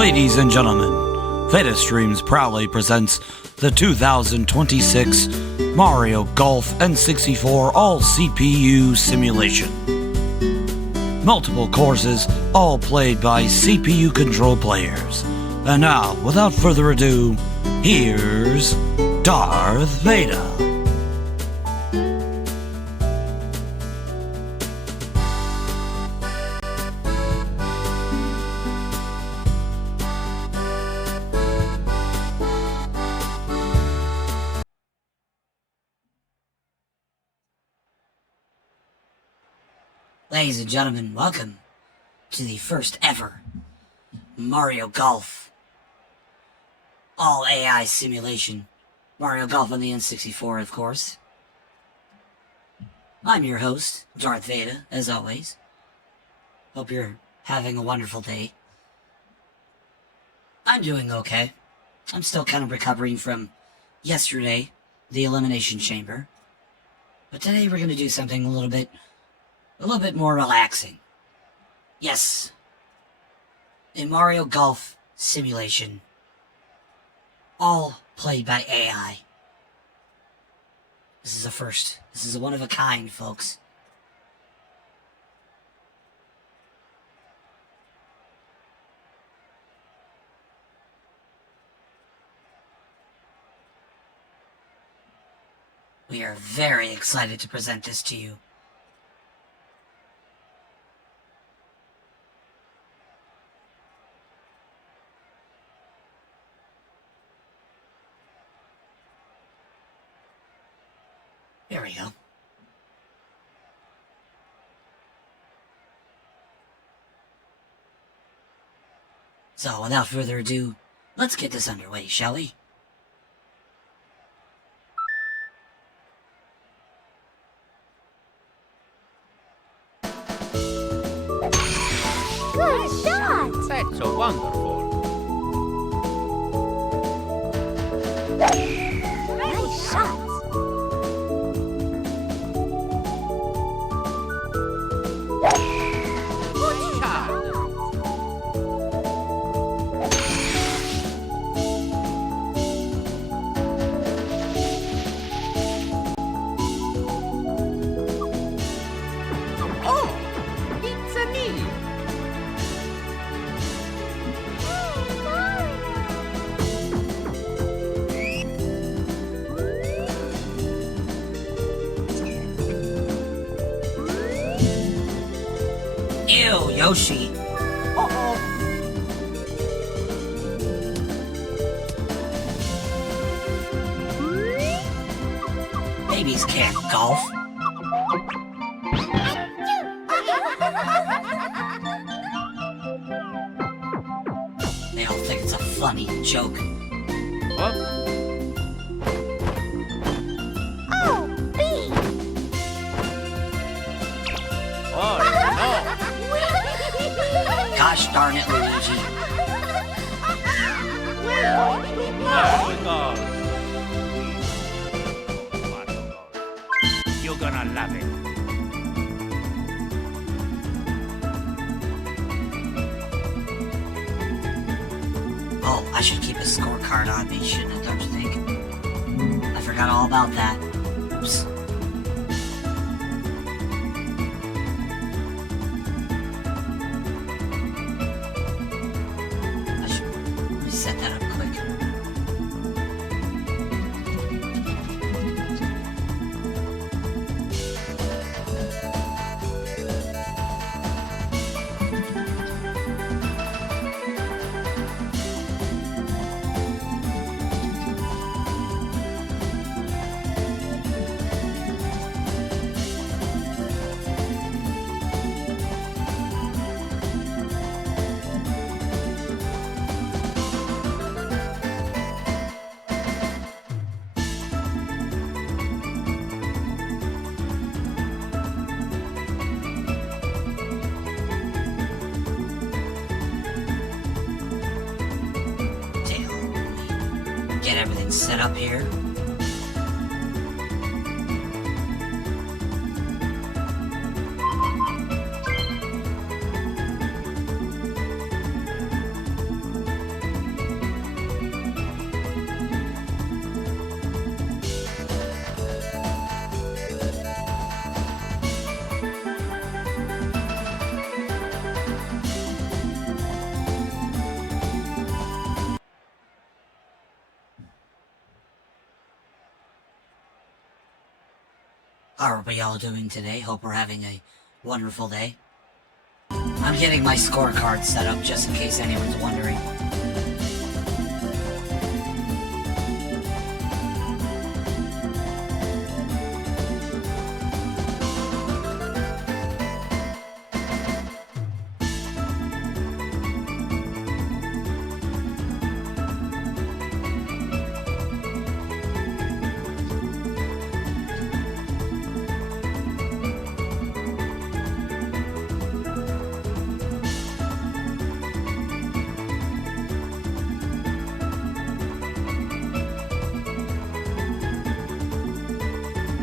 Ladies and gentlemen, VedaStreams proudly presents the 2026 Mario Golf N64 All CPU Simulation. Multiple courses, all played by CPU control players. And now, without further ado, here's Darth Vader. Ladies and gentlemen, welcome to the first ever Mario Golf all AI simulation. Mario Golf on the N64, of course. I'm your host, Darth Vader, as always. Hope you're having a wonderful day. I'm doing okay. I'm still kind of recovering from yesterday, the Elimination Chamber. But today we're going to do something a little bit more relaxing. Yes, a Mario Golf simulation, all played by AI. This is a first. This is a one of a kind, folks. We are very excited to present this to you. There we go. So, without further ado, let's get this underway, shall we? Good shot! That's so wonderful. Nice shot! Good shot. Oh, it's a me. Ew, Yoshi. Uh-oh. Babies can't golf. They all think it's a funny joke. Huh? Oh, B! Oh, Gosh darn it, Luigi. no. There we go. You're gonna love it. Oh, I should keep a scorecard on me, shouldn't I, don't you think? I forgot all about that. Oops. I should reset that up quick. Get everything set up here. How are we all doing today? Hope we're having a wonderful day. I'm getting my scorecard set up just in case anyone's wondering.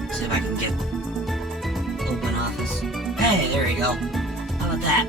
See if I can get open office. Hey, there you go. How about that?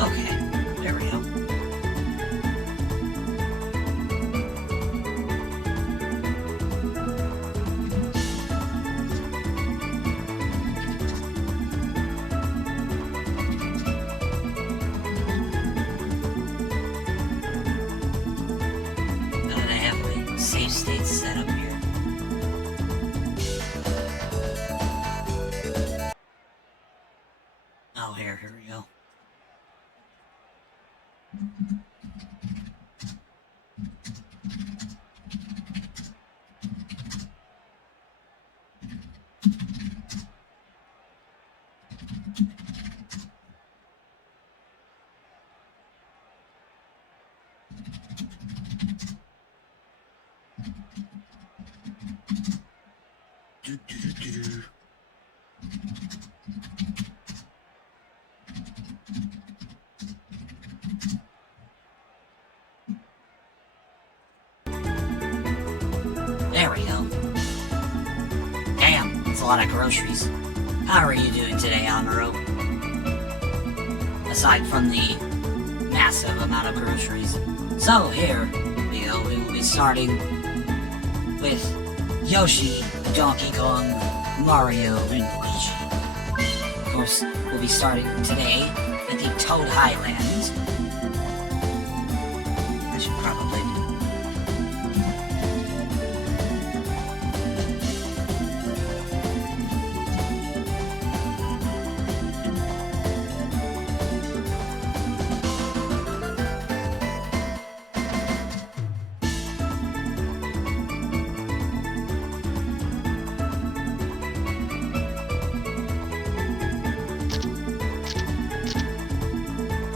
Okay, there we go. Now that I have my save state set up here. Oh, here we go. Do. There we go. Damn, that's a lot of groceries. How are you doing today, Amaro? Aside from the massive amount of groceries. So, here we go. We will be starting with Yoshi, Donkey Kong, Mario, and Luigi. Of course, we'll be starting today at the Toad Highlands. I should probably...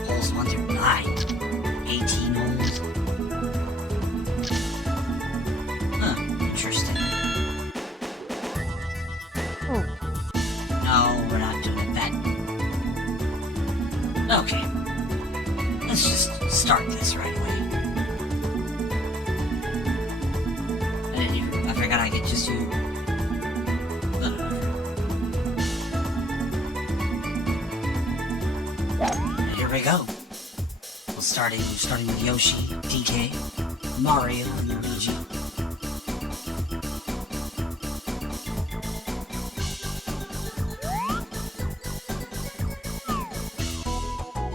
Holes 1 through 9. 18 holes. Huh, interesting. No, we're not doing a bet. Okay. Let's just start this right away. I forgot I could just do... Here we go. We're starting with Yoshi, DK, Mario, and Luigi.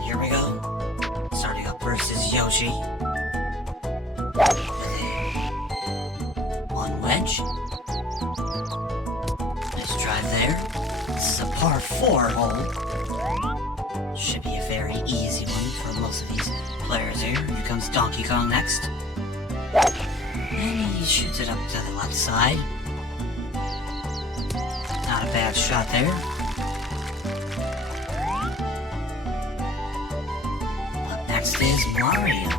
Here we go. Starting up first is Yoshi. One wedge. Nice drive there. This is a par 4 hole. Should be a very easy one for most of these players here. Here comes Donkey Kong next. And he shoots it up to the left side. Not a bad shot there. Up next is Mario.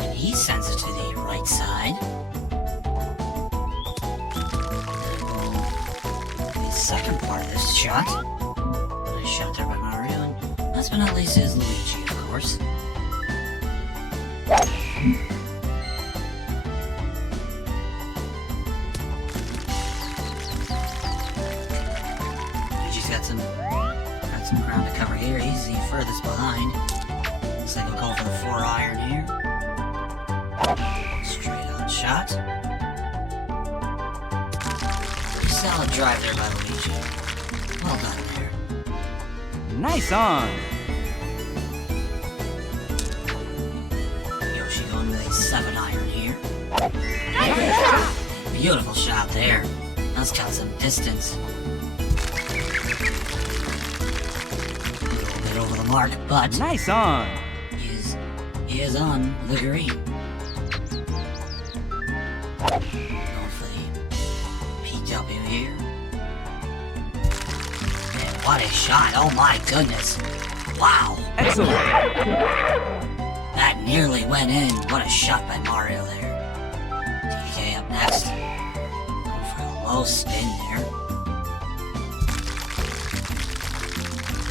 And he sends it to the right side. Second part of this shot. Nice shot there by Mario, and last but not least is Luigi, of course. furthest behind. Looks like he'll go for the 4-iron here. Straight on shot. Solid drive there by Luigi. Well done there. Nice on. Yoshi going with a 7-iron here. Beautiful shot there. That's got some distance. A little bit over the mark, but Nice on. he is on the green. Going for the PW here. And what a shot. Oh my goodness. Wow. Excellent. That nearly went in. What a shot by Mario there. DK up next. Going for a low spin there.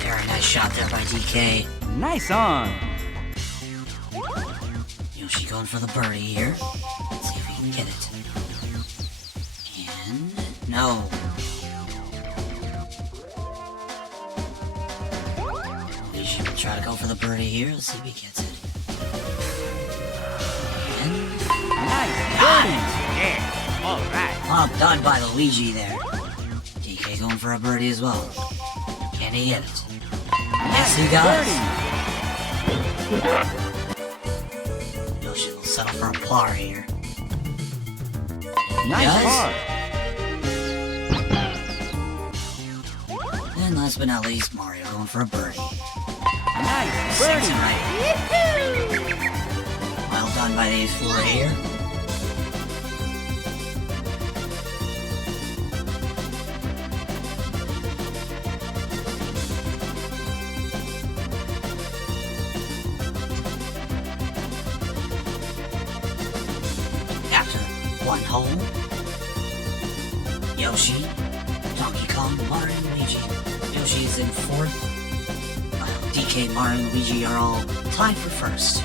Very nice shot there by DK. Nice on. Yoshi going for the birdie here. Let's see if we can get it. And no. Yoshi will try to go for the birdie here. Let's see if he gets it. And Nice got birdie. it. Yeah. All right. Well done by Luigi there. DK going for a birdie as well. Can he get it? Yes, he does. Yoshi will settle for a par here. Nice Yes. par. And last but not least, Mario going for a birdie. Nice Six birdie. and right. Well done by these four here. After one hole, Yoshi, Donkey Kong, Mario, and Luigi. Yoshi is in fourth. DK, Mario, and Luigi are all tied for first.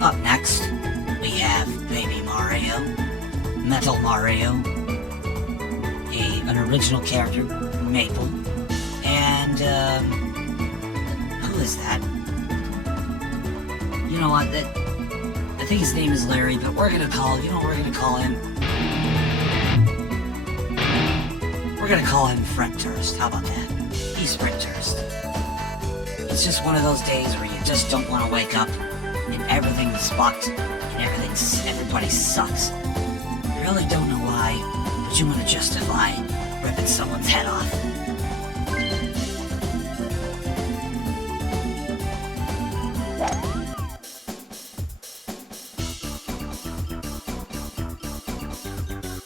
Up next, we have Baby Mario, Metal Mario, an original character, Maple, and, who is that? You know what, I think his name is Larry, but we're gonna call, you know what we're gonna call him? We're gonna call him Frenturst, how about that? He's Frenturst. It's just one of those days where you just don't want to wake up and everything's fucked, and everybody sucks. I really don't know why, but you want to justify ripping someone's head off.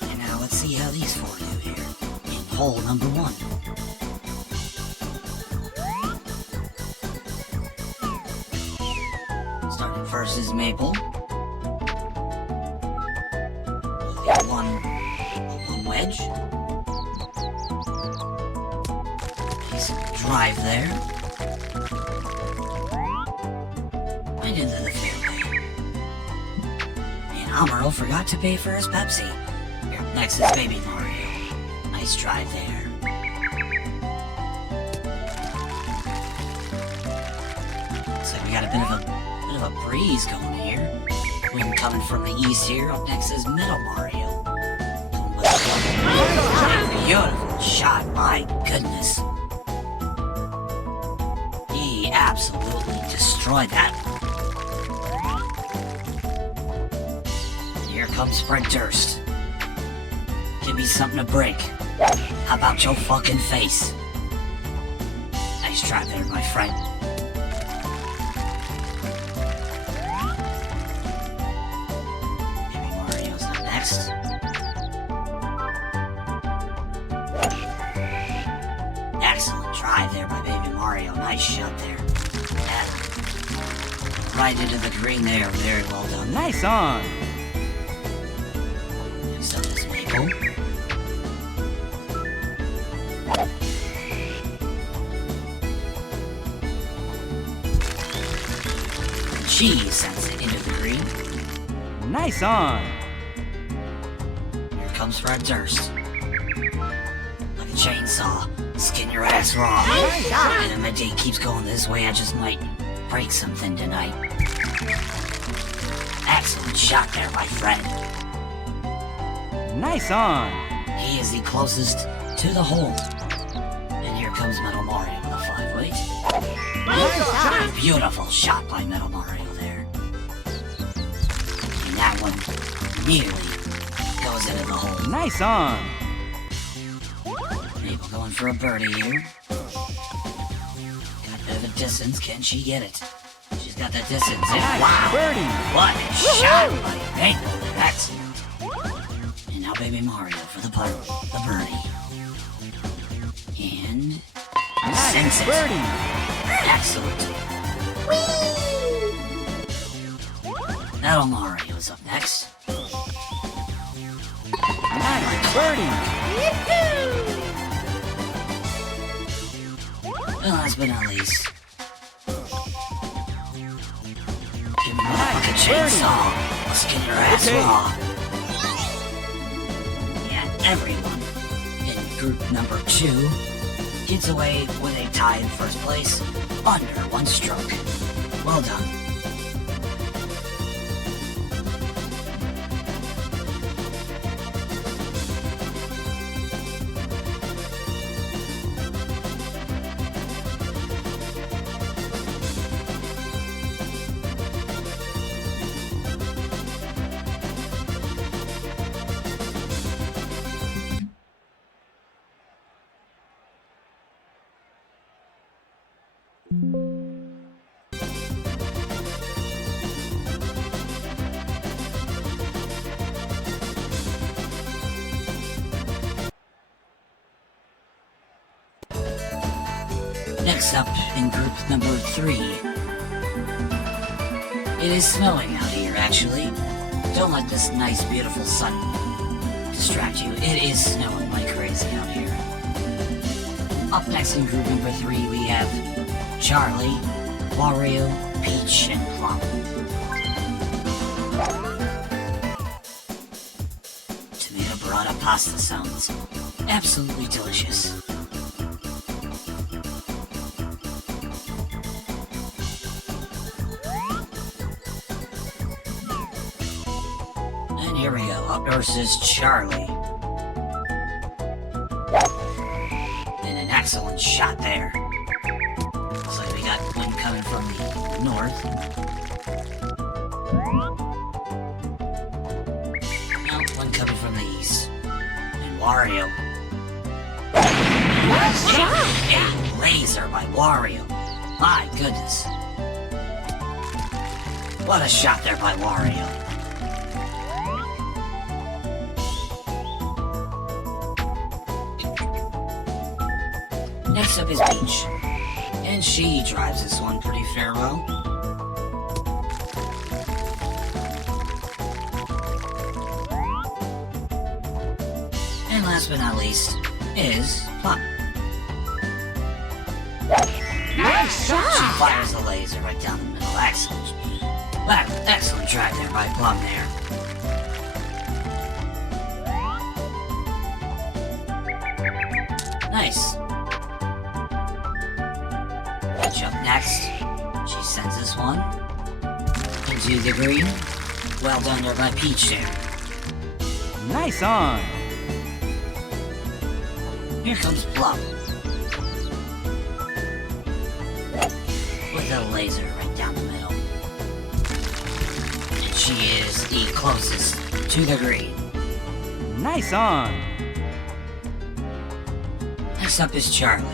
And now let's see how these four do here, in hole number 1. Starting first is Maple. With one wedge. Decent drive there. Right into the fairway. And Amaro forgot to pay for his Pepsi. Here up next is Baby Mario. Nice drive there. Looks like we got a bit of a breeze going here. Wind coming from the east here. Up next is Metal Mario. Beautiful shot, my goodness. He absolutely destroyed that. Here comes Frenturst. Give me something to break. How about your fucking face? Nice try there, my friend. Excellent drive there by Baby Mario. Nice shot. right into the green there. Very well done. Nice on. Next up is Maple. She sends it into the green. Nice on. Here comes Fred Durst. Like a chainsaw. Skin your ass raw. Nice shot. And if my day keeps going this way, I just might break something tonight. Excellent shot there by Fred. Nice on. He is the closest to the hole. And here comes Metal Mario with a 5-weight. Nice shot. Beautiful shot by Metal Mario there. And that one nearly goes into the hole. Nice on. Maple going for a birdie here. Got a bit of a distance. Can she get it? She's got that distance. And Nice wow! birdie. What a shot by Maple there. Excellent. And now Baby Mario for the putt, the birdie. And Nice sinks it. birdie. Excellent. Metal Mario is up next. Nice birdie. And last but not least, give me like a Nice chainsaw. I'll skin your ass Okay. raw. And everyone in group number 2 gets away with a tie in first place under 1 stroke. Well done. Next up in group number 3. It is snowing out here, actually. Don't let this nice, beautiful sun distract you. It is snowing like crazy out here. Up next in group number 3, we have Charlie, Wario, Peach, and Plum. Tomato burrata pasta sounds absolutely delicious. And here we go. Up versus Charlie. And an excellent shot there. Looks like we got one coming from the north. No, one coming from the east. And Wario. Nice shot. A laser by Wario. My goodness. What a shot there by Wario. Next up is Peach. And she drives this one pretty fair well. And last but not least is Plum. Nice She shot. fires the laser right down the middle. Excellent. Wow, excellent try there by Plum there. Nice. Peach up next. She sends this one into the green. Well done there by Peach there. Nice on. Here comes Plum. With a laser right down the middle. And she is the closest to the green. Nice on. Next up is Charlie.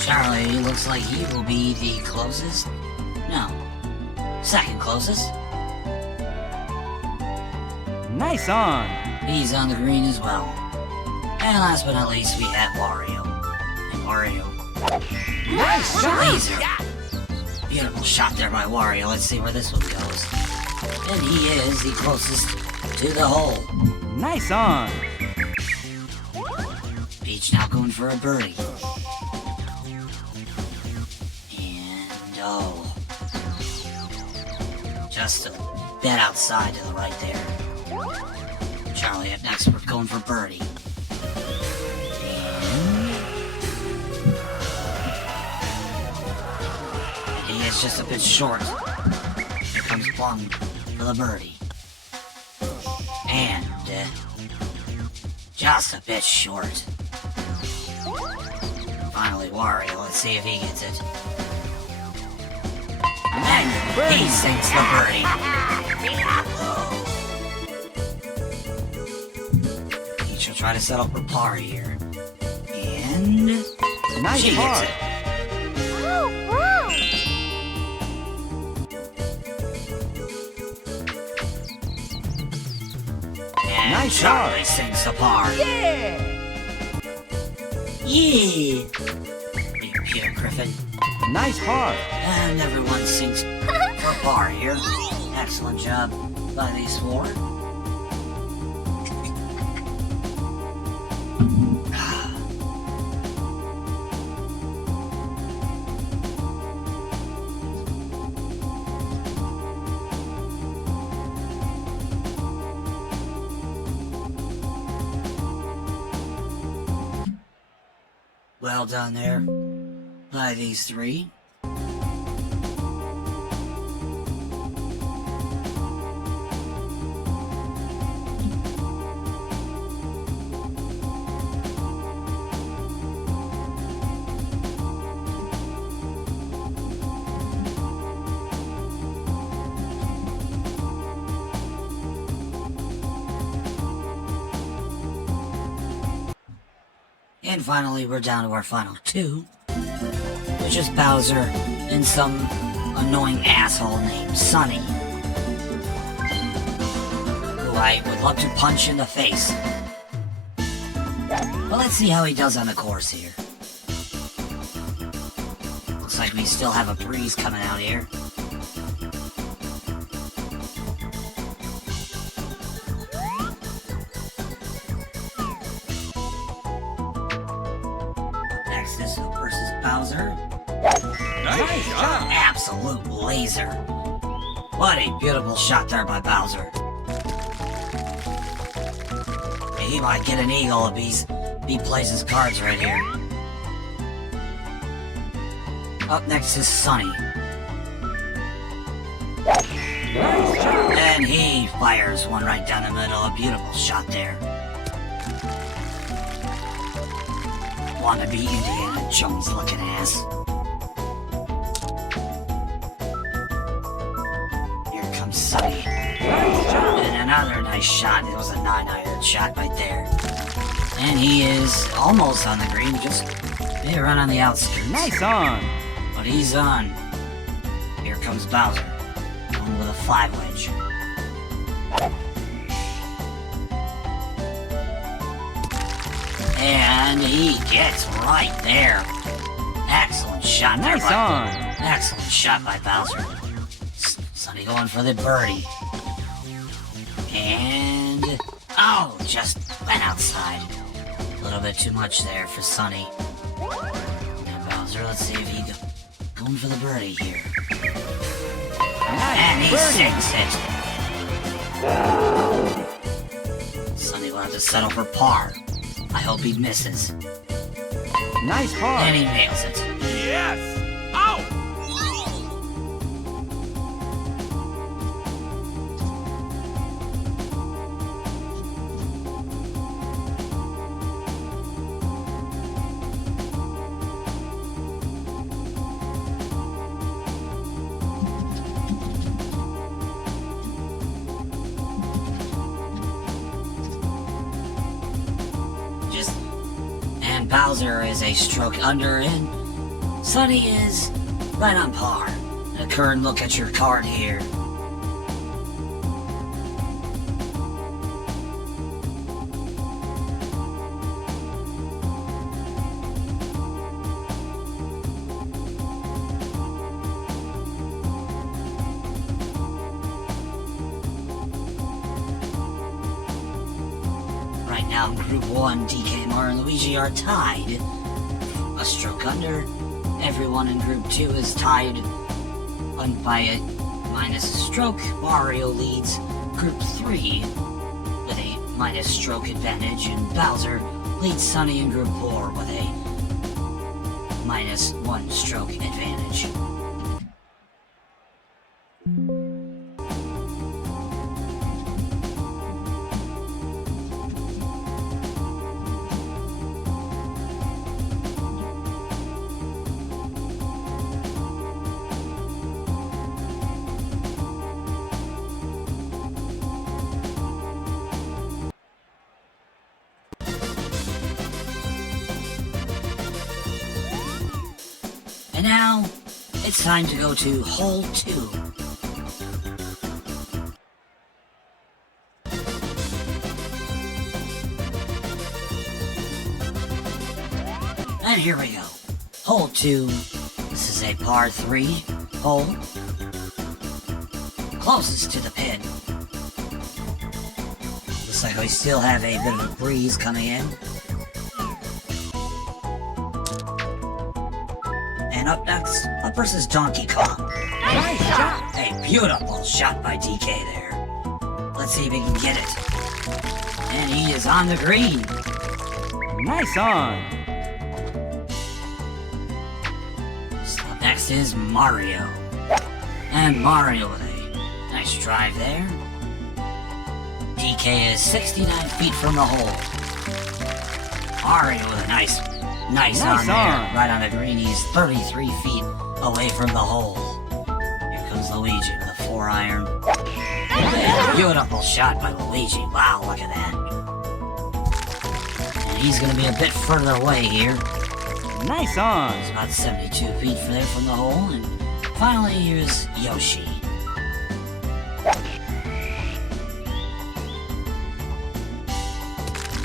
Charlie looks like he will be the closest. No. Second closest. Nice on. He's on the green as well. And last but not least, we have Wario. And Wario. Nice shot. Laser. Beautiful shot there by Wario. Let's see where this one goes. And he is the closest to the hole. Nice on. Peach now going for a birdie. And oh. Just a bit outside to the right there. Charlie up next, we're going for birdie. And he is just a bit short. Here comes Plum for the birdie. And just a bit short. Finally, Wario, let's see if he gets it. And he sinks the birdie. Peach will try to settle for par here. And Nice she par. gets it. Oh, wow. And Nice Charlie par. sinks the par. Yeah. Yeah! Peter Griffin. Nice par. And everyone sinks for par here. Excellent job by these four. Well done there by these three. And finally, we're down to our final two, which is Bowser and some annoying asshole named Sonny, who I would love to punch in the face. But let's see how he does on the course here. Looks like we still have a breeze coming out here. Nexus versus Bowser. Nice shot. Absolute laser. What a beautiful shot there by Bowser. He might get an eagle if he plays his cards right here. Up next is Sonny. And he fires one right down the middle. A beautiful shot there. Wanna be Indiana Jones looking ass. Here comes Sonny. And another nice shot. It was a 9-iron shot right there. And he is almost on the green, just a run on the outskirts. Nice on. But he's on. Here comes Bowser. Going with a 5-wedge. And he gets right there. Excellent shot. Nice there by, on. Excellent shot by Bowser. Sonny going for the birdie. And oh, just went outside. A little bit too much there for Sonny. Now Bowser, let's see if he going for the birdie here. And he sinks it. Sonny will have to settle for par. I hope he misses. Nice par. And he nails it. Yes. Ow. And Bowser is a stroke under, and Sonny is right on par. A current look at your card here. Now in Group 1, DK, Mario, and Luigi are tied. A stroke under. Everyone in Group 2 is tied by a minus a stroke. Mario leads Group 3 with a minus stroke advantage, and Bowser leads Sunny in Group 4 with a minus 1 stroke advantage. And now, it's time to go to Hole 2. And here we go. Hole 2. This is a par 3 hole. Closest to the pin. Looks like we still have a bit of a breeze coming in. And up next, up versus Donkey Kong. Nice shot. A beautiful shot by DK there. Let's see if he can get it. And he is on the green. Nice on. So up next is Mario. And Mario with a nice drive there. DK is 69 feet from the hole. Mario with a nice on there. Right on the green. He's 33 feet away from the hole. Here comes Luigi with a 4-iron. Beautiful shot by Luigi. Wow, look at that. And he's going to be a bit further away here. Nice on. He's about 72 feet from there from the hole. And finally, here's Yoshi.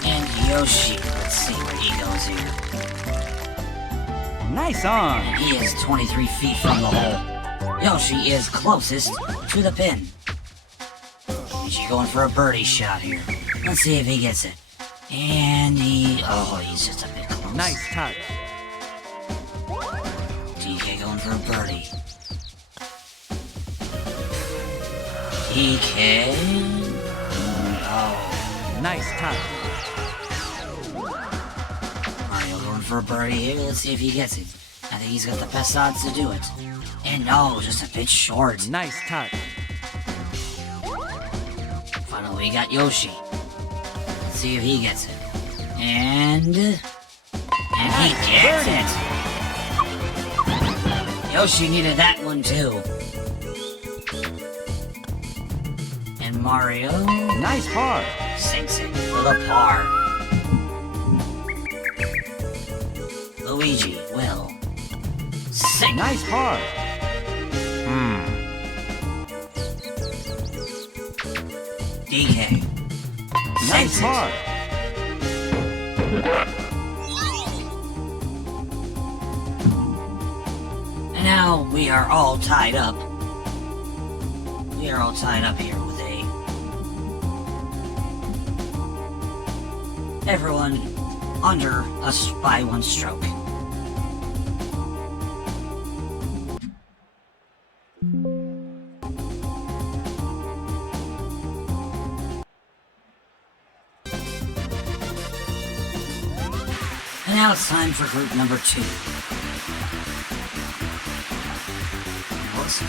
And Yoshi, let's see where he goes here. Nice on. And he is 23 feet from the hole. Yoshi is closest to the pin. He's going for a birdie shot here. Let's see if he gets it. And he's just a bit close. Nice touch. DK going for a birdie. DK. Oh. Nice touch. Mario going for a birdie here. Let's see if he gets it. I think he's got the best odds to do it. And no, just a bit short. Nice touch. Finally, we got Yoshi. Let's see if he gets it. And he gets it. Yoshi needed that one too. And Mario Nice par. sinks it for the par. Luigi will sink. Nice par. DK Nice sinks it. par. And now we are all tied up. We are all tied up here with everyone under us by 1 stroke. And now it's time for group number 2.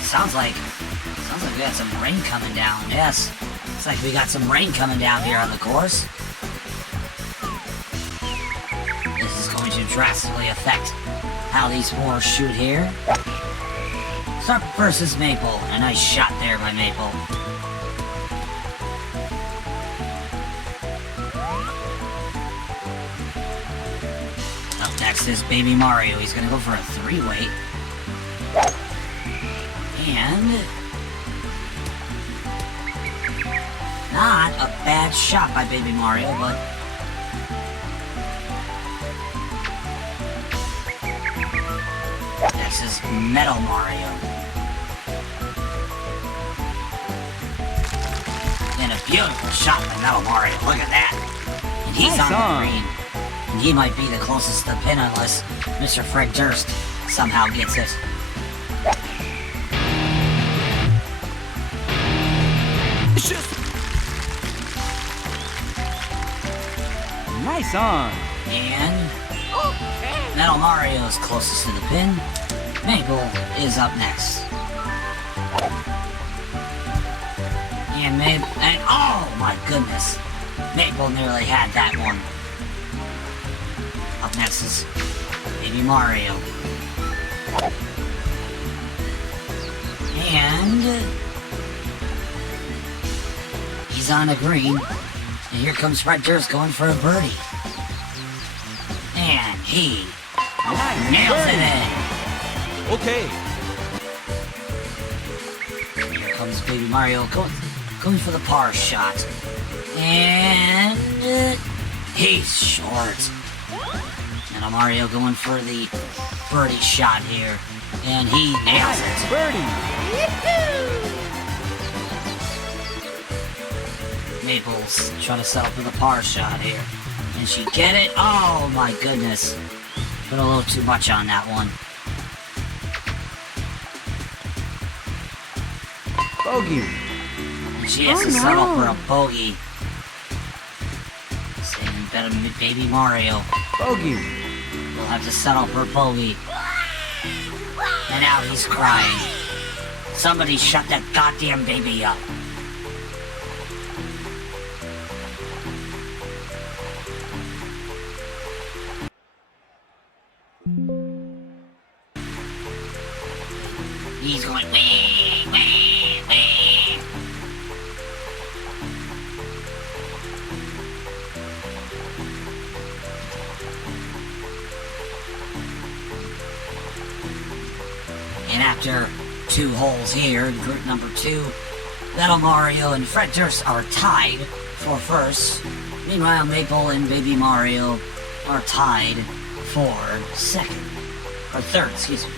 Sounds like we got some rain coming down. Yes, looks like we got some rain coming down here on the course. This is going to drastically affect how these 4 shoot here. Sarp versus Maple. A nice shot there by Maple. Up next is Baby Mario. He's gonna go for a 3-way. And not a bad shot by Baby Mario, but this is Metal Mario. And a beautiful shot by Metal Mario. Look at that. And he's Nice on the on. green. And he might be the closest to the pin unless Mr. Fred Durst somehow gets it. It's just... Nice on. And Metal Mario is closest to the pin. Maple is up next. And oh my goodness, Maple nearly had that one. Up next is Baby Mario. And he's on a green. And here comes Fred Durst going for a birdie. And he nails it in. Okay. Here comes Baby Mario going for the par shot. And he's short. And Mario going for the birdie shot here. And he nails it. Birdie. Maples trying to settle for the par shot here. And she get it? Oh my goodness. Put a little too much on that one. Bogey. And she has to settle for a bogey. Saying better Baby Mario. Bogey. We'll have to settle for a bogey. And now he's crying. Somebody shut that goddamn baby up. He's going wee, wee, wee. And after 2 holes here in group number 2, Metal Mario and Fred Durst are tied for first. Meanwhile, Maple and Baby Mario are tied for second. Or third, excuse me.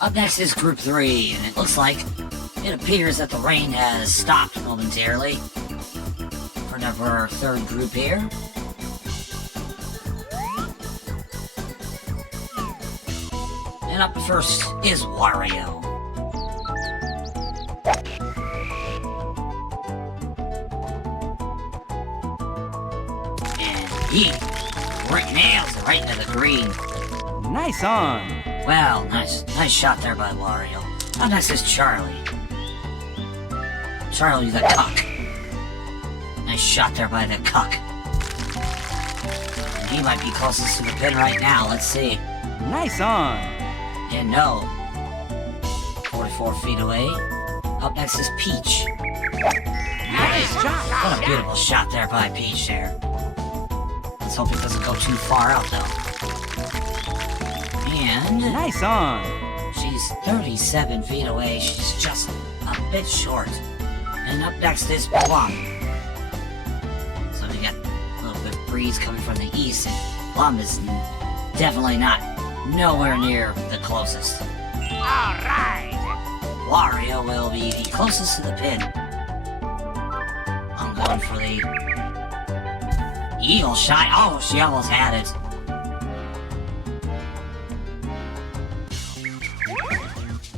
Up next is Group 3, and it looks like it appears that the rain has stopped momentarily for our third group here. And up first is Wario. And he nails it right into the green. Nice on. Well, nice shot there by Wario. Up next is Charlie. Charlie the cuck. Nice shot there by the cuck. He might be closest to the pin right now. Let's see. Nice on. And no. 44 feet away. Up next is Peach. Nice shot. What a beautiful shot there by Peach there. Let's hope it doesn't go too far out though. And Nice on. she's 37 feet away. She's just a bit short. And up next is Plum. So we got a little bit of breeze coming from the east, and Plum is definitely nowhere near the closest. Alright. Wario will be the closest to the pin. I'm going for the eagle shot. Oh, she almost had it.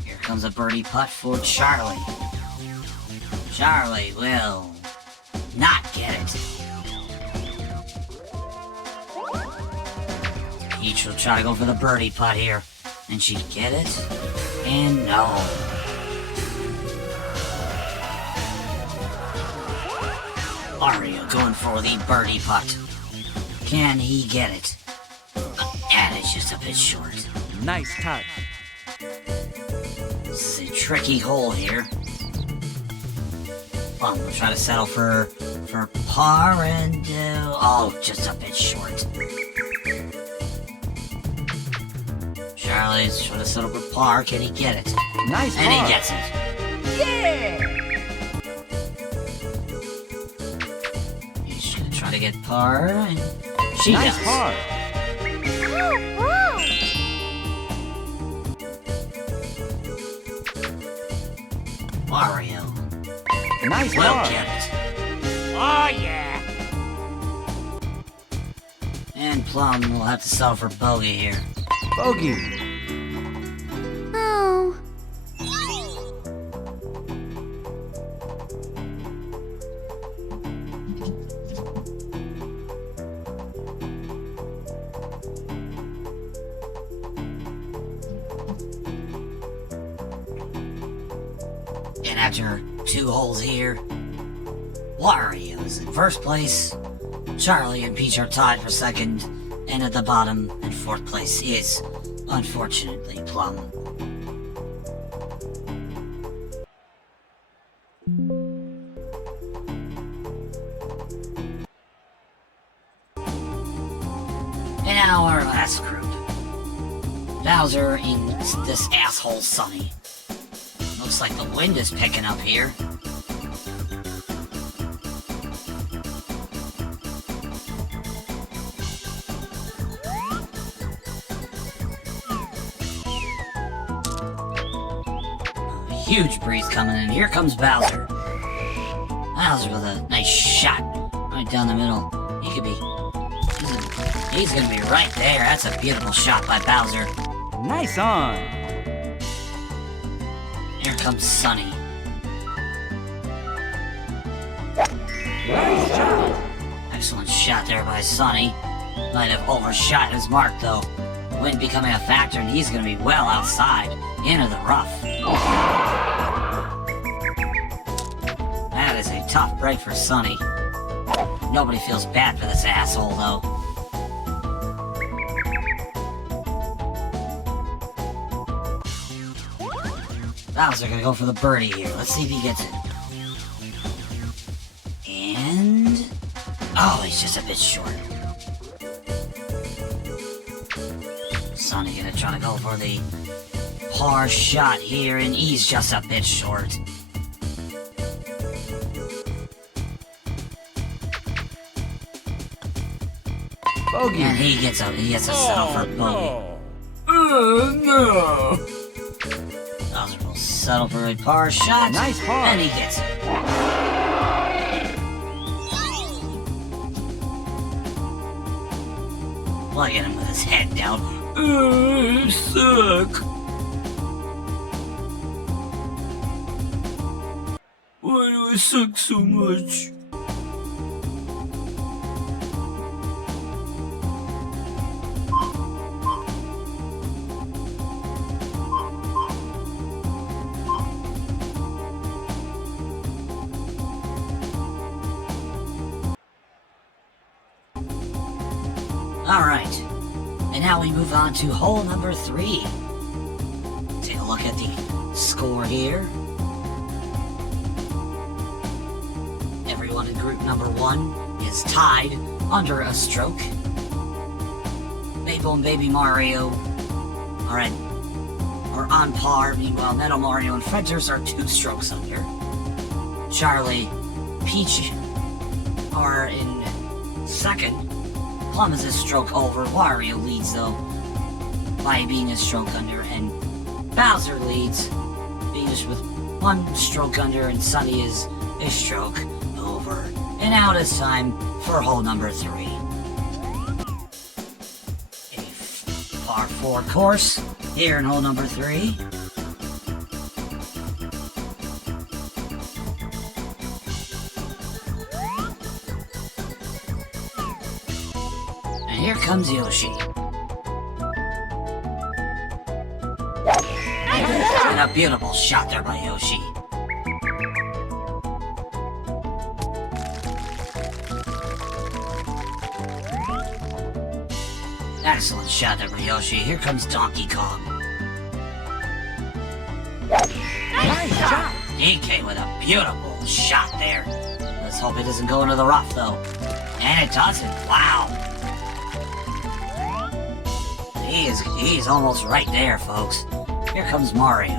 Here comes a birdie putt for Charlie. Charlie will not get it. Peach will try to go for the birdie putt here. And she'd get it. And no. Wario going for the birdie putt. Can he get it? And it's just a bit short. Nice touch. This is a tricky hole here. Plum will try to settle for par and oh, just a bit short. Charlie's trying to settle for par. Can he get it? Nice And par. he gets it. Yeah. He's gonna try to get par, and She Nice does. par. Mario. Nice Well par. kept. Oh, yeah. And Plum will have to settle for bogey here. Bogey. Oh. And after 2 holes here, Wario is in first place. Charlie and Peach are tied for second. And at the bottom, in 4th place, is, unfortunately, Plum. And now our last group. Bowser and this asshole Sunny. Looks like the wind is picking up here. A huge breeze coming in. Here comes Bowser. Bowser with a nice shot right down the middle. He could be... He's gonna be right there. That's a beautiful shot by Bowser. Nice on. Here comes Sunny. Nice shot. Excellent shot there by Sunny. Might have overshot his mark though. Wind becoming a factor and he's gonna be well outside into the rough. That is a tough break for Sunny. Nobody feels bad for this asshole though. Bowser gonna go for the birdie here. Let's see if he gets it. And... oh, he's just a bit short. Sunny gonna try to go for the par shot here, and he's just a bit short. Bogey. And he gets a settle for bogey. No. Bowser will settle for a par shot. Nice par. And he gets it. Look at him with his head down. I suck. Why do I suck so much? Alright, and now we move on to hole number 3. Take a look at the score here. Everyone in group number 1 is tied under a stroke. Maple and Baby Mario are on par. Meanwhile, Metal Mario and Fredgers are 2 strokes under. Charlie, Peach are in second. Plum is a stroke over. Wario leads though by being a stroke under, and Bowser leads being just with 1 stroke under, and Sunny is a stroke over. And now it is time for hole number 3. A par 4 course here in hole number 3. And here comes Yoshi. And a beautiful shot there by Yoshi. Excellent shot there by Yoshi. Here comes Donkey Kong. Nice shot. DK with a beautiful shot there. Let's hope it doesn't go into the rough though. And it doesn't. Wow. He's almost right there, folks. Here comes Mario.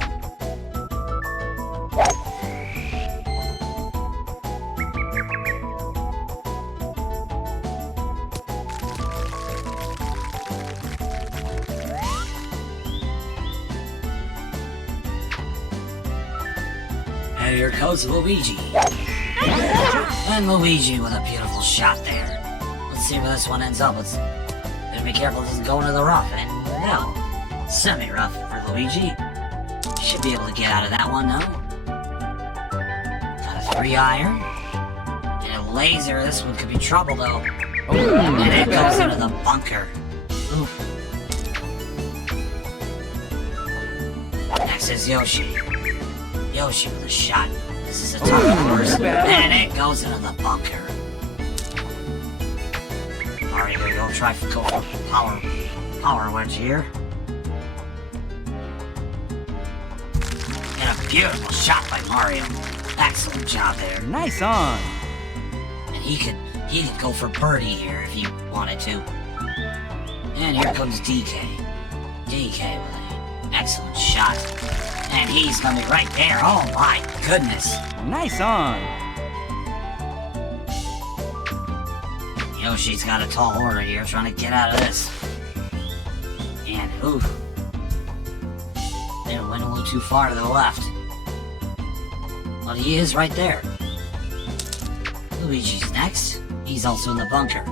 And here goes Luigi. And Luigi with a beautiful shot there. Let's see where this one ends up. Let's better be careful it doesn't go into the rough. And no, semi-rough for Luigi. Should be able to get out of that one, though. Got a 3 iron. And a laser. This one could be trouble, though. And it goes into the bunker. Oof. Next is Yoshi. Yoshi with a shot. This is a tough course. And it goes into the bunker. Alright, here we go. Try to go for power wedge here. And a beautiful shot by Mario. Excellent job there. Nice on. And he could go for birdie here if he wanted to. And here comes DK. DK with an excellent shot. And he's coming right there. Oh my goodness. Nice on. Yoshi's got a tall order here trying to get out of this. And oof. They went a little too far to the left. But he is right there. Luigi's next. He's also in the bunker.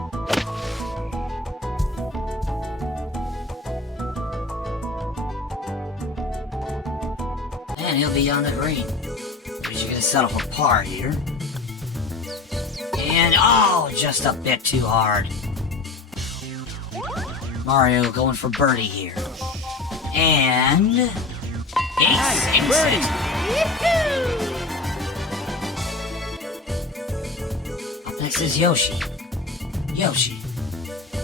And he'll be on the green. Luigi's gonna settle for par here. And oh, just a bit too hard. Mario going for birdie here. And he sinks it. Up next is Yoshi. Yoshi.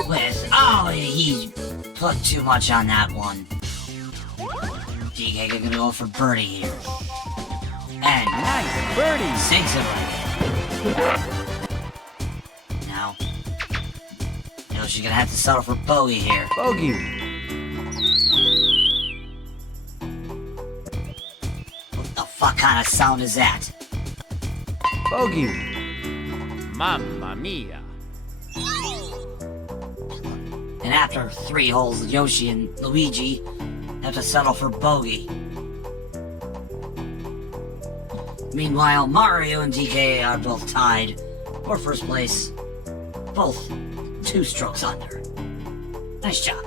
With he put too much on that one. DK gonna go for birdie here. And Nice birdie. sinks it right. Now, Yoshi's gonna have to settle for bogey here. Bogey. What the fuck kind of sound is that? Bogey. Mamma mia. And after 3 holes, Yoshi and Luigi have to settle for bogey. Meanwhile, Mario and DK are both tied for first place. Both 2 strokes under. Nice job.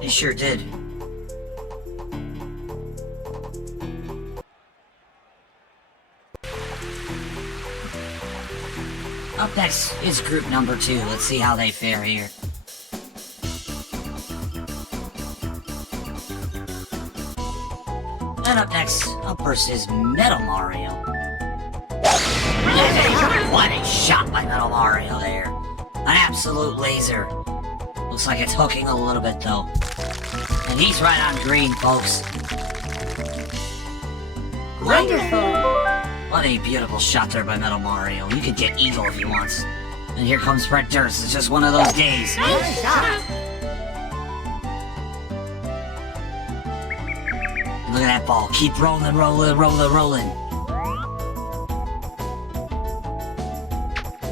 They sure did. Up next is group number 2. Let's see how they fare here. And up next, up first is Metal Mario. What a shot by Metal Mario there. An absolute laser. Looks like it's hooking a little bit though. And he's right on green, folks. Wonderful. What a beautiful shot there by Metal Mario. You could get eagle if he wants. And here comes Fred Durst. It's just one of those days. Nice shot. Look at that ball. Keep rolling, rolling, rolling, rolling.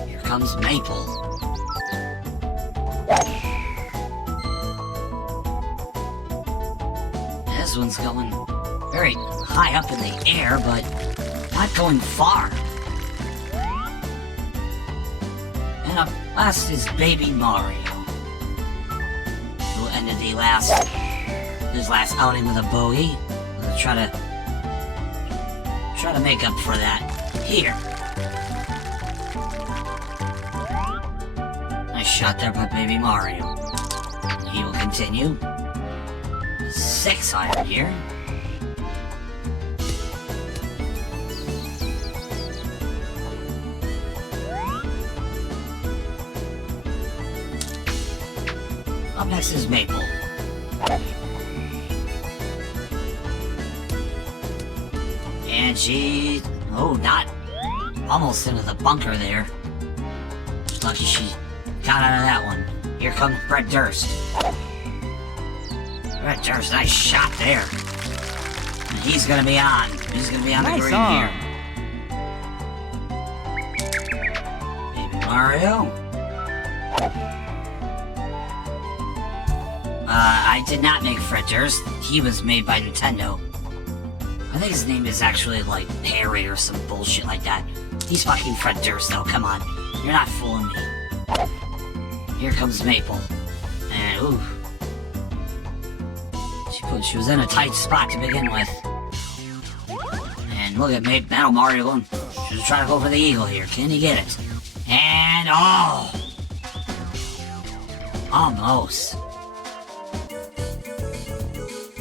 Here comes Maple. This one's going very high up in the air, but not going far. And up last is Baby Mario, who ended his last outing with a bogey. We'll try to make up for that here. Nice shot there by Baby Mario. He will continue. 6 iron here. Up next is Maple. And she... Oh, not almost into the bunker there. Lucky she got out of that one. Here comes Fred Durst. Fred Durst, nice shot there. And he's gonna be on. He's gonna be on the Nice green on. here. Baby Mario. I did not make Fred Durst. He was made by Nintendo. I think his name is actually like Harry or some bullshit like that. He's fucking Fred Durst though, come on. You're not fooling me. Here comes Maple. And ooh. She was in a tight spot to begin with. And look at Metal Mario going. She's trying to go for the eagle here. Can he get it? And oh! Almost.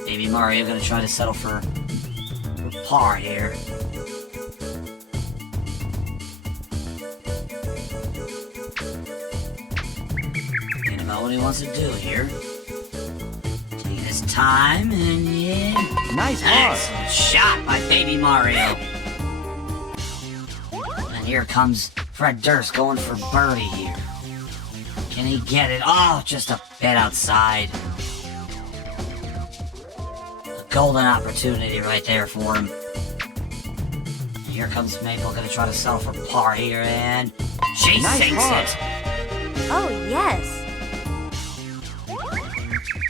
Baby Mario gonna try to settle for par here. Thinking about what he wants to do here. Taking his time and yeah. Nice par. Excellent shot by Baby Mario. And here comes Fred Durst going for birdie here. Can he get it? Oh, just a bit outside. Golden opportunity right there for him. And here comes Maple, gonna try to settle for par here, and she sinks par. it. Oh, yes.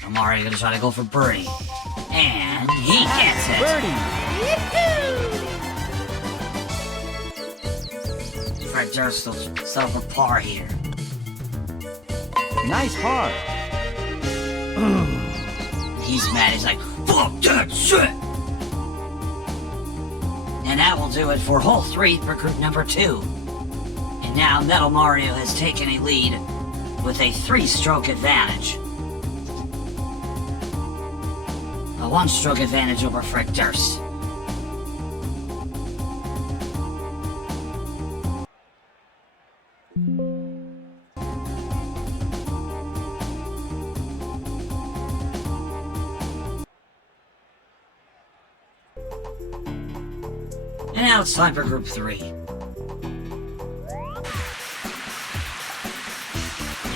And Mario gonna try to go for birdie, and he gets it. Birdie. Fred Durst will settle for par here. Nice par. He's mad. He's like, fuck that shit. And that will do it for hole 3 for group number 2. And now Metal Mario has taken a lead with a 3-stroke advantage. A 1-stroke advantage over Fred Durst. And now it's time for group 3.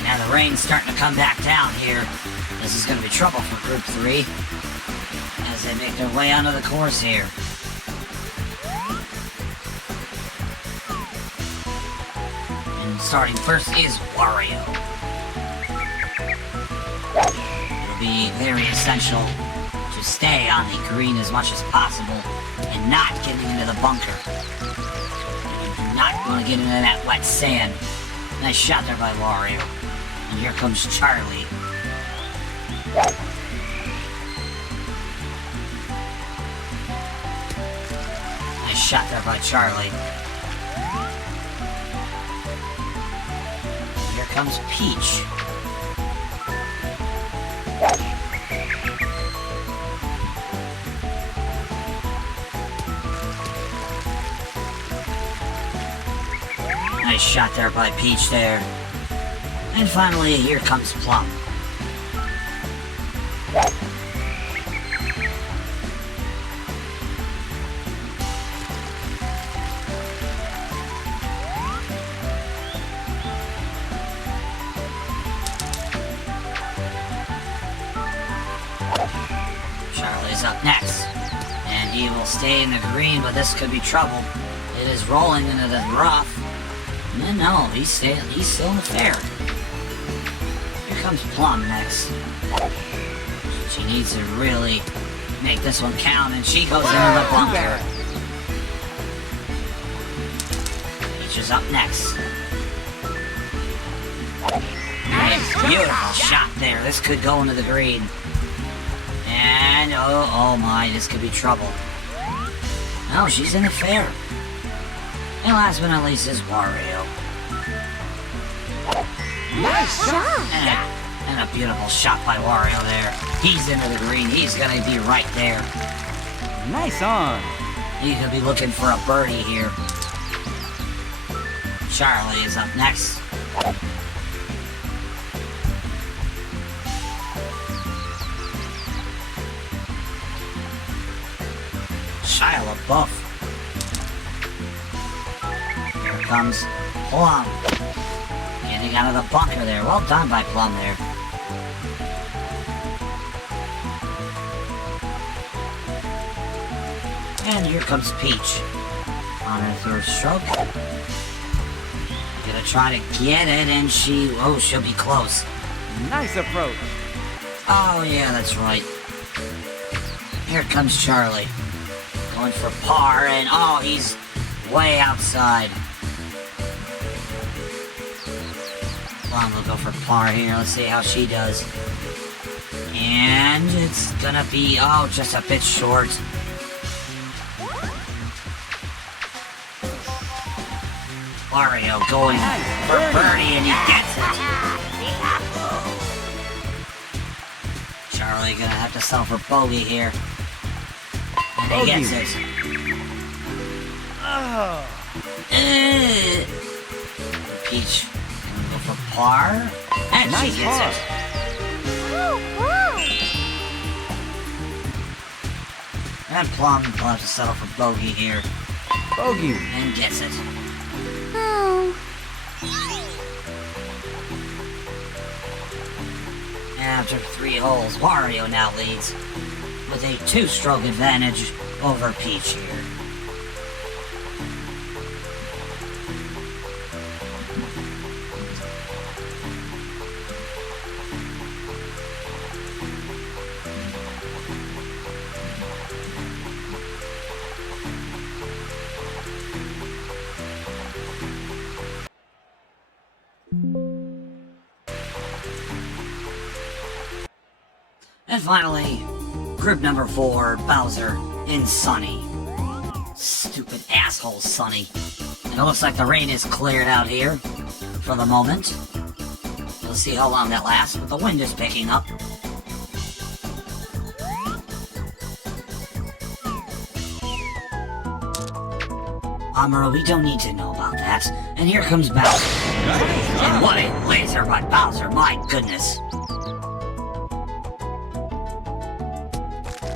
Now the rain's starting to come back down here. This is going to be trouble for group 3 as they make their way onto the course here. And starting first is Wario. It'll be very essential to stay on the green as much as possible and not getting into the bunker. You do not want to get into that wet sand. Nice shot there by Wario. And here comes Charlie. Nice shot there by Charlie. And here comes Peach. Nice shot there by Peach there. And finally, here comes Plum. Charlie's up next. And he will stay in the green, but this could be trouble. It is rolling into the rough. No, he's still in the fair. Here comes Plum next. She needs to really make this one count, and she goes into the bunker. Peach is up next. Nice, beautiful shot there. This could go into the green. And, oh my, this could be trouble. No, she's in the fair. And last but not least is Wario. Nice shot. And a beautiful shot by Wario there. He's into the green. He's gonna be right there. Nice on. He could be looking for a birdie here. Charlie is up next. Shia LaBeouf. comes Plum. Getting out of the bunker there. Well done by Plum there. And here comes Peach. On her third stroke. Gonna try to get it, and she'll be close. Nice approach. Oh yeah, that's right. Here comes Charlie. Going for par, and oh, he's way outside. Plum will go for par here. Let's see how she does. And it's gonna be, oh, just a bit short. Mario going for birdie, and he gets it. Charlie gonna have to settle for bogey here. And he gets it. Oh. Peach gonna go for par, and Nice she gets par. it. And Plum will have to settle for bogey here, Bogey. and gets it. Oh. After 3 holes, Wario now leads with a 2-stroke advantage over Peach here. And finally, group number 4, Bowser and Sunny. Stupid asshole Sunny. And it looks like the rain is cleared out here for the moment. We'll see how long that lasts, but the wind is picking up. Amuro, we don't need to know about that. And here comes Bowser. And what a laser by Bowser, my goodness.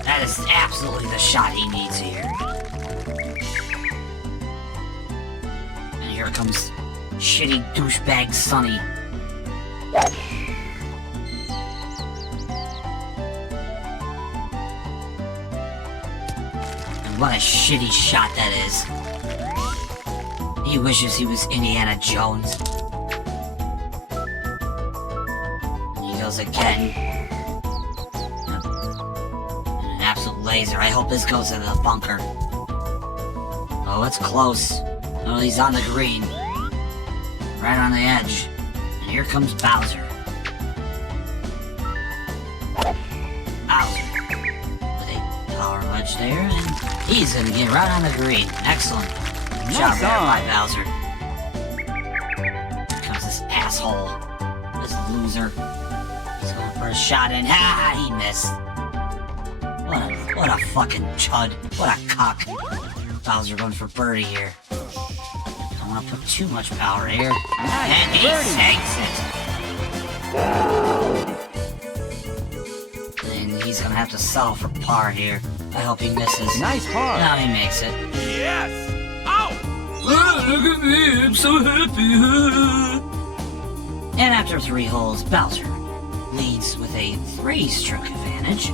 That is absolutely the shot he needs here. And here comes shitty douchebag Sunny. And what a shitty shot that is. He wishes he was Indiana Jones. And he goes again. An absolute laser. I hope this goes into the bunker. Oh, it's close. Oh, he's on the green. Right on the edge. And here comes Bowser. Bowser. With a power wedge there, and he's gonna get right on the green. Excellent. Job Nice there on. by Bowser. Here comes this asshole. This loser. He's going for a shot, and he missed. What a fucking chud. What a cock. Bowser going for birdie here. Don't want to put too much power here. And he sinks it. And he's gonna have to settle for par here. I hope he misses. Nice par. No, he makes it. Yes! Ow! Oh, look at me, I'm so happy. And after 3 holes, Bowser leads with a 3-stroke advantage.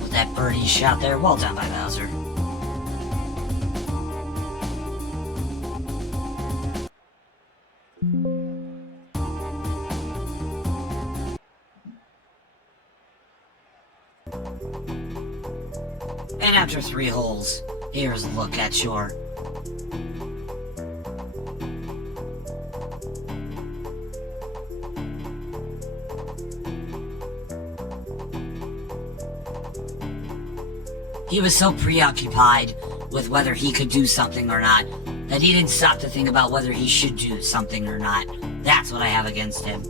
With that birdie shot there, well done by Bowser. And after 3 holes, here's a look at your He was so preoccupied with whether he could do something or not that he didn't stop to think about whether he should do something or not. That's what I have against him.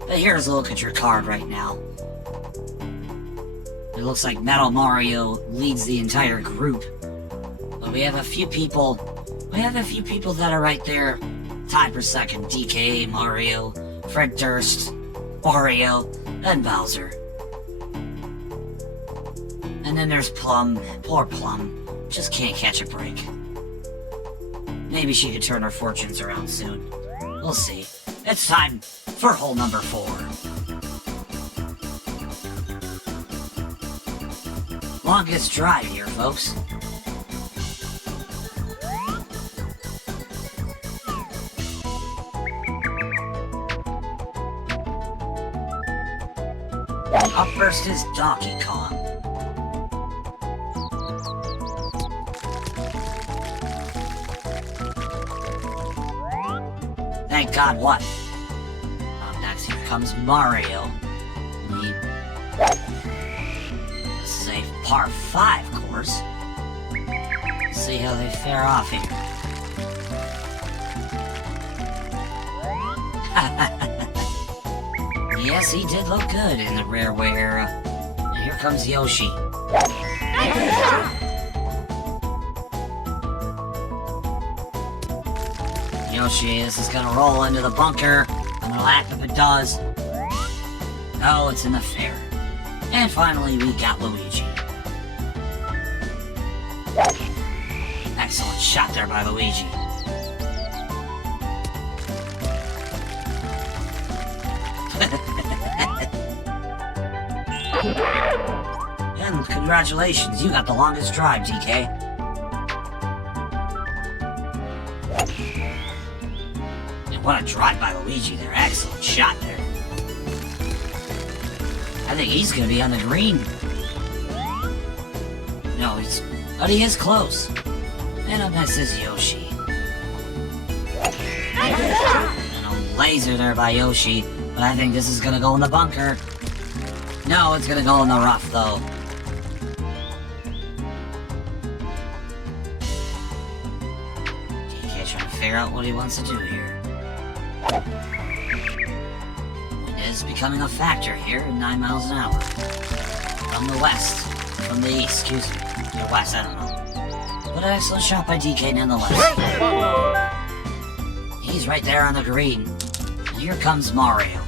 But here's a look at your card right now. It looks like Metal Mario leads the entire group. But we have a few people that are right there, tied for second. DK, Mario, Fred Durst, Wario, and Bowser. And then there's Plum. Poor Plum. just can't catch a break. Maybe she could turn her fortunes around soon. We'll see. It's time for hole number 4. Longest drive here, folks. Up first is Donkey Kong. Thank God, what? Next here comes Mario. This is a par 5 course. Let's see how they fare off here. Yes, he did look good in the rareware era. And here comes Yoshi. Yoshi, this is gonna roll into the bunker. I'm gonna laugh if it does. Oh, it's in the fair. And finally, we got Luigi. Excellent shot there by Luigi. And congratulations, you got the longest drive, DK. And what a drive by Luigi there. Excellent shot there. I think he's gonna be on the green. No, but he is close. And up next is Yoshi. And a laser there by Yoshi, but I think this is gonna go in the bunker. No, it's gonna go in the rough, though. DK trying to figure out what he wants to do here. Wind is becoming a factor here at 9 miles an hour. From the west. From the east, excuse me. Or west, I don't know. But an excellent shot by DK nonetheless. He's right there on the green. And here comes Mario.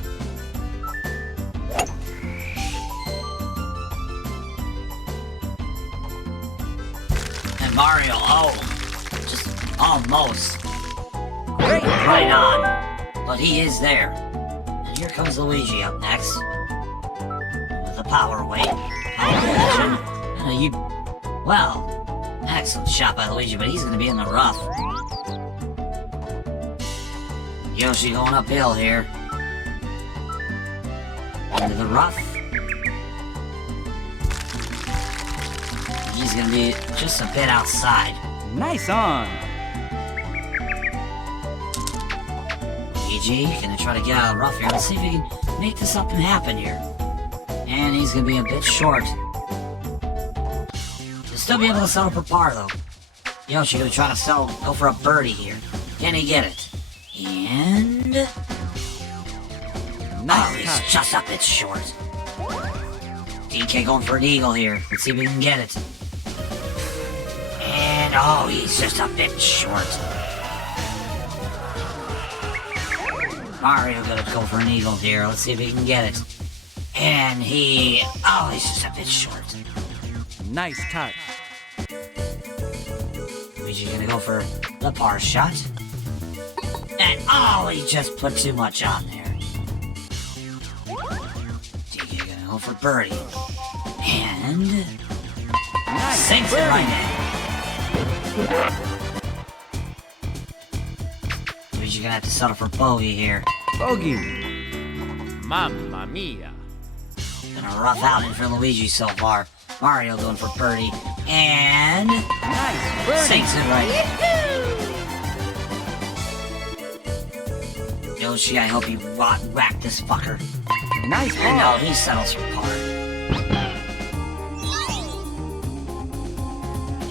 Mario, oh, just almost. Right on. But he is there. And here comes Luigi up next. With a power weight. Well, excellent shot by Luigi, but he's going to be in the rough. Yoshi going uphill here. Into the rough. He's gonna be just a bit outside. Nice on. Luigi gonna try to get out of the rough here. Let's see if he can make this up and happen here. And he's gonna be a bit short. He'll still be able to settle for par though. Yoshi gonna try to go for a birdie here. Can he get it? And Nice he's touch. just a bit short. DK going for an eagle here. Let's see if we can get it. And oh, he's just a bit short. Mario gonna go for an eagle here. Let's see if he can get it. And he's just a bit short. Nice touch. Luigi gonna go for the par shot. And he just put too much on there. DK gonna go for birdie. And Nice sinks it birdie. right in. Luigi gonna have to settle for bogey here. Bogey. Mamma mia. Gonna rough outing for Luigi so far. Mario going for birdie. And Nice birdie. sinks it right in. Yoshi, I hope you whack this fucker. Nice And no, ball. he settles for par.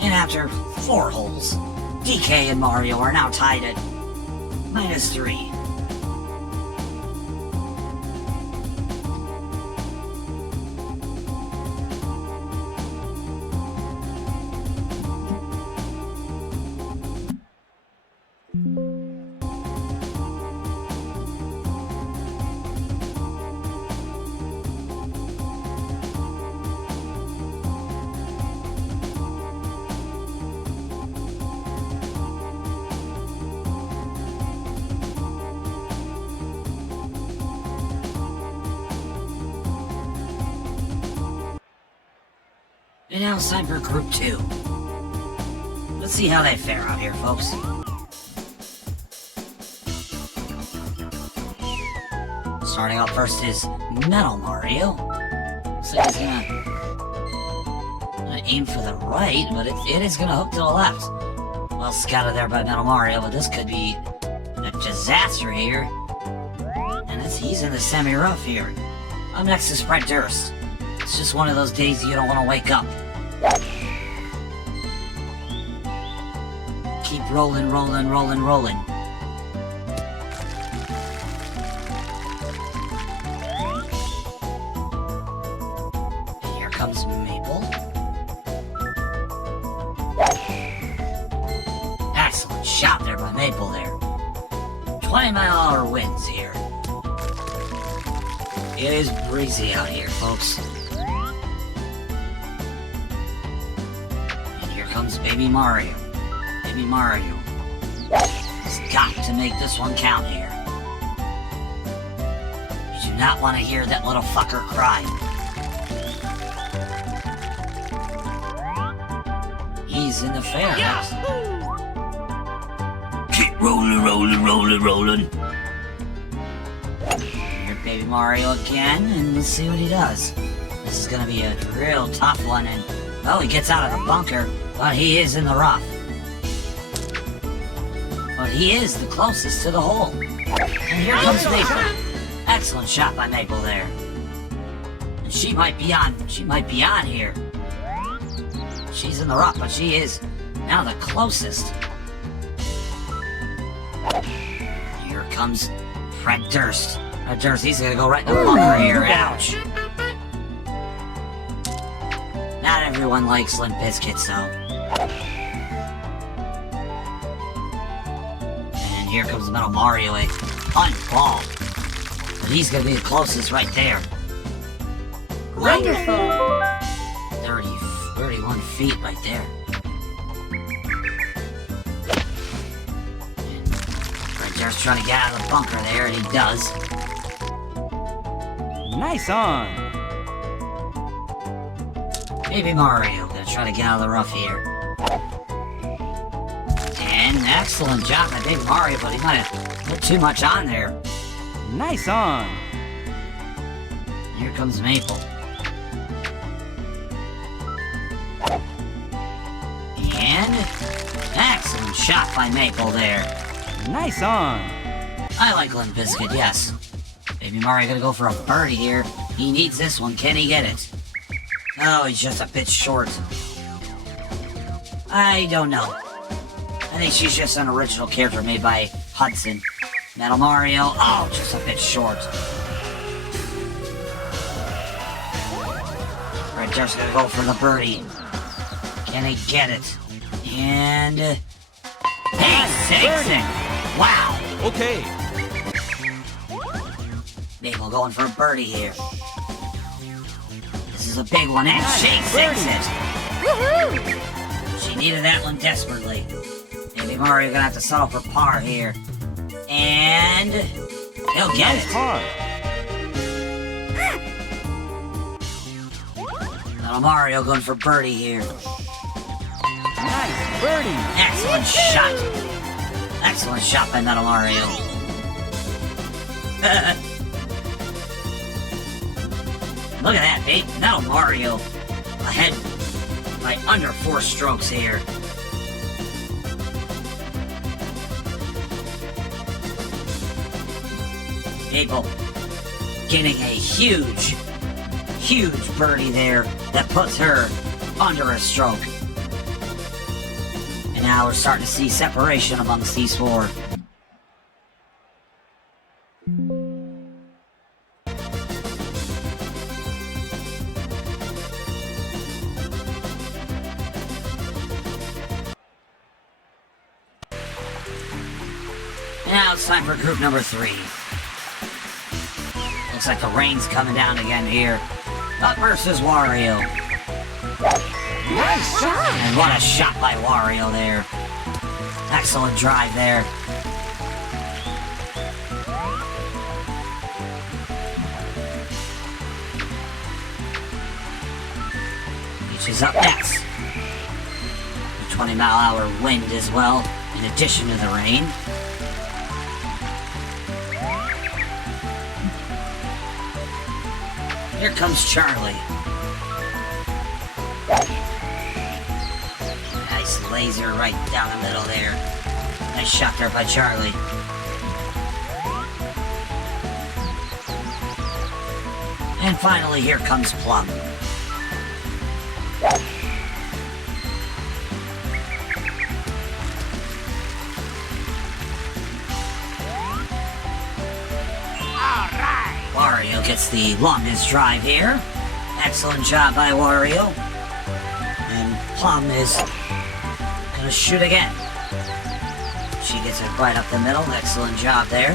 And after 4 holes, DK and Mario are now tied at -3. And now it's time for Group 2. Let's see how they fare out here, folks. Starting out first is Metal Mario. Looks like he's gonna aim for the right, but it is gonna hook to the left. Well scouted there by Metal Mario, but this could be a disaster here. And he's in the semi-rough here. Up next is Fred Durst. It's just one of those days you don't want to wake up. Keep rolling, rolling, rolling, rolling. And here comes Maple. Excellent shot there by Maple there. 20-mile-an-hour winds here. It is breezy out here, folks. And here comes Baby Mario. Baby Mario has got to make this one count here. You do not want to hear that little fucker cry. He's in the fair house. Keep rolling, rolling, rolling, rolling. Here, Baby Mario again, and let's see what he does. This is gonna be a real tough one, and oh, he gets out of the bunker, but he is in the rough. But he is the closest to the hole. And here comes Maple. Excellent shot by Maple there. And she might be on here. She's in the rough, but she is now the closest. Here comes Fred Durst. Fred Durst, he's gonna go right in the bunker here. Ouch. Not everyone likes Limp Bizkit, so. And here comes Metal Mario, a punt ball. But he's gonna be the closest right there. Wonderful. 31 feet right there. And Fred Durst trying to get out of the bunker there, and he does. Nice on. Baby Mario gonna try to get out of the rough here. And excellent job by Big Mario, but he might have put too much on there. Nice on. Here comes Maple. And excellent shot by Maple there. Nice on. I like Limp Bizkit, yes. Baby Mario gonna go for a birdie here. He needs this one. Can he get it? Oh, he's just a bit short. I don't know. I think she's just an original character made by Hudson. Metal Mario, oh, just a bit short. Fred Durst gonna go for the birdie. Can he get it? And he takes it! Wow! Okay. Maple going for a birdie here. This is a big one, and she takes it! Woohoo! She needed that one desperately. Baby Mario gonna have to settle for par here. And he'll get Nice it. par. Little Mario going for birdie here. Nice birdie. Excellent shot. Excellent shot by Metal Mario. Look at that, babe. Metal Mario ahead by under 4 strokes here. Maple getting a huge birdie there that puts her under a stroke. And now we're starting to see separation amongst these 4. Now it's time for group number 3. Looks like the rain's coming down again here. Up versus Wario. Nice shot. And what a shot by Wario there. Excellent drive there. Peach is up next. 20-mile-an-hour wind as well, in addition to the rain. Here comes Charlie. Nice laser right down the middle there. Nice shot there by Charlie. And finally, here comes Plum. Wario gets the longest drive here. Excellent job by Wario. And Plum is gonna shoot again. She gets it right up the middle. Excellent job there.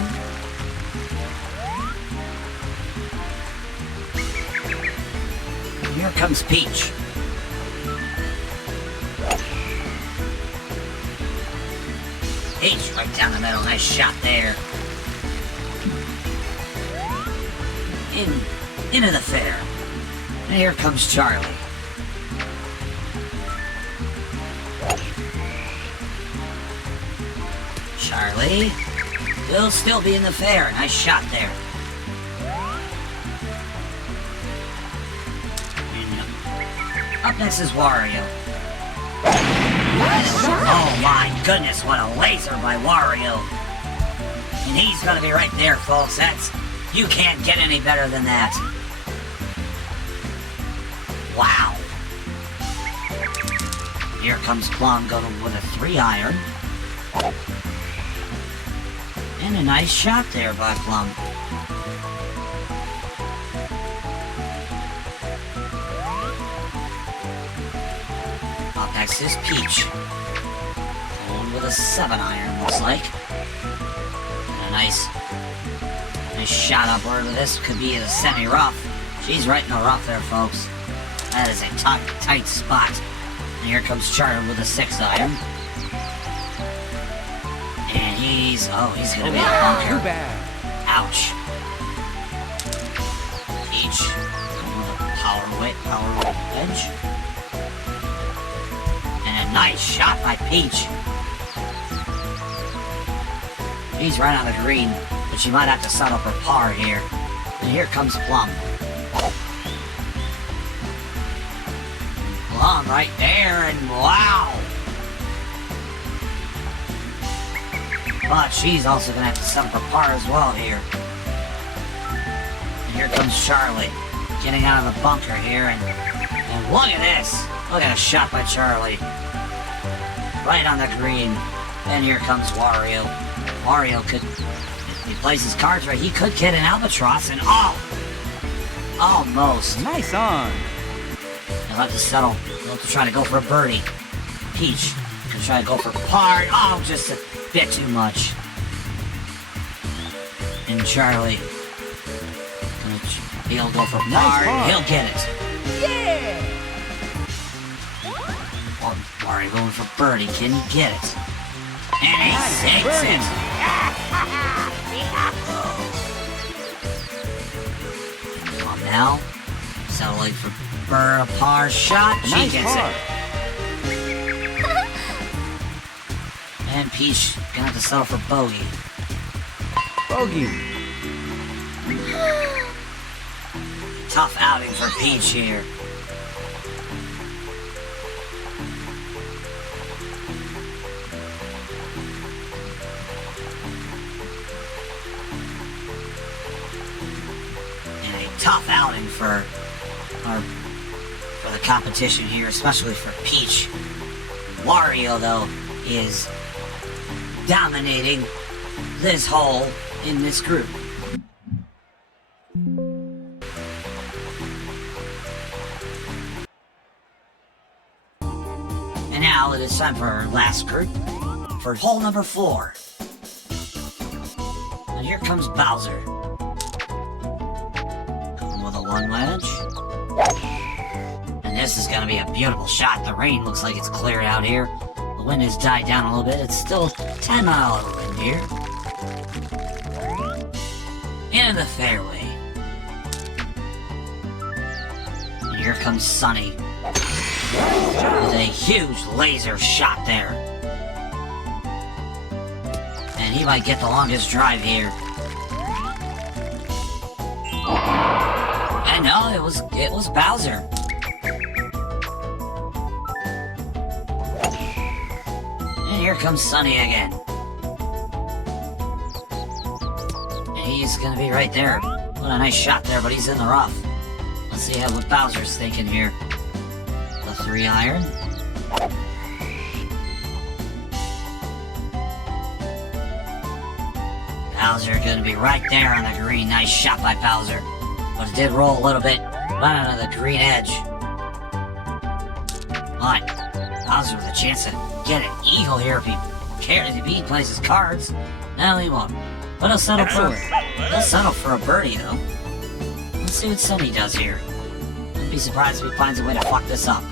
And here comes Peach. Peach right down the middle. Nice shot there. Into the fair. And here comes Charlie. Charlie will still be in the fair. Nice shot there. And up next is Wario. Oh my goodness, what a laser by Wario. And he's gonna be right there, folks. You can't get any better than that. Wow. Here comes Plum going with a 3-iron. And a nice shot there by Plum. Up next is Peach. Going with a 7-iron, looks like. And a nice shot upward. This could be a semi-rough. She's right in the rough there, folks. That is a tight spot. And here comes Charlie with a 6-iron. And he's gonna be a bunker. Too bad. Ouch. Peach with a power wedge. And a nice shot by Peach. He's right on the green. But she might have to settle for par here. And here comes Plum. Plum right there, and wow! But she's also gonna have to settle for par as well here. And here comes Charlie, getting out of the bunker here, and look at this! Look at a shot by Charlie. Right on the green. And here comes Wario. Wario could, if he plays his cards right, he could get an albatross, and almost. Nice on. He'll have to settle. He'll have to try to go for a birdie. Peach can try to go for par. Oh, just a bit too much. And Charlie, he'll go for par. Nice. He'll get it. Yeah. Or Wario going for birdie. Can he get it? And he sinks birdie. it. Come on now. Settling for a par shot. She Nice gets par. it. And Peach gonna have to settle for bogey. Bogey. Tough outing for Peach here. Tough outing for the competition here, especially for Peach. Wario, though, is dominating this hole in this group. And now it is time for our last group, for hole number 4. And here comes Bowser. With a 1 wedge. And this is gonna be a beautiful shot. The rain looks like it's cleared out here. The wind has died down a little bit. It's still 10-mile wind here. Into the fairway. And here comes Sunny. with a huge laser shot there. And he might get the longest drive here. And no, it was Bowser. And here comes Sunny again. And he's gonna be right there. What a nice shot there, but he's in the rough. Let's see what Bowser's thinking here. The 3-iron. Bowser gonna be right there on the green. Nice shot by Bowser. But it did roll a little bit right onto the green edge. But Bowser with a chance to get an eagle here if he cares, if he plays his cards. No, he won't. But he'll settle for a birdie though. Let's see what Sunny does here. Wouldn't be surprised if he finds a way to fuck this up.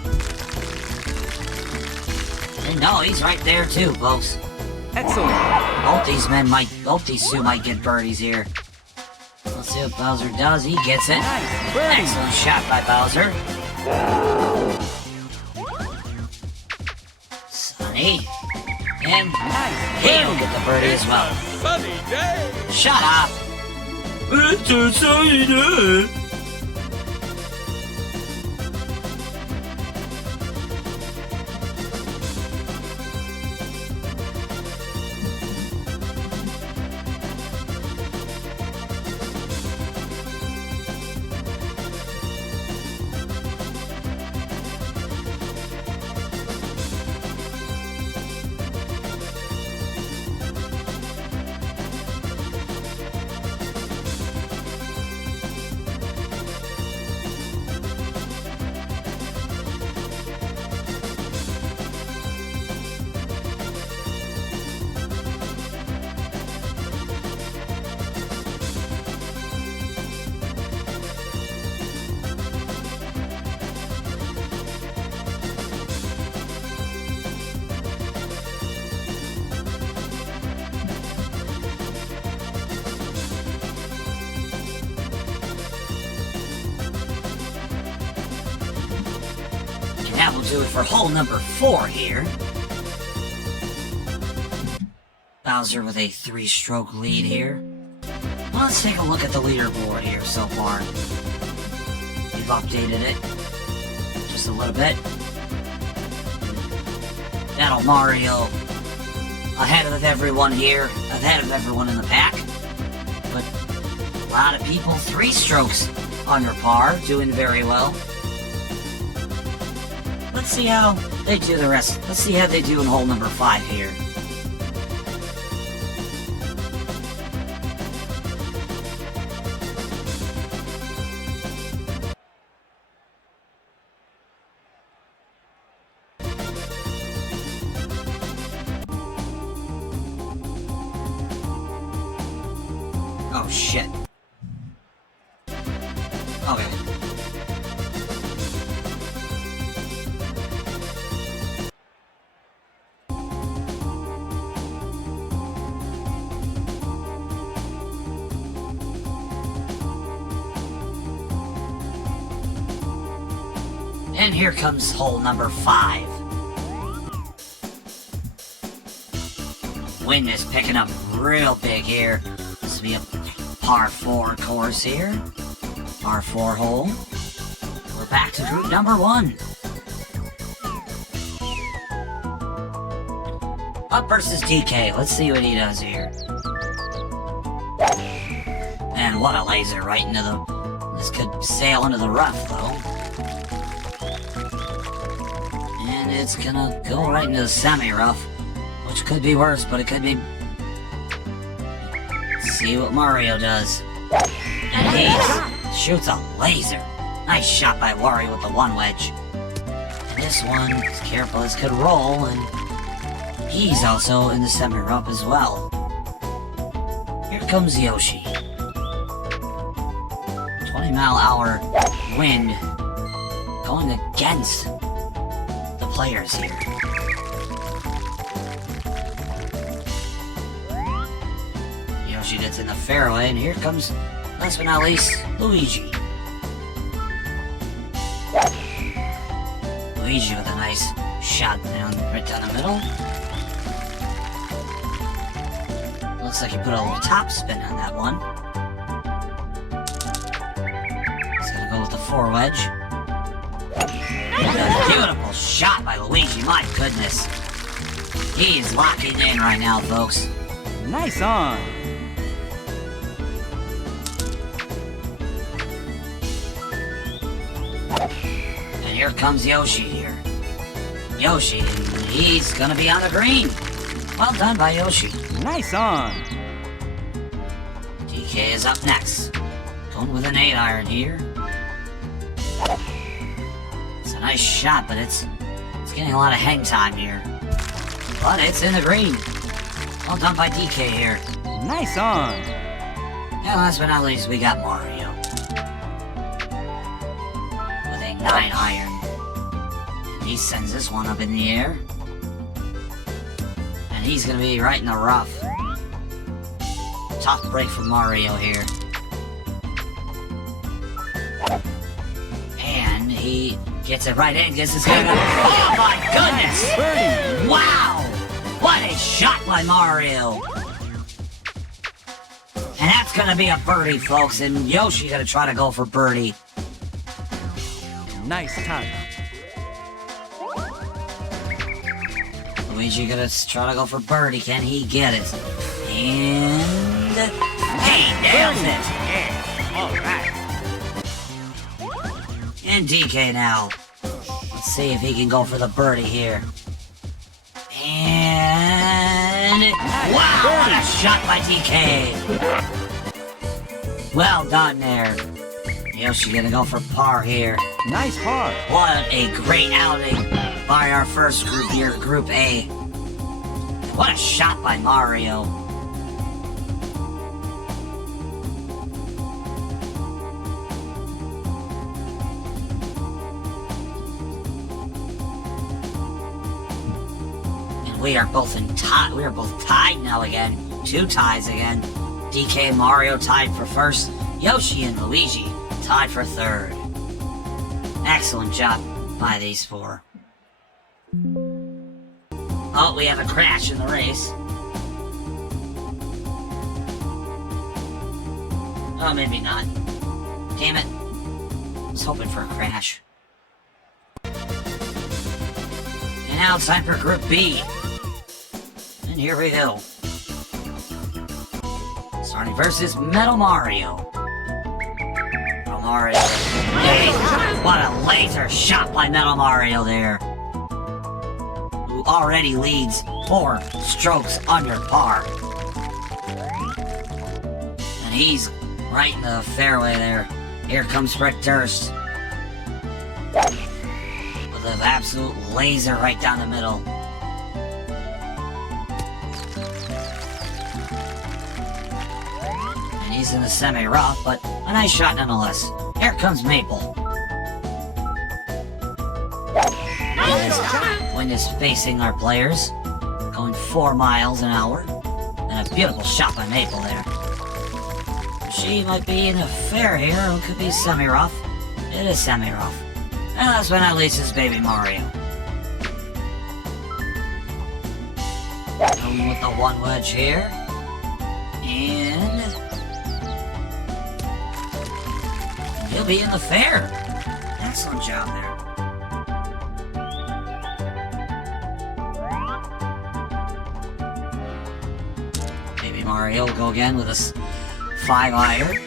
And no, he's right there too, folks. Excellent. Both these two might get birdies here. Let's see what Bowser does. He gets it. Nice birdie. Excellent shot by Bowser. Sunny. And he'll get the birdie as well. Sunny day. Shut up! It's a sunny day! That will do it for hole number 4 here. Bowser with a 3-stroke lead here. Well, let's take a look at the leaderboard here so far. We've updated it just a little bit. That'll Mario ahead of everyone here, ahead of everyone in the pack. But a lot of people 3 strokes under par, doing very well. Let's see how they do the rest. Let's see how they do in hole number 5 here. Oh shit. Okay. And here comes hole number 5. Wind is picking up real big here. This will be a par 4 course here. Par 4 hole. We're back to group number 1. Up versus DK. Let's see what he does here. And what a laser right into the... This could sail into the rough, though. And it's gonna go right into the semi-rough, which could be worse, but it could be... Let's see what Mario does. And he shoots a laser. Nice shot by Wario with the 1 wedge. And this one, is careful, this could roll, and he's also in the semi-rough as well. Here comes Yoshi. 20-mile-an-hour wind going against the players here. Yoshi gets in the fairway, and here comes, last but not least, Luigi. Luigi with a nice shot right down the middle. Looks like he put a little top spin on that one. He's gonna go with the 4 wedge. Beautiful shot by Luigi, my goodness. He's locking in right now, folks. Nice on. And here comes Yoshi here. Yoshi, he's gonna be on the green. Well done by Yoshi. Nice on. DK is up next. Going with an 8-iron here. It's a nice shot, but it's getting a lot of hang time here. But it's in the green. Well done by DK here. Nice on. And last but not least, we got Mario. With a 9-iron. He sends this one up in the air. And he's gonna be right in the rough. Tough break for Mario here. And he gets it right in, gets his head up. Oh my goodness! Birdie. Wow! What a shot by Mario! And that's gonna be a birdie, folks, and Yoshi gonna try to go for birdie. Nice touch. Luigi gonna try to go for birdie. Can he get it? And he nails it! Yeah, all right. And DK now. Let's see if he can go for the birdie here. And wow, what a shot by DK! Well done there. Yoshi gonna go for par here. Nice par. What a great outing by our first group here, Group A. What a shot by Mario. And we are both tied now again. 2 ties again. DK and Mario tied for first. Yoshi and Luigi tied for third. Excellent job by these 4. Oh, we have a crash in the race. Oh, maybe not. Damn it. I was hoping for a crash. And now it's time for Group B. And here we go. Starting versus Metal Mario. Metal Mario. Hey, what a laser shot by Metal Mario there. Who already leads 4 strokes under par. And he's right in the fairway there. Here comes Brett Durst. With an absolute laser right down the middle. And he's in the semi-rough, but a nice shot nonetheless. Here comes Maple. Wind is facing our players, going 4 miles an hour. And a beautiful shot by Maple there. She might be in the fair here, or it could be semi-rough. It is semi-rough. And last but not least is Baby Mario. Going with the 1 wedge here. And he'll be in the fair. Excellent job there. Baby Mario will go again with a 5-iron.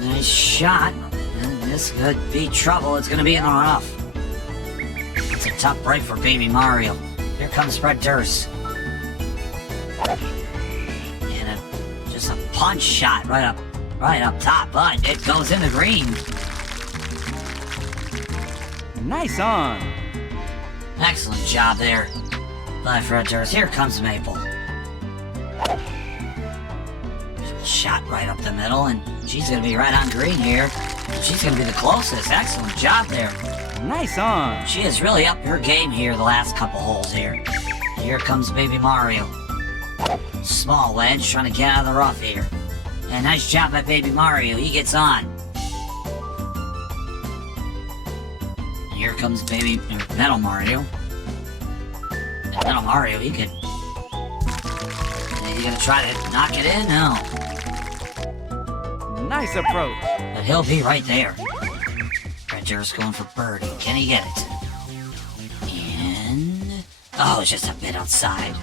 Nice shot. And this could be trouble. It's going to be in the rough. It's a tough break for Baby Mario. Here comes Brett Durst. And just a punch shot right up top, but it goes in the green. Nice on. Excellent job there by Brett Durst. Here comes Maple. Shot right up the middle, and she's going to be right on green here. She's going to be the closest. Excellent job there. Nice on. She has really upped her game here the last couple holes here. Here comes Baby Mario. Small wedge, trying to get out of the rough here. And nice job by Baby Mario. He gets on. here comes Metal Mario. And Metal Mario, he could... Is he gonna try to knock it in? No. Nice approach. But he'll be right there. Red Jarrett's going for birdie. Can he get it? And... Oh, it's just a bit outside.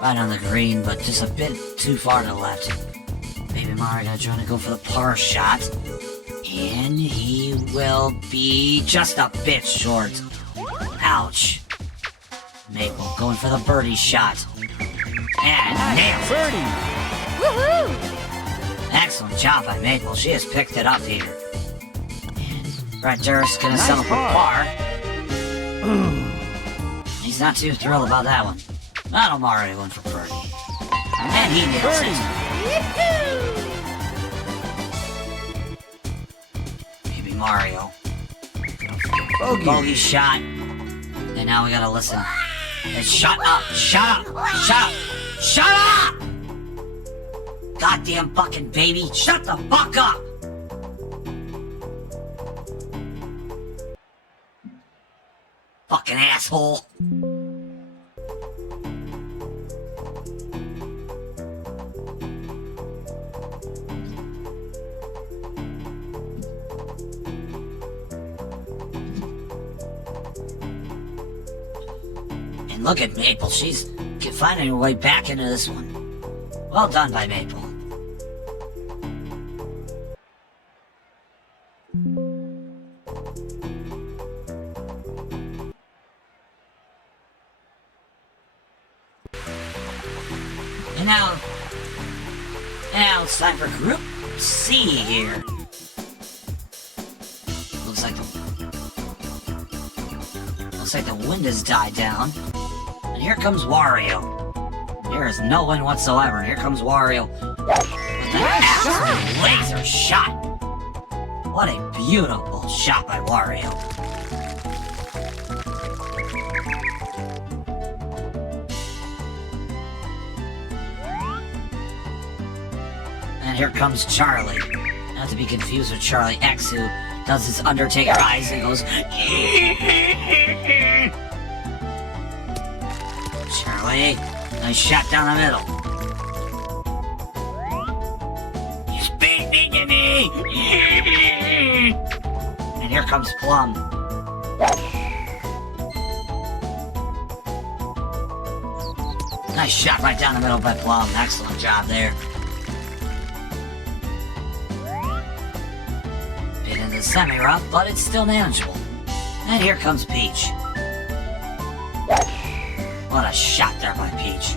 Right on the green, but just a bit too far to the left. Baby Mario trying to go for the par shot. And he will be just a bit short. Ouch. Maple going for the birdie shot. And nailed it. Birdie. Woohoo! Excellent job by Maple. She has picked it up here. And Red Jarrett's gonna Nice settle for par. par. He's not too thrilled about that one. Metal Mario going for birdie. And he nails it. Baby Mario. Bogey shot. And now we gotta listen. And shut up! Shut up! Shut up! Shut up! Goddamn fucking baby! Shut the fuck up! Fucking asshole! And look at Maple, she's finding her way back into this one. Well done by Maple. And now it's time for Group C here. Looks like the wind has died down. And here comes Wario. There is no wind whatsoever. Here comes Wario. With an absolute laser shot. What a beautiful shot by Wario. And here comes Charlie. Not to be confused with Charlie X, who does his Undertaker eyes and goes... Charlie, nice shot down the middle. You speak me to me! And here comes Plum. Nice shot right down the middle by Plum. Excellent job there. Bit in the semi-rough, but it's still manageable. And here comes Peach. What a shot there by Peach.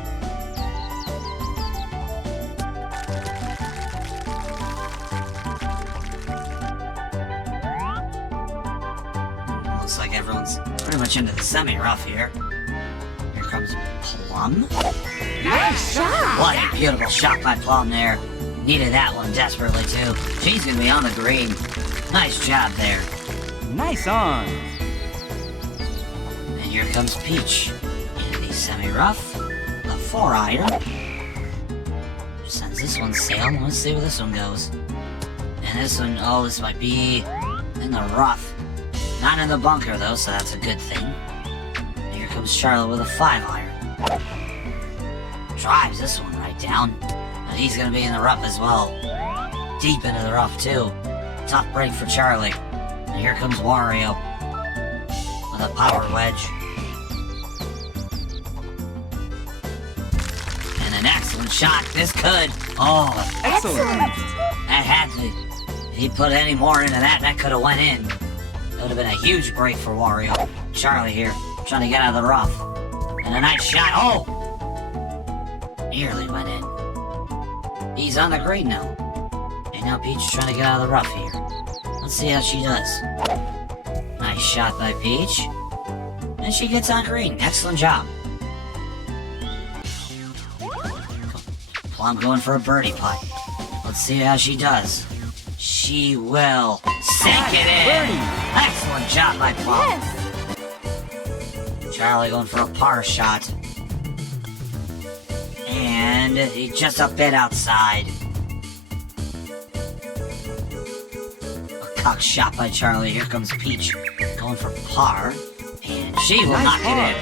Looks like everyone's pretty much into the semi-rough here. Here comes Plum. Nice shot! What a beautiful shot by Plum there. Needed that one desperately too. She's gonna be on the green. Nice job there. Nice on. And here comes Peach. Into the semi-rough. The 4-iron. Sends this one sailing. Let's see where this one goes. And this one, oh, this might be in the rough. Not in the bunker though, so that's a good thing. And here comes Charlotte with a 5-iron. Drives this one right down. And he's gonna be in the rough as well. Deep into the rough too. Tough break for Charlie. And here comes Wario. With a power wedge. And an excellent shot. This could. Oh, Excellent. that had to. If he put any more into that, that could have went in. That would have been a huge break for Wario. Charlie here, trying to get out of the rough. And a nice shot. Oh! Nearly went in. He's on the green now. And now Peach is trying to get out of the rough here. Let's see how she does. Nice shot by Peach. And she gets on green. Excellent job. Plum going for a birdie putt. Let's see how she does. She will sink it in. Birdie. Excellent job by Plum. Yes! Charlie going for a par shot. And he's just a bit outside. A cock shot by Charlie. Here comes Peach going for par. And she will Nice knock par. it in.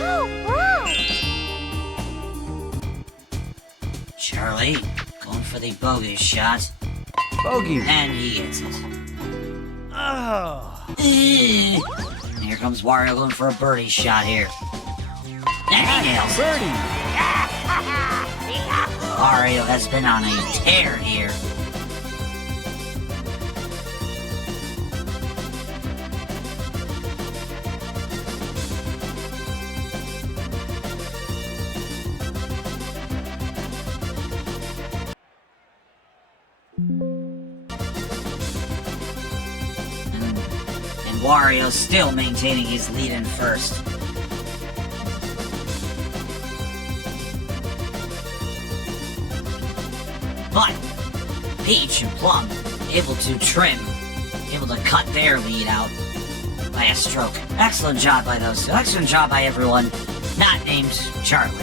Oh, wow. Charlie going for the bogey shot. Bogey. And he gets it. Oh. And here comes Wario going for a birdie shot here. And he nails it. Birdie. Wario has been on a tear here. And Wario's still maintaining his lead in first. But Peach and Plum able to cut their lead out by a stroke. Excellent job by those two. Excellent job by everyone not named Charlie.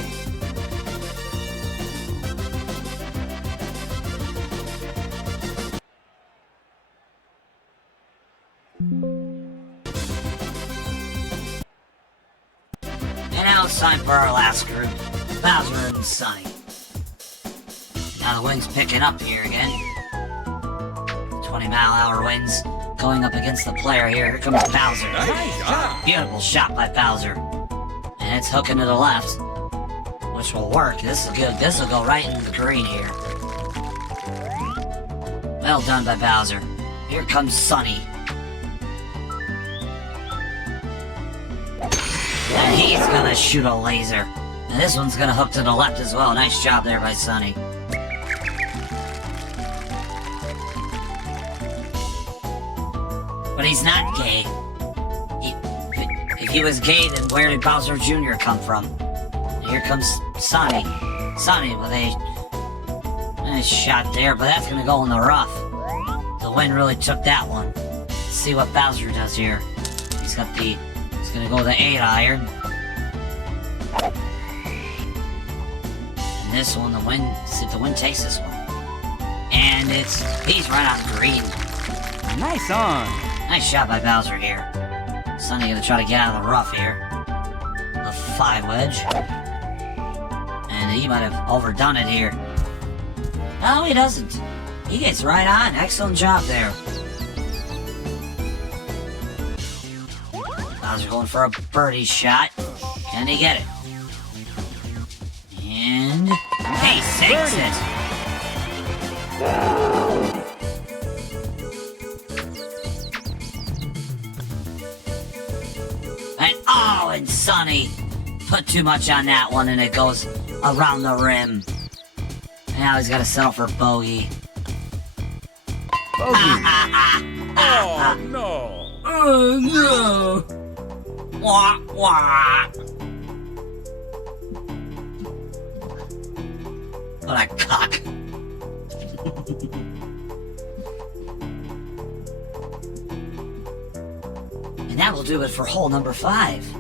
And now it's time for our last group, Bowser and Sunny. Now the wind's picking up here again. 20-mile-an-hour winds going up against the player here. Here comes Bowser. Nice job. Beautiful shot by Bowser. And it's hooking to the left, which will work. This is good. This will go right into the green here. Well done by Bowser. Here comes Sunny. And he's gonna shoot a laser. And this one's gonna hook to the left as well. Nice job there by Sunny. But he's not gay. If he was gay, then where did Bowser Jr. come from? And here comes Sonny. Sonny with a nice shot there, but that's gonna go in the rough. The wind really took that one. Let's see what Bowser does here. He's gonna go with the 8-iron. And this one, see if the wind takes this one. And he's right on the green. Nice on. Nice shot by Bowser here. Sonny gonna try to get out of the rough here. A 5 wedge. And he might have overdone it here. No, he doesn't. He gets right on. Excellent job there. Bowser going for a birdie shot. Can he get it? And he sinks it. And Sonny put too much on that one and it goes around the rim. Now he's got to settle for bogey. Bogey. Oh, no. Oh no! Wah, wah. What a cock. And that will do it for hole number 5.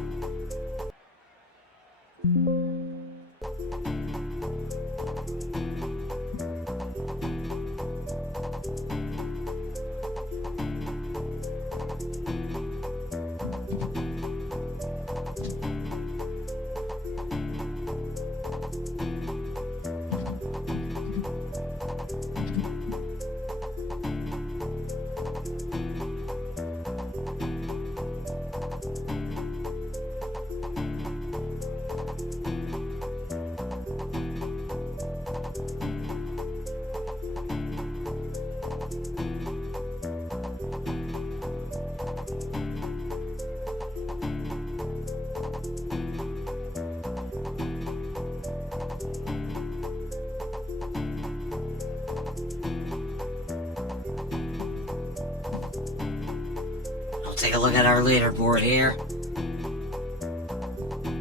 Take a look at our leaderboard here.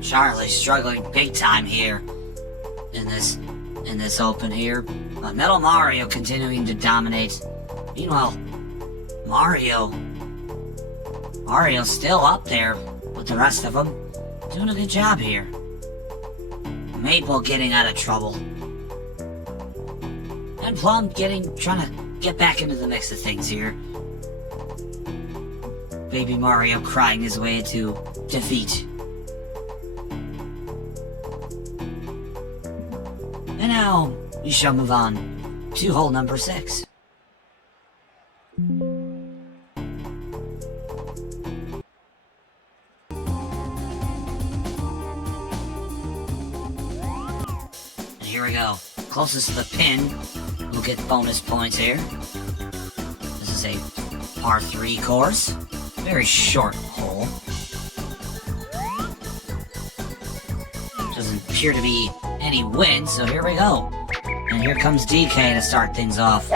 Charlie's struggling big time here in this open here. Metal Mario continuing to dominate. Meanwhile, Mario's still up there with the rest of them. Doing a good job here. Maple getting out of trouble. And Plum trying to get back into the mix of things here. Baby Mario crying his way to defeat. And now, we shall move on to hole number 6. And here we go. Closest to the pin will get bonus points here. This is a par 3 course. Very short hole. Doesn't appear to be any wind, so here we go. And here comes DK to start things off.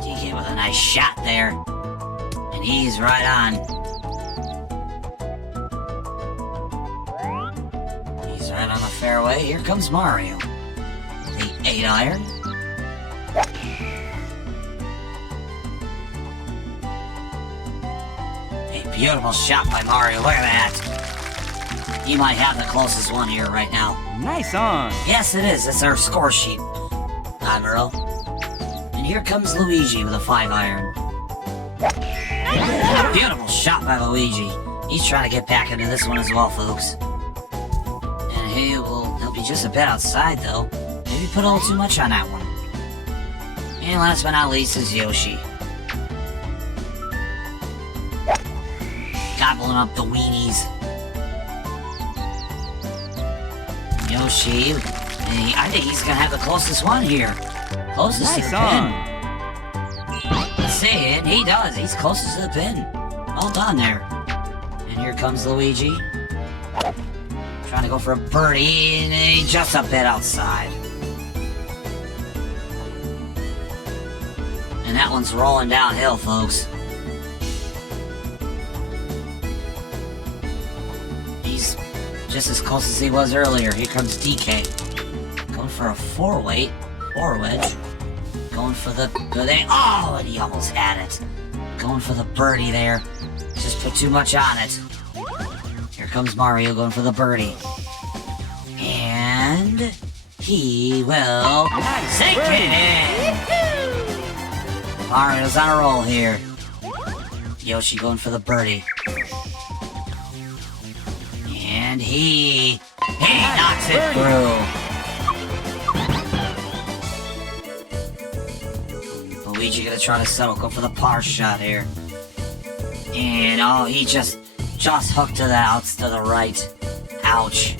DK with a nice shot there. And he's right on. He's right on the fairway. Here comes Mario. The 8-iron. A beautiful shot by Mario. Look at that. He might have the closest one here right now. Nice on. Yes, it is. It's our score sheet. Admiral. And here comes Luigi with a 5-iron. Beautiful shot by Luigi. He's trying to get back into this one as well, folks. And he'll be just a bit outside, though. Maybe put a little too much on that one. And last but not least is Yoshi. Gobbling up the weenies. Yoshi, I think he's gonna have the closest one here. Closest to the pin. Let's see, and he does. He's closest to the pin. Well done there. And here comes Luigi. Trying to go for a birdie, and he's just a bit outside. And that one's rolling downhill, folks. He's just as close as he was earlier. Here comes DK. Going for a 4-weight. 4-wedge. Going for the... Oh, and he almost had it. Going for the birdie there. Just put too much on it. Here comes Mario going for the birdie. And... he will... sink it in! Mario's on a roll here. Yoshi going for the birdie. And he knocks it through. Luigi gonna try to settle, go for the par shot here. And oh, he just hooked to the outs to the right. Ouch.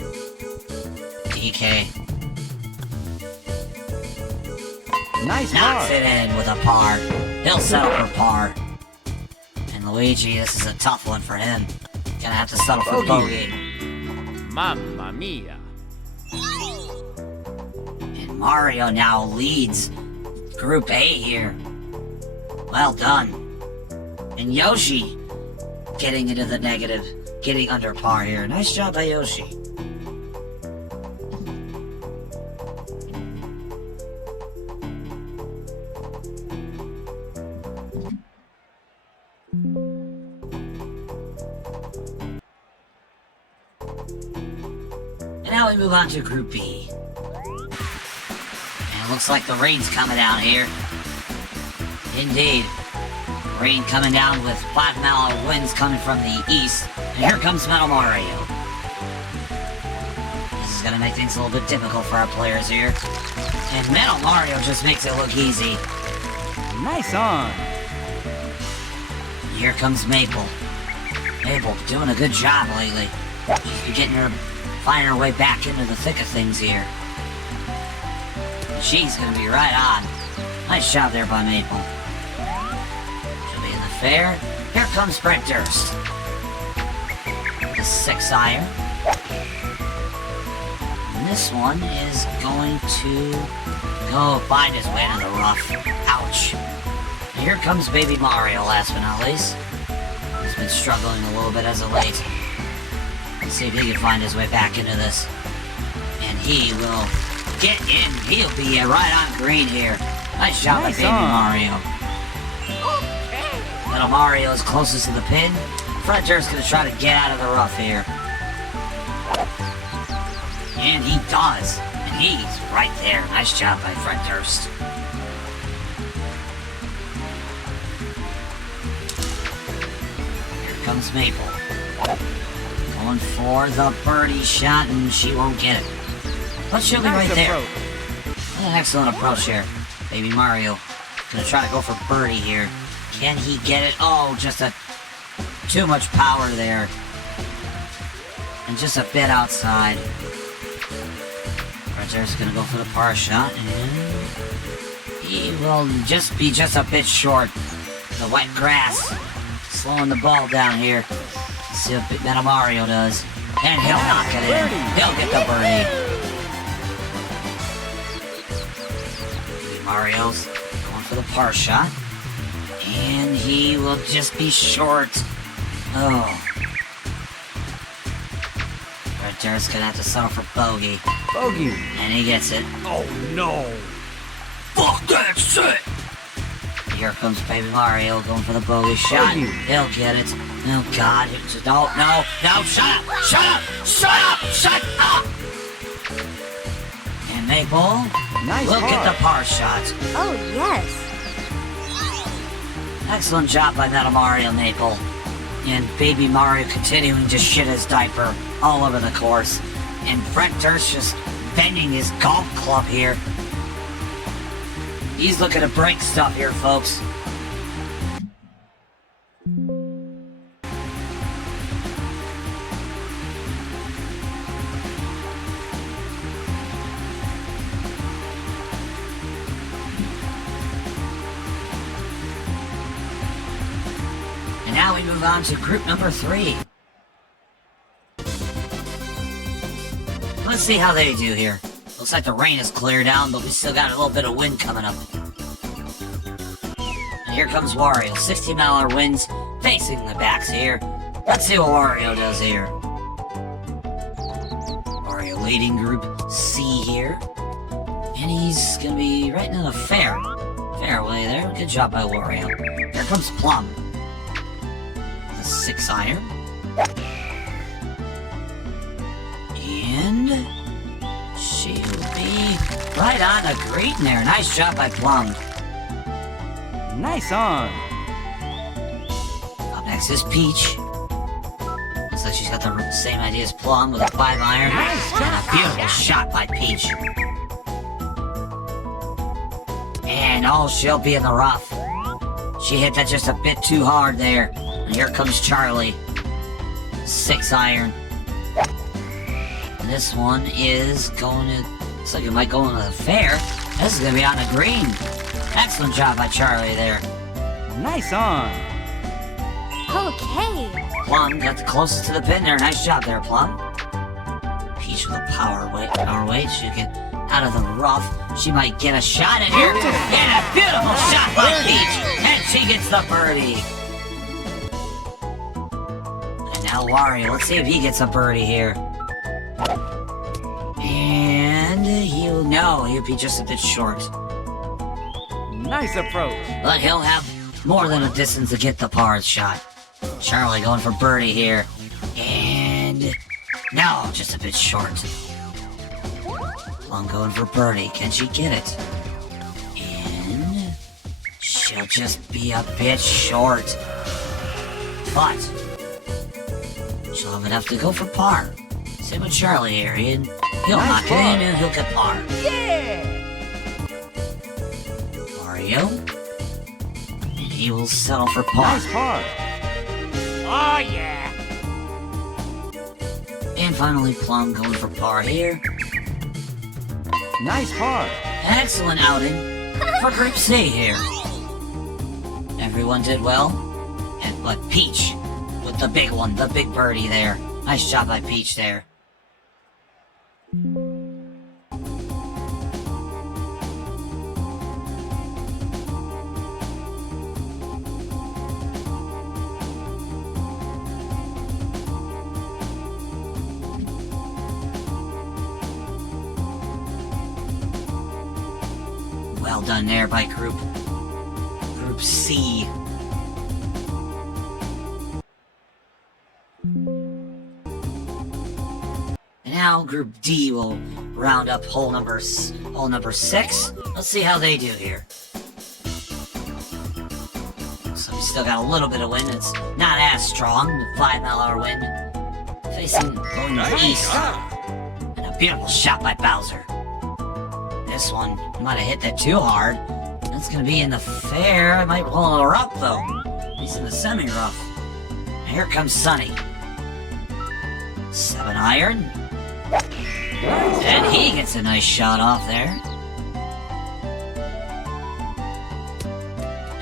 DK Nice knocks par. it in with a par. He'll settle for par. And Luigi, this is a tough one for him. Gonna have to settle for bogey. Mamma mia. And Mario now leads Group A here. Well done. And Yoshi getting into the negative, getting under par here. Nice job by Yoshi. And now we move on to Group B. And it looks like the rain's coming down here. Indeed. Rain coming down with 5-mile winds coming from the east. And here comes Metal Mario. This is gonna make things a little bit difficult for our players here. And Metal Mario just makes it look easy. Nice on. And here comes Maple. Maple doing a good job lately. She's finding her way back into the thick of things here. And she's gonna be right on. Nice job there by Maple. She'll be in the fair. Here comes Brett Durst. The 6-iron. And this one is going to go find his way into the rough. Ouch. And here comes Baby Mario, last but not least. He's been struggling a little bit as of late. Let's see if he can find his way back into this. And he will get in. He'll be right on green here. Nice job by Baby Mario. Little Mario is closest to the pin. Fred Durst's gonna try to get out of the rough here. And he does. And he's right there. Nice job by Fred Durst. comes Maple. Going for the birdie shot, and she won't get it. But she'll be right there. An excellent approach here. Baby Mario gonna try to go for birdie here. Can he get it? Oh, just too much power there. And just a bit outside. Right there's gonna go for the par shot, and he will just be a bit short. The wet grass slowing the ball down here. Let's see what Metal Mario does. And he'll knock it in. He'll get the birdie. Mario's going for the par shot. And he will just be short. Oh. Right there's gonna have to settle for bogey. Bogey. And he gets it. Oh no! Fuck that shit! Here comes Baby Mario going for the bogey shot. Bogey. He'll get it. Oh God. No, shut up! Shut up! Shut up! Shut up! And Maple Nice will par. get the par shot. Oh, yes. Excellent job by Metal Mario Maple. And Baby Mario continuing to shit his diaper all over the course. And Brent Durst just bending his golf club here. He's looking to break stuff here, folks. And now we move on to group number 3. Let's see how they do here. Looks like the rain has cleared down, but we still got a little bit of wind coming up. And here comes Wario. 60-mile winds facing the backs here. Let's see what Wario does here. Wario leading group C here. And he's gonna be right in the fairway there. Good job by Wario. Here comes Plum. The 6-iron. And she'll be right on the green there. Nice job by Plum. Nice on. Up next is Peach. Looks like she's got the same idea as Plum with a 5-iron. Nice And a beautiful shot by Peach. And oh, she'll be in the rough. She hit that just a bit too hard there. And here comes Charlie. 6-iron. And this one is going to... Looks like it might go into the fair. This is going to be on the green. Excellent job by Charlie there. Nice on. Okay. Plum got the closest to the pin there. Nice job there, Plum. Peach with a power weight. She can out of the rough. She might get a shot in here. And a beautiful shot by Peach. And she gets the birdie. And now Wario. Let's see if he gets a birdie here. And he'll be just a bit short. Nice approach. But he'll have more than a distance to get the par shot. Charlie going for birdie here. And no, just a bit short. Plum going for birdie. Can she get it? And she'll just be a bit short. But she'll have enough to go for par. Same with Charlie here. He'll knock it in and he'll get par. Yeah. Mario. And he will settle for par. Nice par. Oh yeah! And finally Plum going for par here. Nice par. Excellent outing for Group C here. Everyone did well. But Peach with the big one, the big birdie there. Nice job by Peach there. Well done there by Group C. And now Group D will round up hole number 6. Let's see how they do here. Looks So we still got a little bit of wind. It's not as strong, the 5-mile-an-hour wind. Facing going east. And a beautiful shot by Bowser. This one might have hit that too hard. That's gonna be in the fair. It might roll a little rough though. He's in the semi-rough. And here comes Sunny. 7-iron. And he gets a nice shot off there.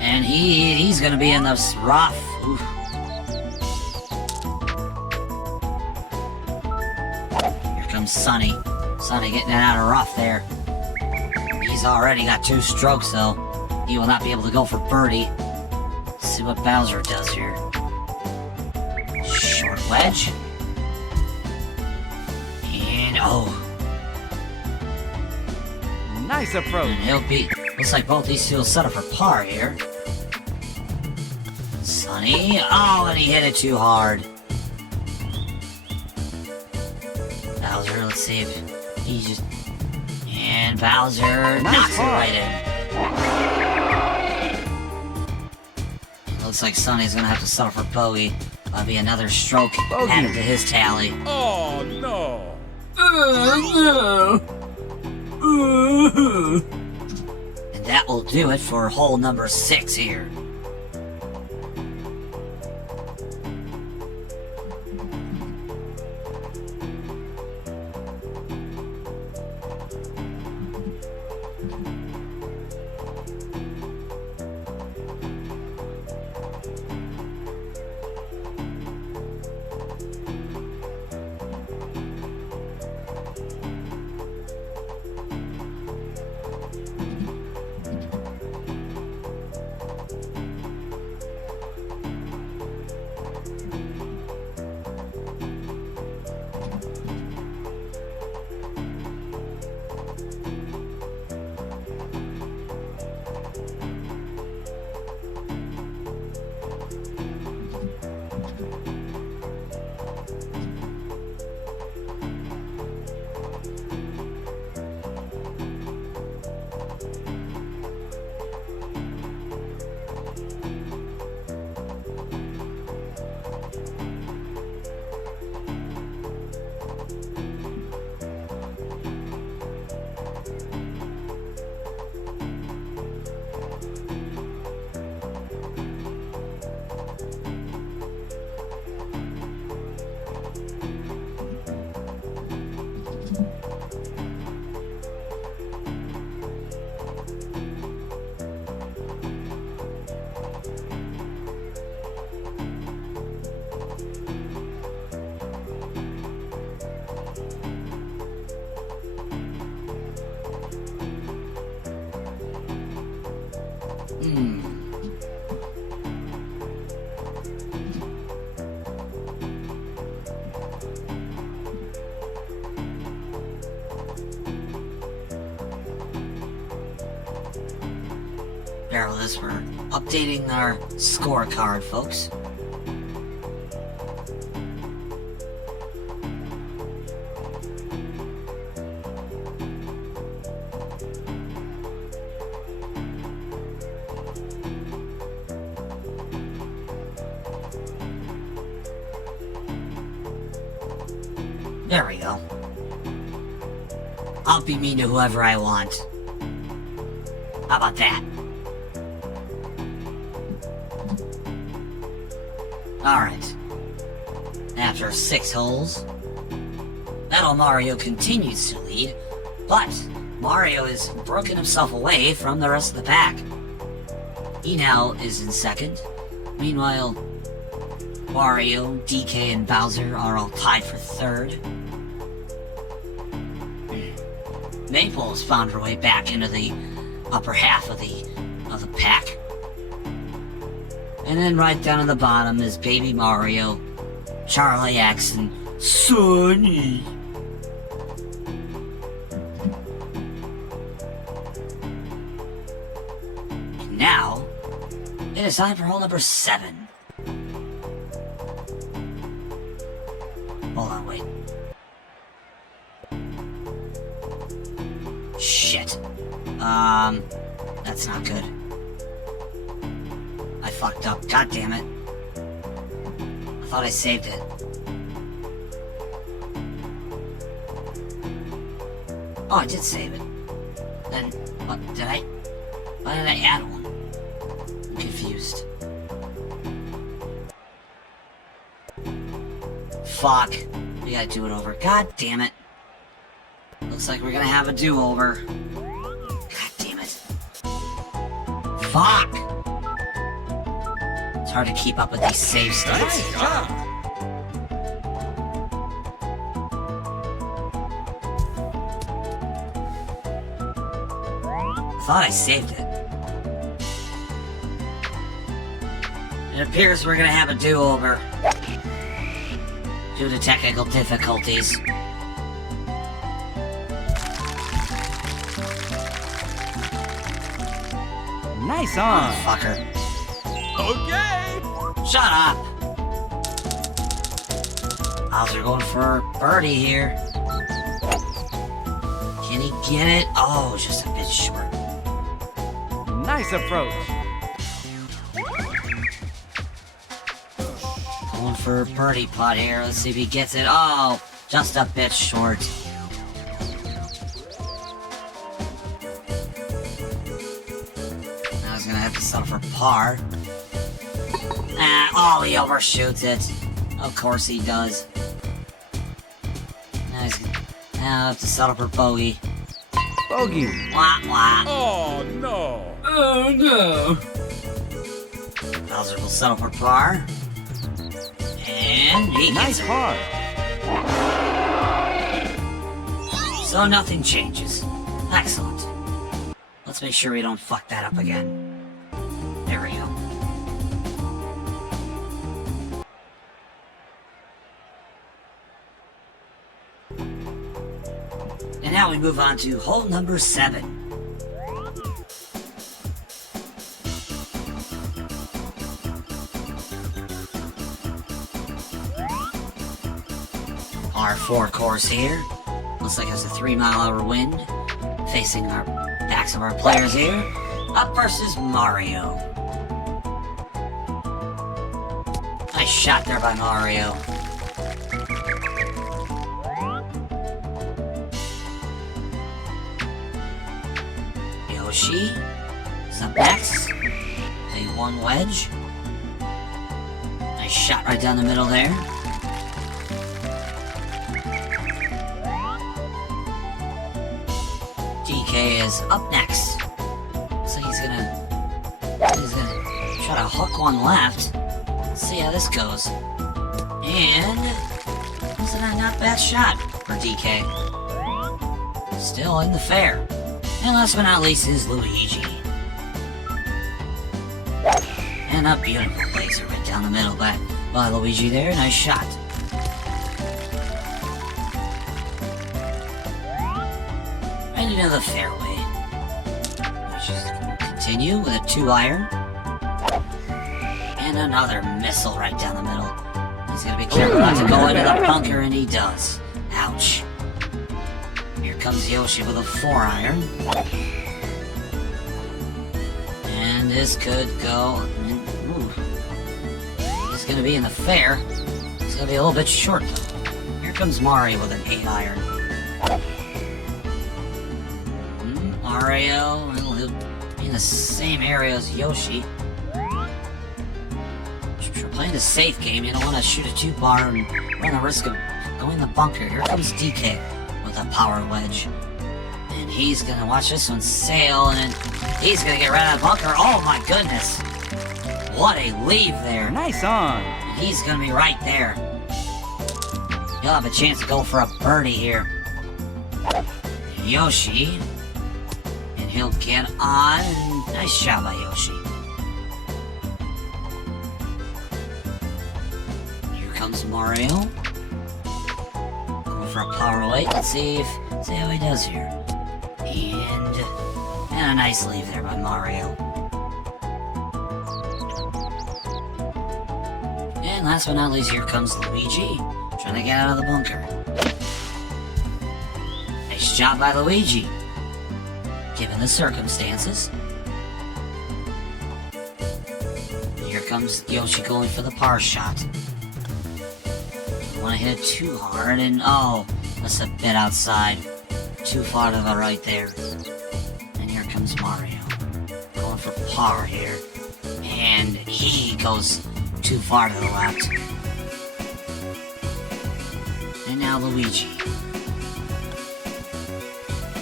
And he's gonna be in the rough. Oof. Here comes Sunny. Sunny getting it out of rough there. He's already got 2 strokes though. He will not be able to go for birdie. Let's see what Bowser does here. Short wedge. And oh. Nice approach. And he'll be. Looks like both these two will set up for par here. Sunny. Oh, and he hit it too hard. Bowser, let's see if he just. And Bowser knocks it right in. Looks like Sunny's gonna have to settle for bogey. That'll be another stroke added to his tally. Oh no! And that will do it for hole number 6 here. Barrel this, we're updating our scorecard, folks. There we go. I'll be mean to whoever I want. How about that? Alright. After 6 holes, Metal Mario continues to lead, but Mario has broken himself away from the rest of the pack. He now is in second. Meanwhile, Wario, DK, and Bowser are all tied for third. Maple has found her way back into the upper half of the pack. And then right down at the bottom is Baby Mario, Charlie X, and Sunny. And now, it is time for hole number 7. Hold on, wait. Shit. That's not good. I fucked up. God damn it. I thought I saved it. Oh, I did save it. Then, what, did I? Why did I add one? I'm confused. Fuck. We gotta do it over. God damn it. Looks like we're gonna have a do-over. God damn it. Fuck! It's hard to keep up with these save states. Nice job. I thought I saved it. It appears we're gonna have a do-over. Due to technical difficulties. Nice on. Fucker. Okay. Shut up! Bowser going for birdie here. Can he get it? Oh, just a bit short. Nice approach. Going for a birdie putt here. Let's see if he gets it. Oh, just a bit short. Now he's gonna have to settle for par. Oh, he overshoots it. Of course he does. Now now I have to settle for bogey. Bogey. Wah, wah. Oh no. Oh no. Bowser will settle for par. And he Nice gets it. par. So nothing changes. Excellent. Let's make sure we don't fuck that up again. There we go. And now we move on to hole number 7. Our 4 course here. Looks like it's a 3-mile-an-hour wind. Facing our backs of our players here. Up versus Mario. Nice shot there by Mario. Yoshi is up next. A 1 wedge. Nice shot right down the middle there. DK is up next. Looks like he's gonna try to hook one left. Let's see how this goes. And this is a not bad shot for DK. Still in the fair. And last but not least is Luigi. And a beautiful laser right down the middle by Luigi there. Nice shot. Right into the fairway. Which is going to continue with a 2-iron. And another missile right down the middle. He's going to be careful not to go into the bunker, and he does. Ouch. Here comes Yoshi with a 4-iron. And this could go... Ooh. He's going to be in the fair. It's going to be a little bit short, though. Here comes Mario with an 8-iron. Mario, he'll be in the same area as Yoshi. If you're playing the safe game, you don't want to shoot a 2-bar and run the risk of going in the bunker. Here comes DK with a power wedge. And he's going to watch this one sail, and then he's going to get right out of the bunker. Oh my goodness. What a leave there. Nice on. And he's going to be right there. He'll have a chance to go for a birdie here. Yoshi. And he'll get on. Nice shot by Yoshi. Here comes Mario. Going for a power weight. Let's see how he does here. And a nice leave there by Mario. And last but not least, here comes Luigi. Trying to get out of the bunker. Nice job by Luigi. Given the circumstances. Here comes Yoshi going for the par shot. Don't want to hit it too hard, and oh, that's a bit outside. Too far to the right there. And here comes Mario. Going for par here. And he goes too far to the left. And now Luigi.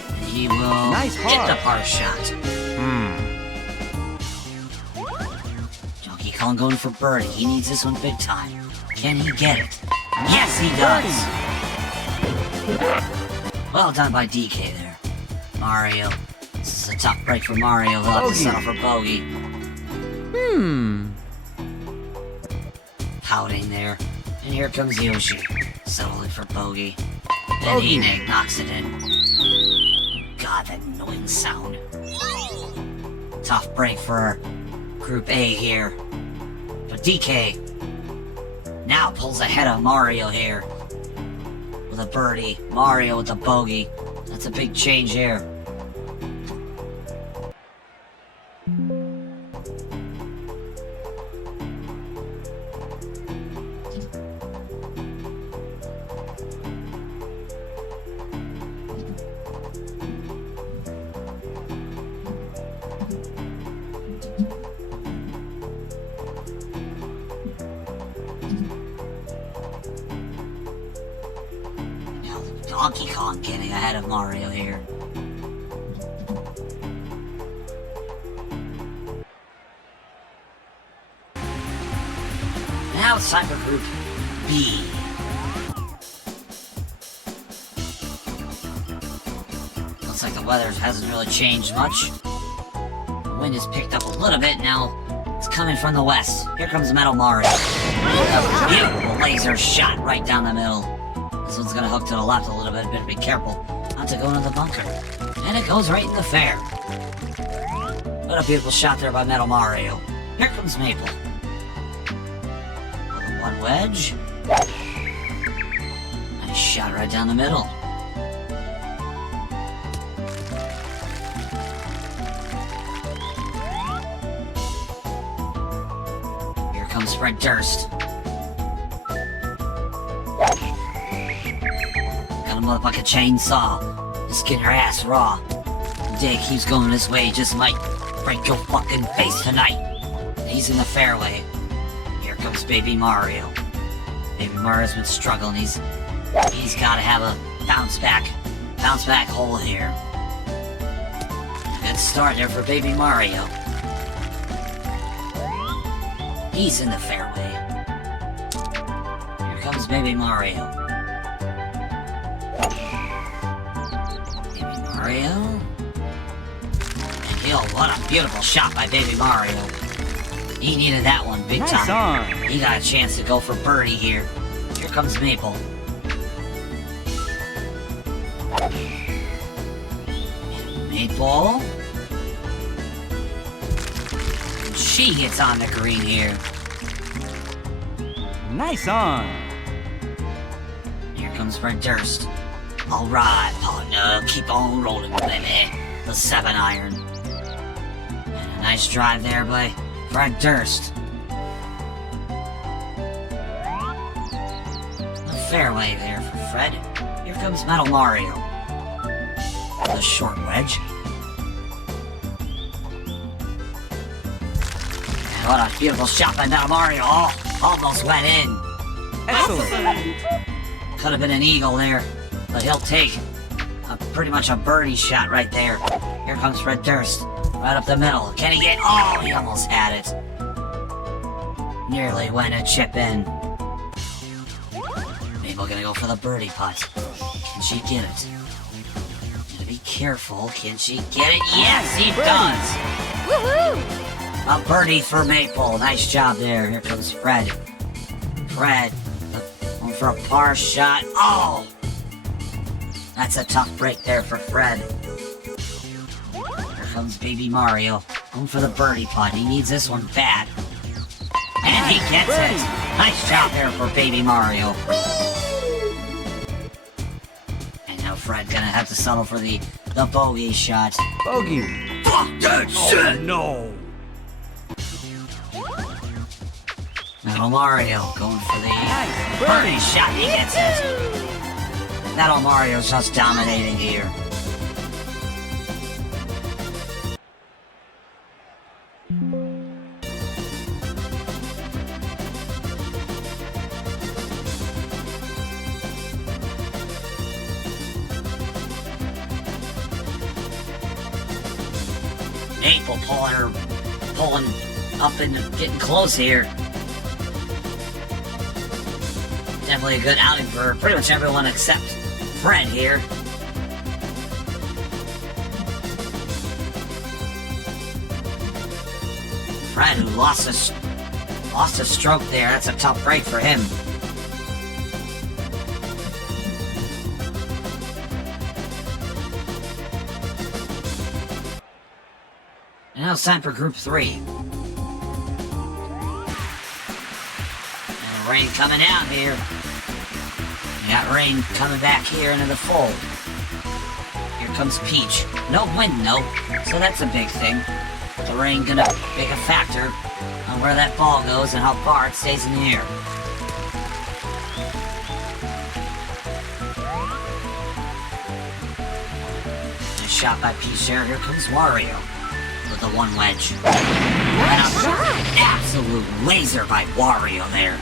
And he will Nice hit par. the par shot. Donkey Kong going for birdie. He needs this one big time. Can he get it? Yes, he does. Well done by DK there. Mario. This is a tough break for Mario. He'll have to settle for bogey. Pouting there. And here comes Yoshi. Settling for bogey. Then Enigg knocks it in. God, that annoying sound. Tough break for Group A here. But DK now pulls ahead of Mario here. With a birdie. Mario with a bogey. That's a big change here. Donkey Kong getting ahead of Mario here. Now it's time for Group B. Looks like the weather hasn't really changed much. The wind has picked up a little bit now. It's coming from the west. Here comes Metal Mario. A beautiful laser shot right down the middle. This one's gonna hook to the left a little bit, better be careful not to go into the bunker. And it goes right in the fair. What a beautiful shot there by Metal Mario. Here comes Maple. With a one wedge. Nice shot right down the middle. Here comes Fred Durst. Him up like a chainsaw. Just get her ass raw. Day keeps going this way, just might break your fucking face tonight. He's in the fairway. Here comes Baby Mario. Baby Mario's been struggling. He's gotta have a bounce back hole here. Good start there for Baby Mario. He's in the fairway. Here comes Baby Mario. Mario. And yo, what a beautiful shot by Baby Mario. He needed that one big time. On. He got a chance to go for birdie here. Here comes Maple. Maple. And she gets on the green here. Nice on. Here comes Fred Durst. Alright, partner, keep on rolling, baby. The 7-iron. And a nice drive there by Fred Durst. The fairway there for Fred. Here comes Metal Mario. The short wedge. And what a beautiful shot by Metal Mario. Oh, almost went in. Excellent. Could have been an eagle there. But he'll take pretty much a birdie shot right there. Here comes Fred Durst. Right up the middle. Can he get... Oh, he almost had it. Nearly went a chip in. Maple gonna go for the birdie putt. Can she get it? Gotta be careful. Can she get it? Yes, he does! Woohoo! A birdie for Maple. Nice job there. Here comes Fred. Fred. Going for a par shot. Oh! That's a tough break there for Fred. Here comes Baby Mario. Going for the birdie putt. He needs this one bad. And he gets it. Nice job there for Baby Mario. And now Fred gonna have to settle for the bogey shot. Bogey. Fuck that shit! No. Now Mario going for the Nice birdie shot. He gets it. That Mario's just dominating here. Maple pulling up and getting close here. Definitely a good outing for pretty much everyone except Fred here. Fred, who lost a stroke there. That's a tough break for him. And now it's time for Group 3. And rain coming out here. We got rain coming back here into the fold. Here comes Peach. No wind, though, so that's a big thing. The rain gonna make a factor on where that ball goes and how far it stays in the air. Nice shot by Peach there. Here comes Wario with the one wedge. And an absolute laser by Wario there.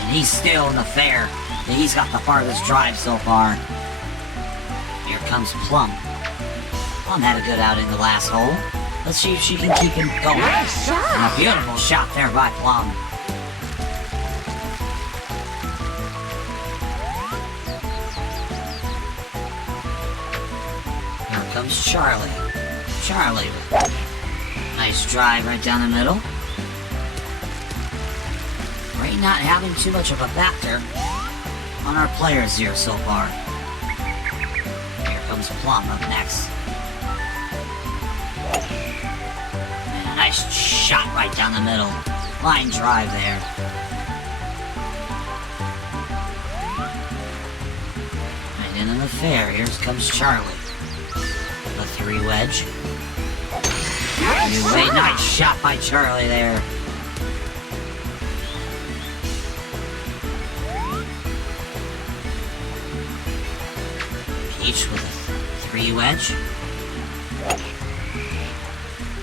And he's still in the fair. He's got the farthest drive so far. Here comes Plum. Plum had a good outing in the last hole. Let's see if she can keep him going. And a beautiful shot there by Plum. Here comes Charlie. Charlie with nice drive right down the middle. Ray not having too much of a factor on our players here so far. Here comes Plum up next. And a nice shot right down the middle. Line drive there. Right into the fair. Here comes Charlie. The 3 wedge. Nice shot by Charlie there. Peach with a 3 wedge.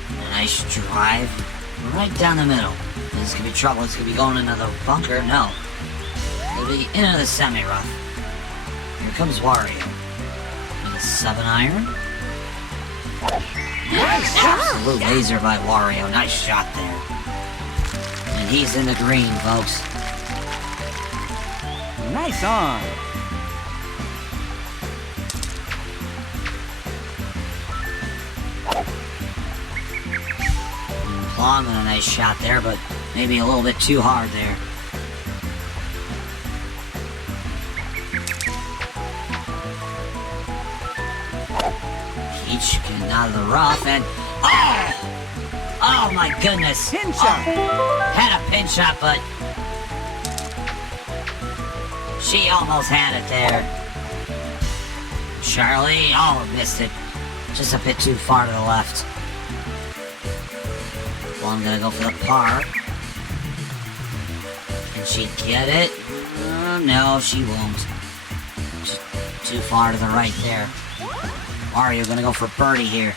A nice drive right down the middle. This is gonna be trouble. It's gonna be going into the bunker. No. It'll be into the semi-rough. Here comes Wario. With a 7-iron. Absolute laser by Wario. Nice shot there. And he's in the green, folks. Nice on. Plum and a nice shot there, but maybe a little bit too hard there. Peach getting out of the rough and oh my goodness! Pin shot. Had a pin shot, but she almost had it there. Charlie, missed it. Just a bit too far to the left. Well, I'm gonna go for the par. Can she get it? No, she won't. Just too far to the right there. Mario gonna go for birdie here.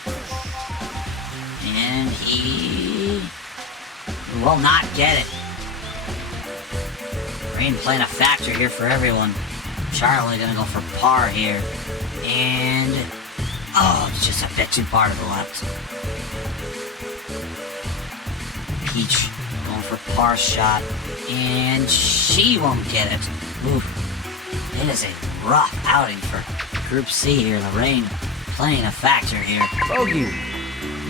And he will not get it. Rain playing a factor here for everyone. Charlie gonna go for par here. And it's just a bit too far to the left. Peach going for par shot. And she won't get it. Oof. It is a rough outing for Group C here. The rain playing a factor here. Bogey.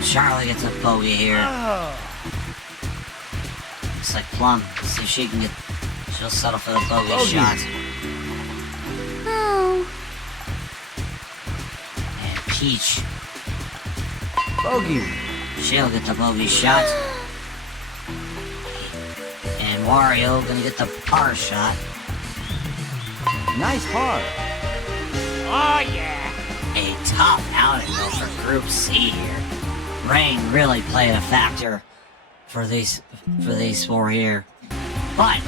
Charlie gets a bogey here. Looks like Plum. See if she can get. She'll settle for the bogey shot. Oh. And Peach. Bogey. She'll get the bogey shot. And Wario gonna get the par shot. Nice par. Oh, yeah. A tough outing though for Group C here. Rain really played a factor for these four here. But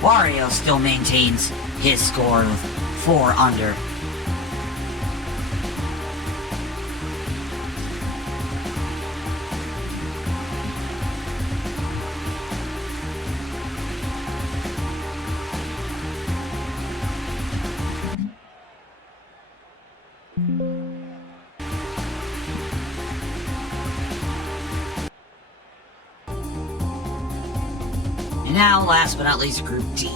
Wario still maintains his score of 4 under. And now, last but not least, Group D.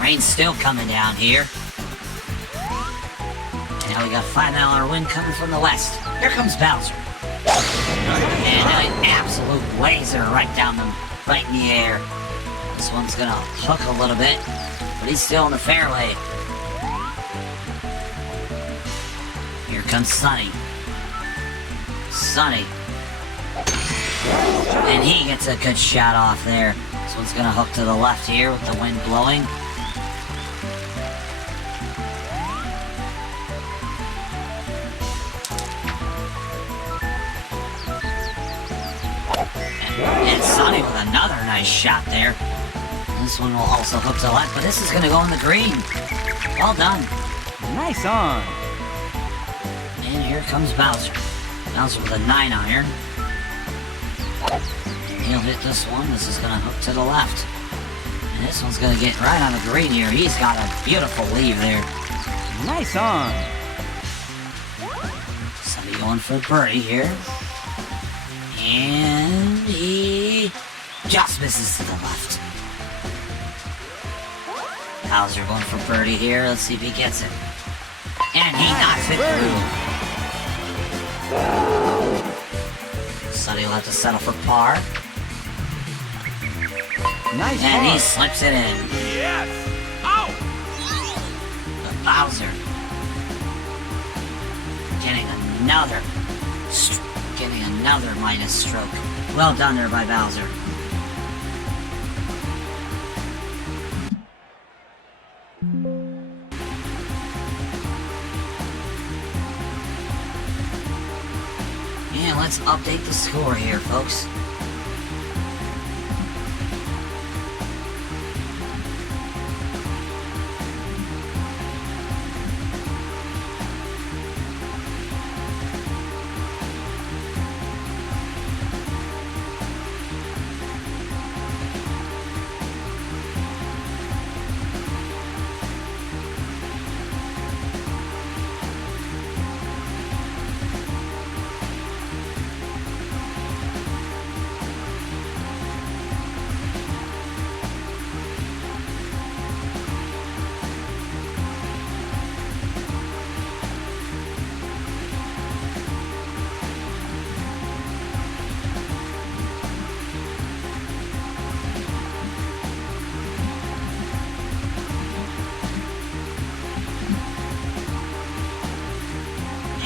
Rain's still coming down here. And now we got $5 win coming from the west. Here comes Bowser. And an absolute laser right in the air. This one's gonna hook a little bit, but he's still in the fairway. Here comes Sunny. Sunny. And he gets a good shot off there. This one's gonna hook to the left here with the wind blowing. And Sunny with another nice shot there. This one will also hook to the left, but this is gonna go in the green. Well done. Nice on. And here comes Bowser. Bowser with a 9-iron. He'll hit this one. This is gonna hook to the left. And this one's gonna get right on the green here. He's got a beautiful leave there. Nice on. Sunny going for birdie here. And he just misses to the left. Bowser going for birdie here. Let's see if he gets it. And he knocks it through. Sunny will have to settle for par. Nice And par. he slips it in. Yes! Ow! But Bowser getting another minus stroke. Well done there by Bowser. And let's update the score here, folks.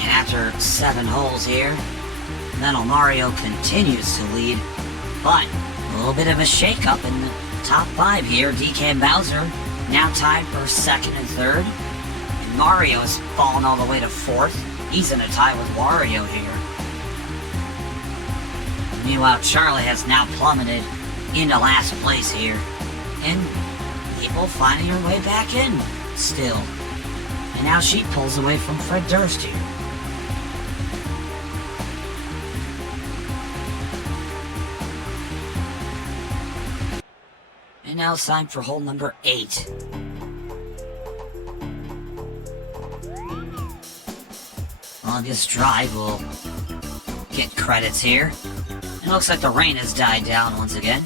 After 7 holes here, Metal Mario continues to lead, but a little bit of a shake-up in the top 5 here. DK and Bowser now tied for 2nd and 3rd, and Mario has fallen all the way to 4th. He's in a tie with Wario here. Meanwhile, Charlie has now plummeted into last place here, and people finding her way back in still. And now she pulls away from Fred Durst here. And now it's time for hole number 8. Longest drive will get credits here. It looks like the rain has died down once again.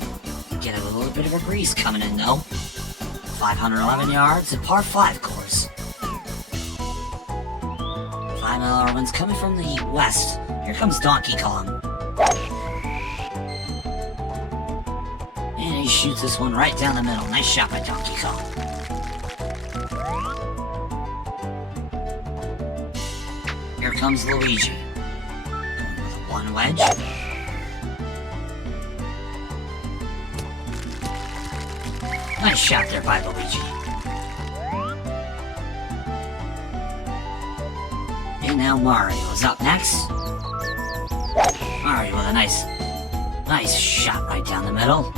Get a little bit of a breeze coming in though. 511 yards, a par 5 course. $5 winds coming from the west. Here comes Donkey Kong. And he shoots this one right down the middle. Nice shot by Donkey Kong. Here comes Luigi. Going with one wedge. Nice shot there by Luigi. now Mario is up next. Mario with a nice shot right down the middle.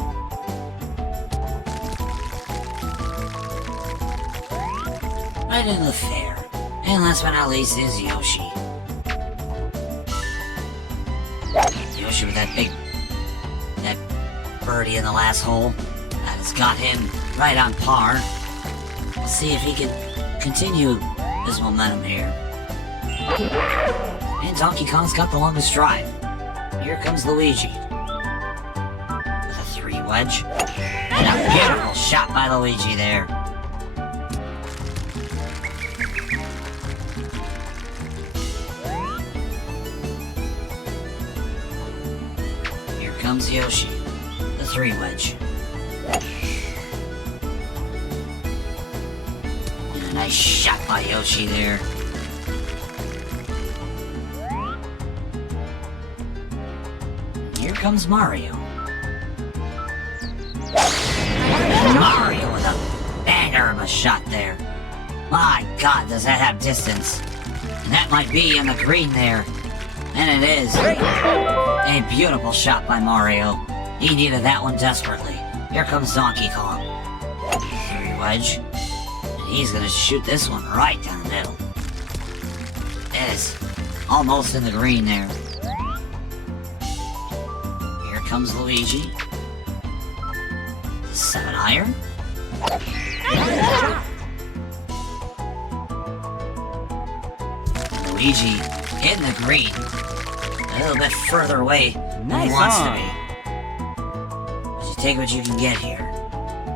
Right into the fair. And last but not least is Yoshi. Yoshi with that birdie in the last hole. That has got him right on par. Let's see if he can continue his momentum here. And Donkey Kong's got the longest drive. Here comes Luigi. With a 3 wedge. And a beautiful shot by Luigi there. Here comes Yoshi. The 3 wedge. And a nice shot by Yoshi there. Here comes Mario. Mario with a banger of a shot there. My God, does that have distance? And that might be in the green there. And it is. A beautiful shot by Mario. He needed that one desperately. Here comes Donkey Kong. 3 wedge. And he's gonna shoot this one right down the middle. It is almost in the green there. Here comes Luigi. 7 iron. Luigi in the green. A little bit further away than he wants to be. But you take what you can get here.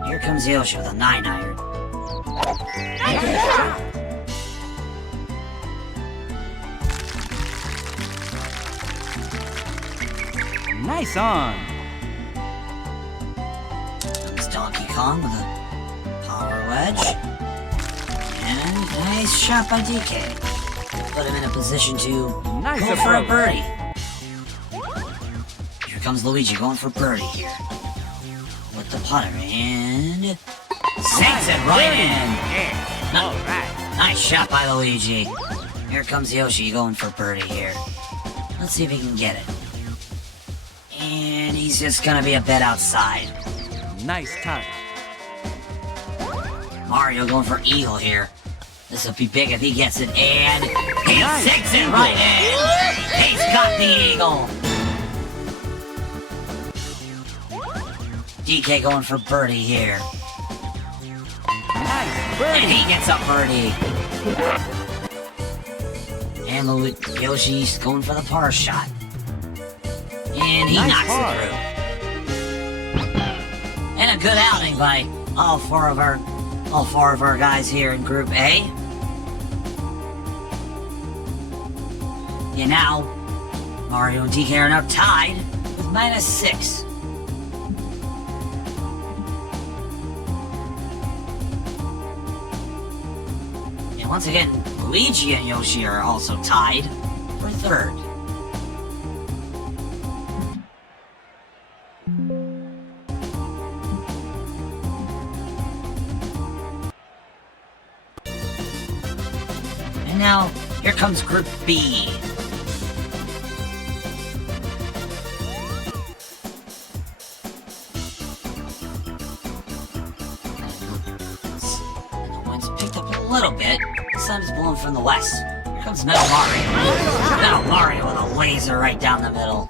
Here comes Yoshi with a 9 iron. Nice on. Comes Donkey Kong with a power wedge. And a nice shot by DK. Put him in a position to go for a birdie. Here comes Luigi going for birdie here. With the putter and sinks it right in. Yeah. All right. Nice shot by Luigi. Here comes Yoshi going for birdie here. Let's see if he can get it. And he's just gonna be a bit outside. Nice touch. Mario going for eagle here. This will be big if he gets it, and he sinks it right in! He's got the eagle! DK going for birdie here. Nice birdie. And he gets a birdie! And Yoshi's going for the par shot. And he knocks it through. And a good outing by all four of our guys here in Group A. And now, Mario and DK are now tied with -6. And once again, Luigi and Yoshi are also tied for 3rd. And now, here comes Group B. And the wind's picked up a little bit. The sun is blowing from the west. Here comes Metal Mario. Metal Mario with a laser right down the middle.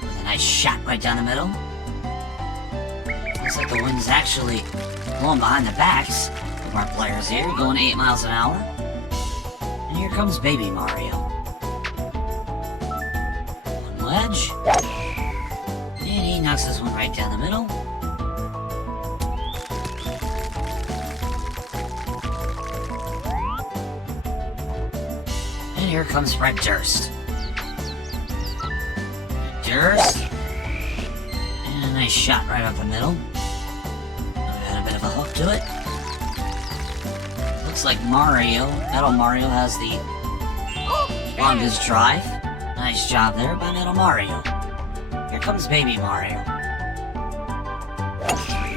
With a nice shot right down the middle. Looks like the wind's actually blowing behind the backs of our players here, going 8 miles an hour. And here comes Baby Mario. One wedge. And he knocks this one right down the middle. And here comes Red Durst. Durst. And a nice shot right up the middle. Got a bit of a hook to it. Looks like Metal Mario has the Longest drive. Nice job there by Little Mario. Here comes Baby Mario.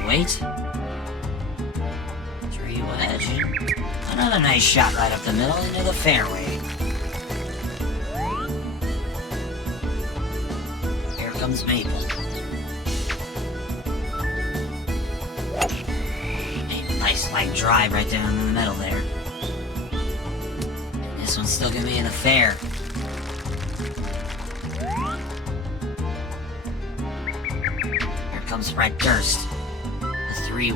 Wait. Three wedge. Another nice shot right up the middle into the fairway. Here comes Maple. A nice light drive right down in the middle there. And this one's still gonna be in the fair. Here comes Brett Durst. A three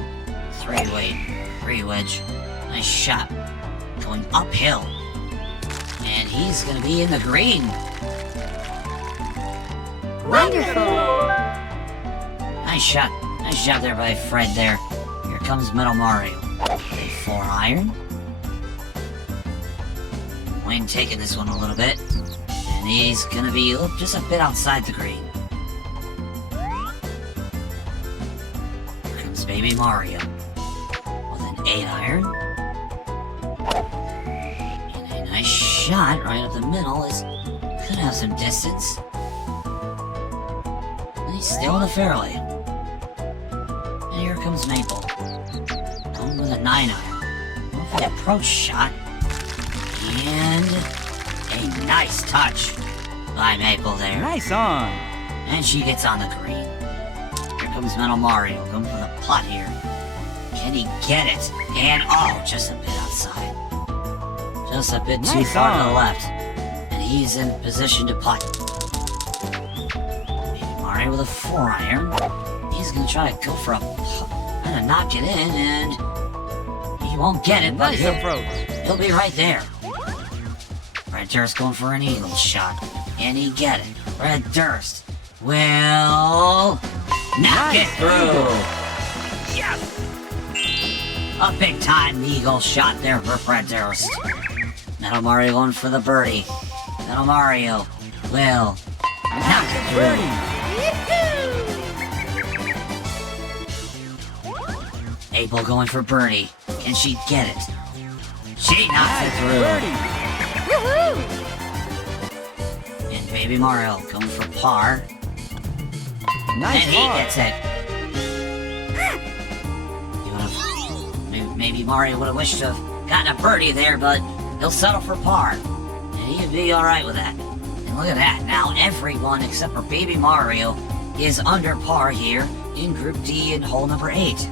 wedge. Nice shot. Going uphill. And he's gonna be in the green. Wonderful. Nice shot. Nice job there by Fred there. Here comes Metal Mario. A 4-iron. Wayne taking this one a little bit. And he's gonna be just a bit outside the green. Here comes Baby Mario. With an 8-iron. And a nice shot right up the middle is gonna have some distance. And he's still in the fairway. And here comes Maple. Going with a 9-iron. Going for the approach shot. And a nice touch by Maple there. Nice on. And she gets on the green. Here comes Metal Mario. Going for the putt here. Can he get it? And oh, just a bit outside. Just a bit too Nice far to the on. left. And he's in position to putt. Baby Mario with a 4-iron. He's gonna try to go for a putt and knock it in, and he won't get it, but Nice he'll approach. be right there. Red Durst going for an eagle shot. And he get it. Red Durst will knock it through. Yes! A big time eagle shot there for Red Durst. Metal Mario going for the birdie. Metal Mario will knock it through. Maple going for birdie. Can she get it? She knocks it through. Birdie. Woohoo! And Baby Mario going for par. Nice And he par. gets it. Maybe Mario would have wished to have gotten a birdie there, but he'll settle for par. And he'd be alright with that. And look at that. Now everyone except for Baby Mario is under par here in Group D in hole number 8.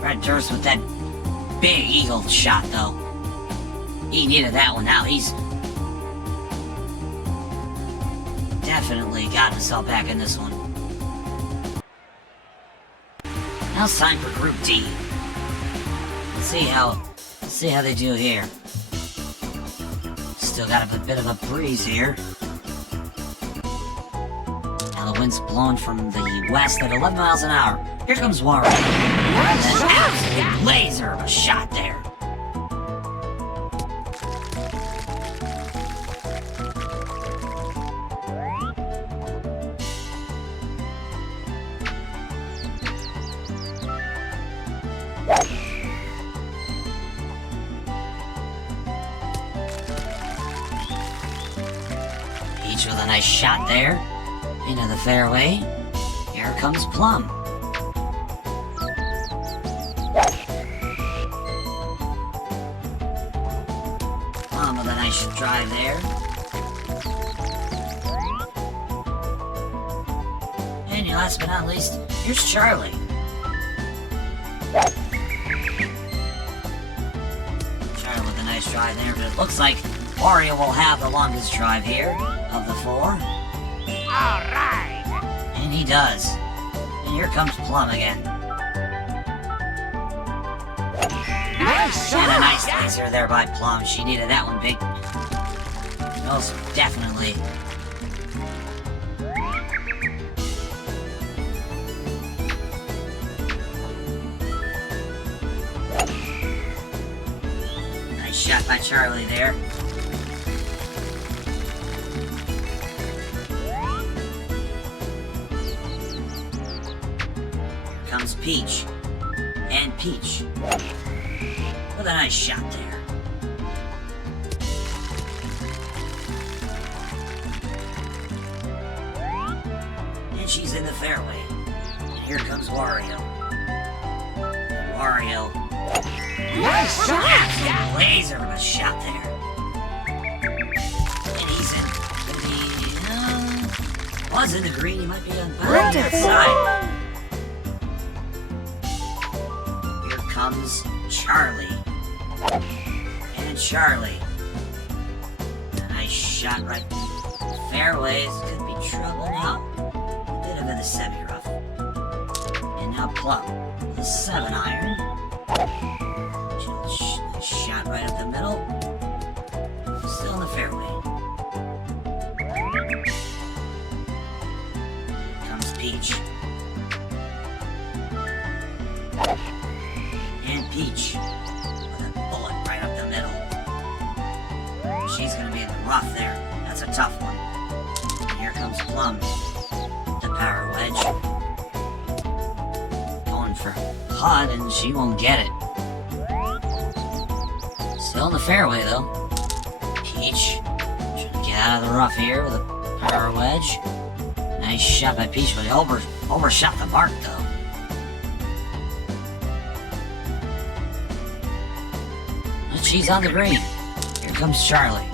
Red Durst with that big eagle shot, though. He needed that one. Now he's definitely got himself back in this one. Now it's time for Group D. Let's see how they do here. Still got a bit of a breeze here. Now the wind's blowing from the west at 11 miles an hour. Here comes Warren. An absolute laser of a shot there. Peach with a nice shot there. Into the fairway. Here comes Plum. Plum with a nice drive there. And last but not least, here's Charlie. Charlie with a nice drive there, but it looks like Mario will have the longest drive here of the 4. Alright! And he does. And here comes Plum again. Nice And a nice laser there by Plum. She needed that one big. Most definitely. Nice shot by Charlie there. comes Peach. And Peach. With a nice shot there. And she's in the fairway. And here comes Wario. Wario. Nice shot! Absolute laser of a shot there. And he's in. Was in the green, he might be on that side. Here comes Charlie. And Charlie. A nice shot right in the fairways. Could be trouble now. A bit of it a semi-rough. And now Plum with a 7-iron. Shot right up the middle. Still in the fairway. Comes Peach. And Peach with a bullet right up the middle. She's gonna be in the rough there. That's a tough one. And here comes Plum. The power wedge. Going for putt, and she won't get it. Still in the fairway, though. Peach. Trying to get out of the rough here with a power wedge. Nice shot by Peach, but he overshot the mark, though. And she's on the green. Here comes Charlie.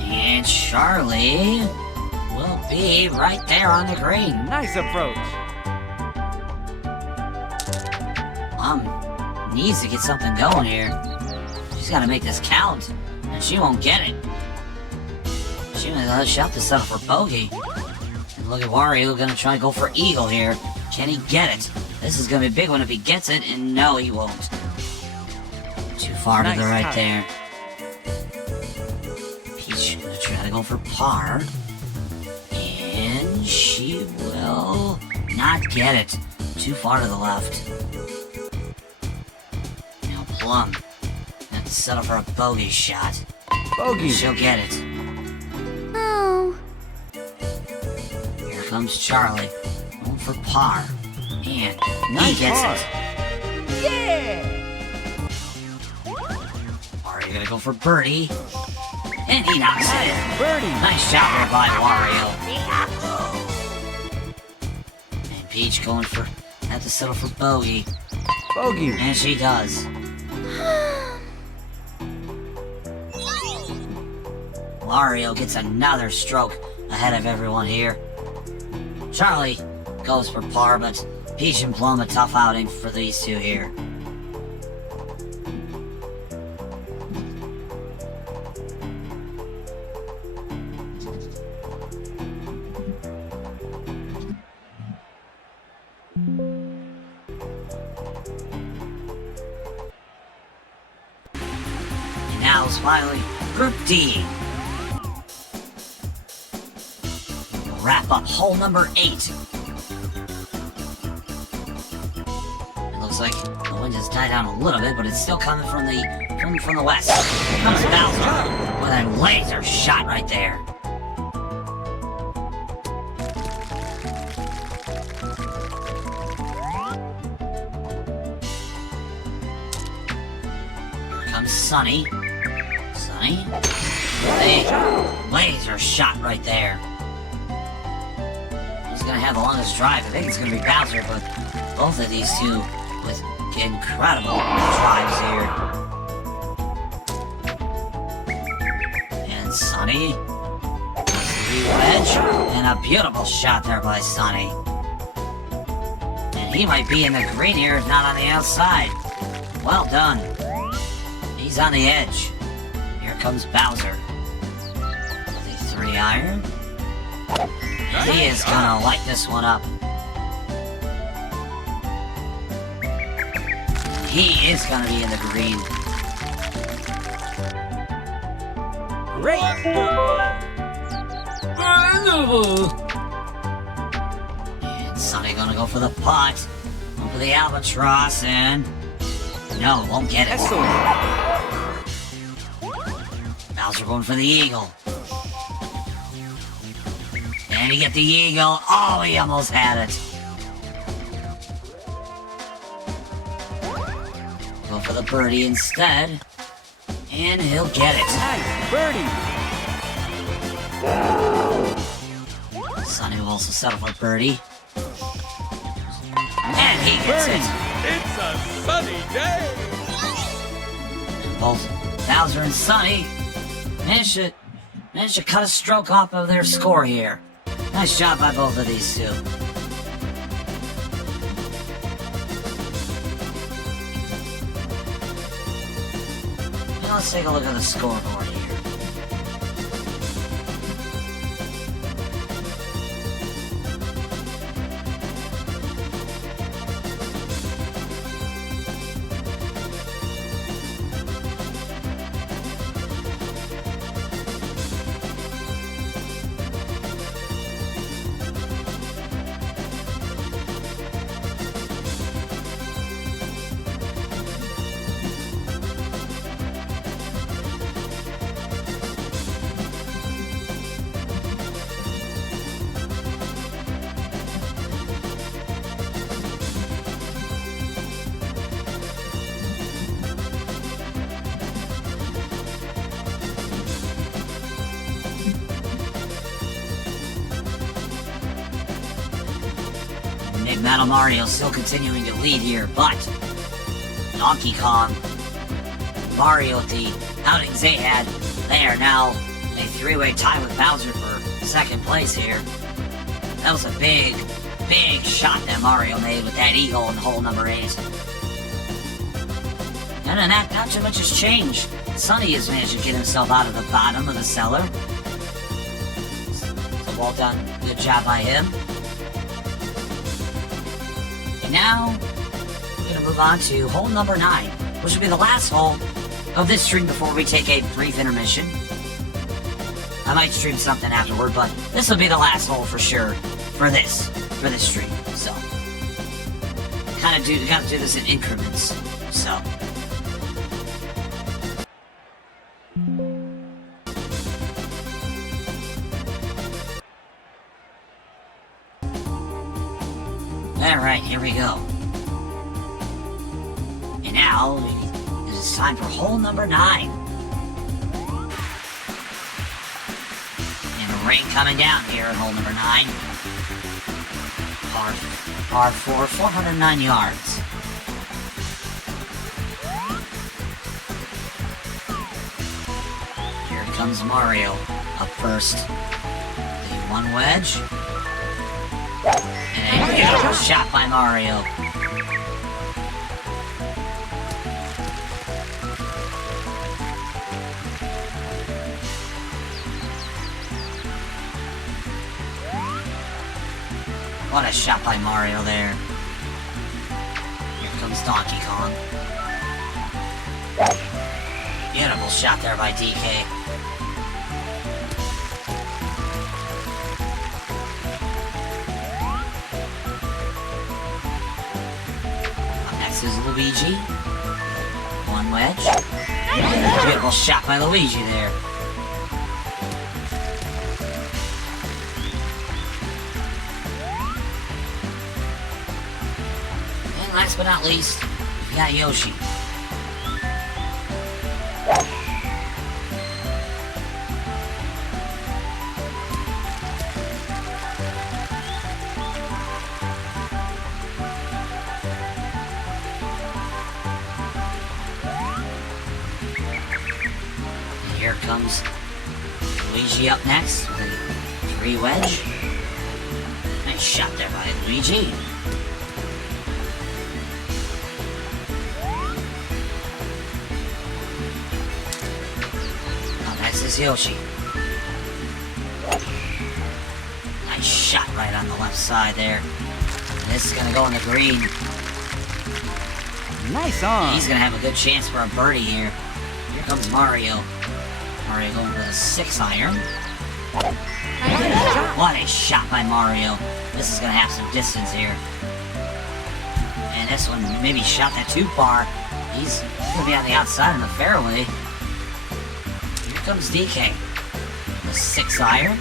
And Charlie will be right there on the green. Nice approach. Needs to get something going here. She's got to make this count, and she won't get it. She might have shot this up for bogey. And look at Wario gonna try to go for eagle here. Can he get it? This is gonna be a big one if he gets it, and no, he won't. Too far to the right there. Peach gonna try to go for par, and she will not get it. Too far to the left. Plum. Have to settle for a bogey shot. Bogey. She'll get it. Oh. Here comes Charlie. Going for par. And Nice he gets par. it. Yeah! Wario gonna go for birdie. And he knocks it in. Birdie. Nice shot there by Wario. And Peach going for... Have to settle for bogey. Bogey. And she does. Wario gets another stroke ahead of everyone here. Charlie goes for par, but Peach and Plum a tough outing for these two here. And now is finally Group D. Wrap up hole number 8. It looks like the wind has died down a little bit, but it's still coming from the west. Here comes Bowser with a laser shot right there. Here comes Sunny. Sunny with a laser shot right there. Gonna have the longest drive. I think it's gonna be Bowser, but both of these two with incredible drives here. And Sunny, wedge, and a beautiful shot there by Sunny. And he might be in the green here, if not on the outside. Well done. He's on the edge. Here comes Bowser with a 3-iron. He is gonna light this one up. He is gonna be in the green. Great. And Sunny gonna go for the putt. Going for the albatross, and no, won't get it. Excellent. Bowser going for the eagle. Trying to get the eagle. Oh, he almost had it. Go for the birdie instead. And he'll get it. Nice birdie. Sonny will also settle for birdie. And he gets it. It's a sunny day. Both Bowser and Sonny managed to cut a stroke off of their score here. Nice job by both of these two. Now let's take a look at the scoreboard here. Big Metal Mario still continuing to lead here, but Donkey Kong, Mario at the outings they had, they are now in a three-way tie with Bowser for second place here. That was a big, big shot that Mario made with that eagle in hole number 8. And then not too much has changed. Sonny has managed to get himself out of the bottom of the cellar. So well done, good job by him. And now, we're going to move on to hole number 9, which will be the last hole of this stream before we take a brief intermission. I might stream something afterward, but this will be the last hole for sure for this stream. So, gotta do this in increments. So. Alright, here we go. And now, it is time for hole number 9. And rain coming down here at hole number 9. Par 4, 409 yards. Here comes Mario up first. The one wedge. And a beautiful shot by Mario. What a shot by Mario there. Here comes Donkey Kong. Beautiful shot there by DK. Next is Luigi. One wedge. Beautiful shot by Luigi there. And last but not least, we got Yoshi. Here comes Luigi up next with a 3 wedge. Nice shot there by Luigi. Now next is Yoshi. Nice shot right on the left side there. And this is gonna go in the green. Nice on. He's gonna have a good chance for a birdie here. Here comes Mario. Mario going with a 6-iron. What a shot by Mario. This is going to have some distance here. And this one maybe shot that too far. He's going to be on the outside of the fairway. Here comes DK. The 6-iron.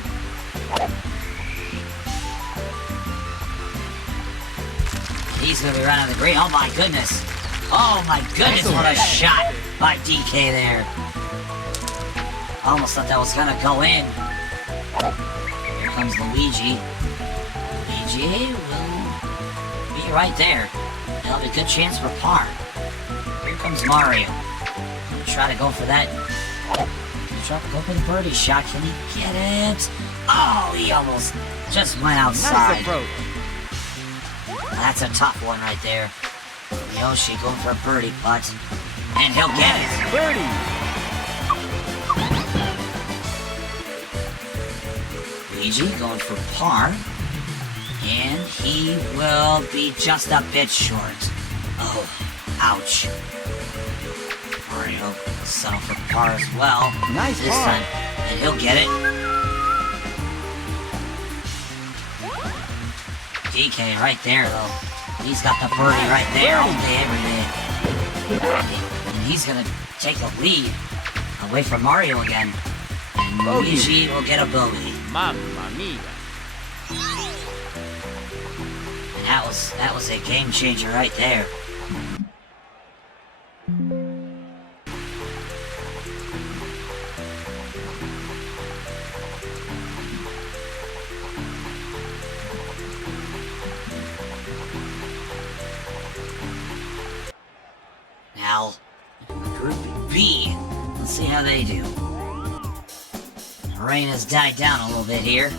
He's gonna be right on the green. Oh my goodness. Oh my goodness, what a shot by DK there. Almost thought that was gonna go in. Here comes Luigi. Luigi will be right there. He'll have a good chance for par. Here comes Mario. Try to go for that. Try to go for the birdie shot. Can he get it? Oh, he almost just went outside. Nice approach. That's a tough one right there. Yoshi going for a birdie putt. And he'll get it. Birdie. Luigi going for par. And he will be just a bit short. Oh, ouch. Mario settle for par as well. Nice this par. time. And he'll get it. DK right there though. He's got the birdie right there all day, every day. And he's gonna take a lead away from Mario again. And Bogey. Luigi will get a bogey. Mamma mia. And that was a game changer right there. Now, Group B. Let's see how they do. The rain has died down a little bit here.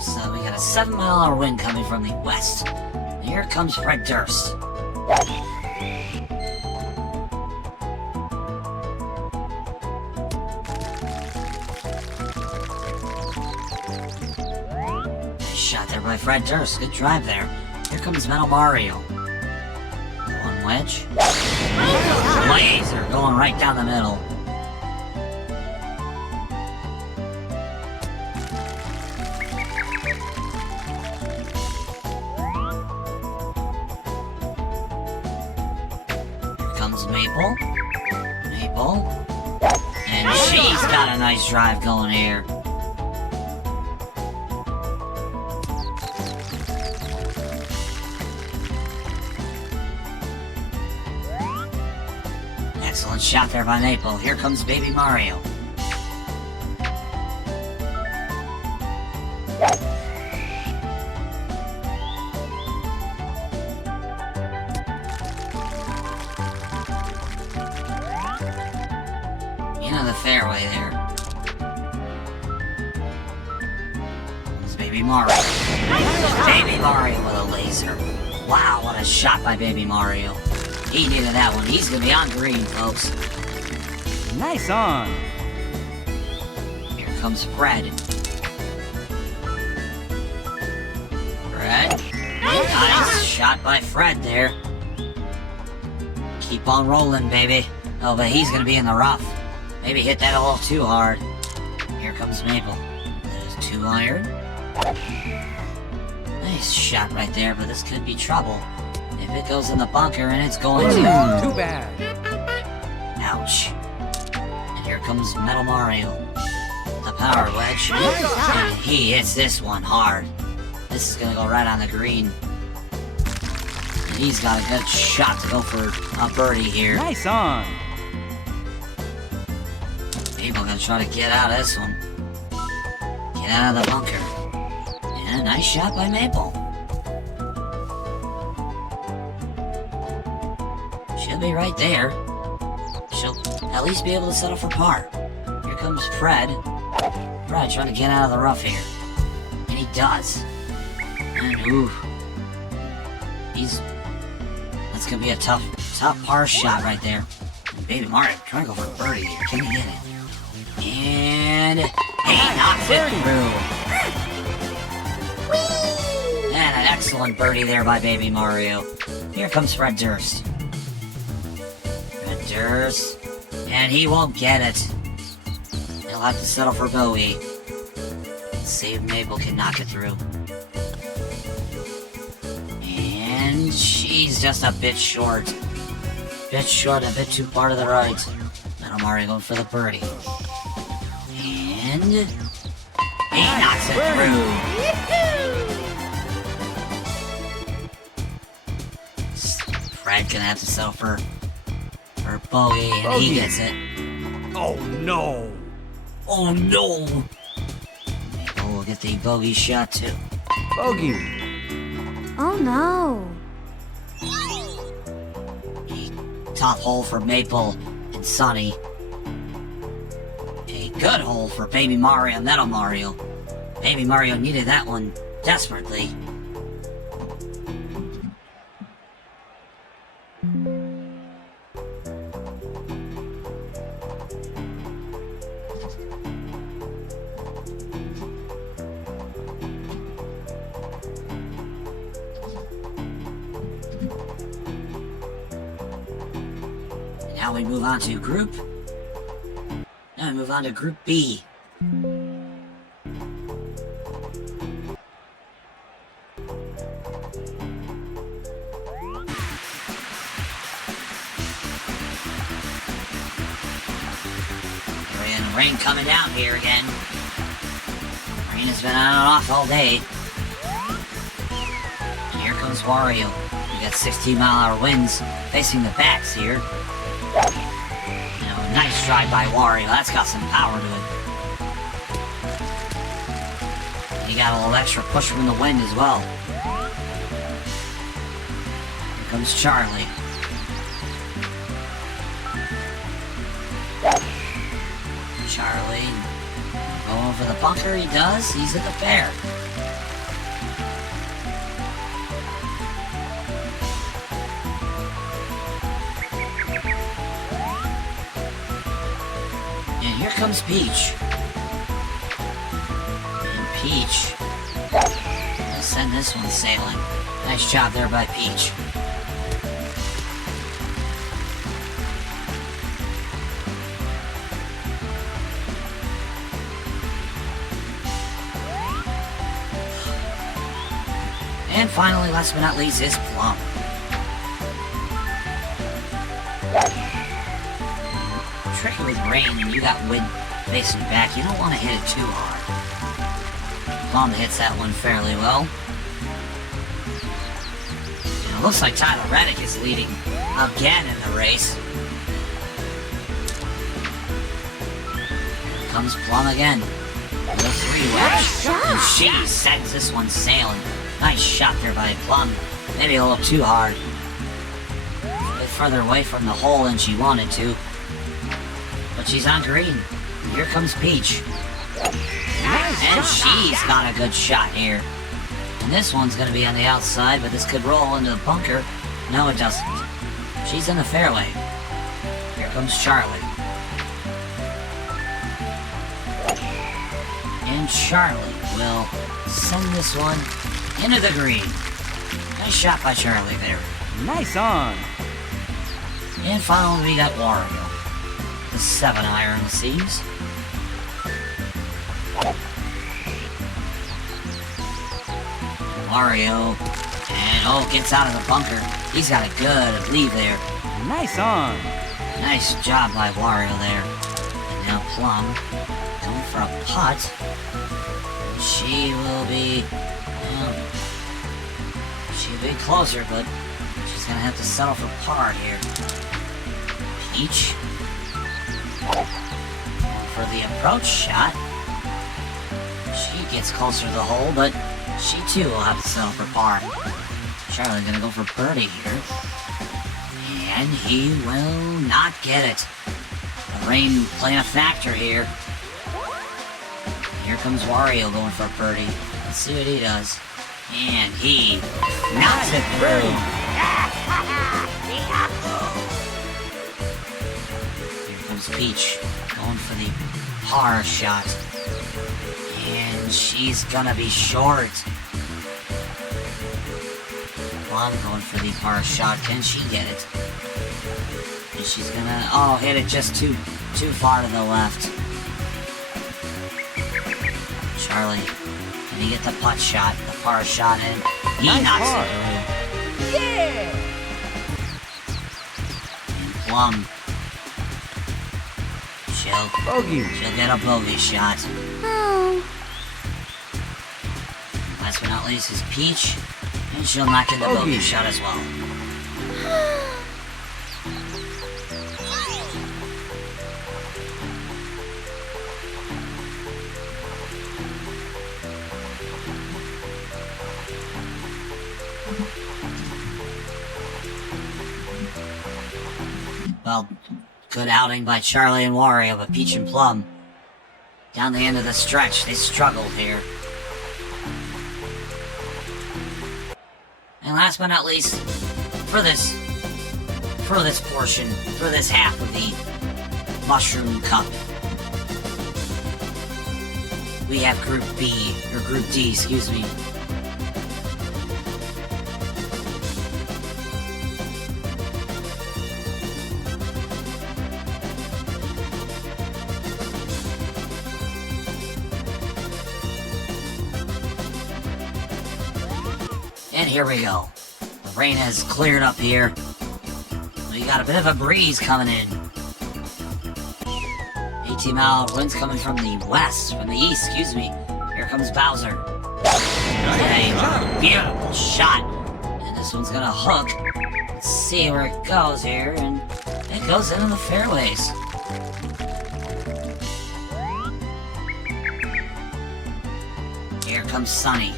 So we got a 7-mile-an-hour wind coming from the west. And here comes Fred Durst. Nice shot there by Fred Durst. Good drive there. Here comes Metal Mario. One wedge. Laser going right down the middle. Here comes Maple. Maple. And she's got a nice drive going here. Excellent shot there by Maple. Here comes Baby Mario. Into the fairway there. It's Baby Mario. Baby Mario with a laser. Wow, what a shot by Baby Mario. He needed that one. He's gonna be on green, folks. Nice on. Here comes Fred. Fred. Nice shot by Fred there. Keep on rolling, baby. Oh, but he's gonna be in the rough. Maybe hit that a little too hard. Here comes Maple. There's 2-iron. Nice shot right there, but this could be trouble. If it goes in the bunker, and it's going to. Too bad. Ouch. And here comes Metal Mario. The power wedge. And he hits this one hard. This is gonna go right on the green. And he's got a good shot to go for a birdie here. Nice on. Maple gonna try to get out of this one. Get out of the bunker. And a nice shot by Maple. She'll be right there. She'll at least be able to settle for par. Here comes Fred. Fred trying to get out of the rough here. And he does. And ooh. That's gonna be a tough par shot right there. And Baby Mario trying to go for a birdie here. Can he get it? And he knocks it through. And an excellent birdie there by Baby Mario. Here comes Fred Durst. Fred Durst. And he won't get it. He'll have to settle for bogey. Let's see if Maple can knock it through. And she's just a bit short. Bit short, a bit too far to the right. Metal Mario going for the birdie. And He knocks it through. Fred gonna have to settle for bogey, and he gets it. Oh no! Oh no! Maple will get the bogey shot too. Bogey. Oh no. Top hole for Maple and Sunny. A good hole for Baby Mario, Metal Mario. Baby Mario needed that one desperately. Now we move on to Group. Now we move on to Group B. And rain coming down here again. Rain has been on and off all day. And here comes Wario. We got 16-mile-an-hour winds facing the backs here. Nice drive by Wario. That's got some power to it. He got a little extra push from the wind as well. Here comes Charlie. Charlie going for the bunker. He does. He's at the fair. Here comes Peach. And Peach will send this one sailing. Nice job there by Peach. And finally, last but not least, is Plum. Tricky with rain and you got wind facing back, you don't want to hit it too hard. Plum hits that one fairly well. And it looks like Tyler Reddick is leading again in the race. Here comes Plum again. With a 3-wedge. And she sends this one sailing. Nice shot there by Plum. Maybe a little too hard. A bit further away from the hole than she wanted to. But she's on green. Here comes Peach. And she's got a good shot here. And this one's going to be on the outside, but this could roll into the bunker. No, it doesn't. She's in the fairway. Here comes Charlie. And Charlie will send this one into the green. Nice shot by Charlie there. Nice on. And finally, we got Wario. The 7-iron, it seems. Wario, and gets out of the bunker. He's got a good lead there. Nice on. Nice job by Wario there. And now Plum going for a putt. She will be, she'll be closer, but she's gonna have to settle for par here. Peach. For the approach shot. She gets closer to the hole, but she too will have to settle for par. Charlie gonna go for birdie here. And he will not get it. The rain playing a factor here. Here comes Wario going for a birdie. Let's see what he does. And he knocks it through. Here comes Peach going for the par shot. And she's gonna be short. Plum going for the par shot. Can she get it? And she's gonna, hit it just too far to the left. Charlie, can he get the putt shot, the par shot, and he knocks it through. Yeah! And Plum, she'll get a bogey shot. Oh. Last but not least is Peach, and she'll knock in the bogey shot as well. Well, good outing by Charlie and Wario, but Peach and Plum, down the end of the stretch, they struggled here. And last but not least, for this portion, for this half of the Mushroom Cup, we have Group B, or Group D, excuse me. And here we go. The rain has cleared up here. We got a bit of a breeze coming in. 18-mile winds coming from the west, from the east, excuse me. Here comes Bowser. A beautiful shot. And this one's gonna hook. Let's see where it goes here. And it goes into the fairways. Here comes Sunny.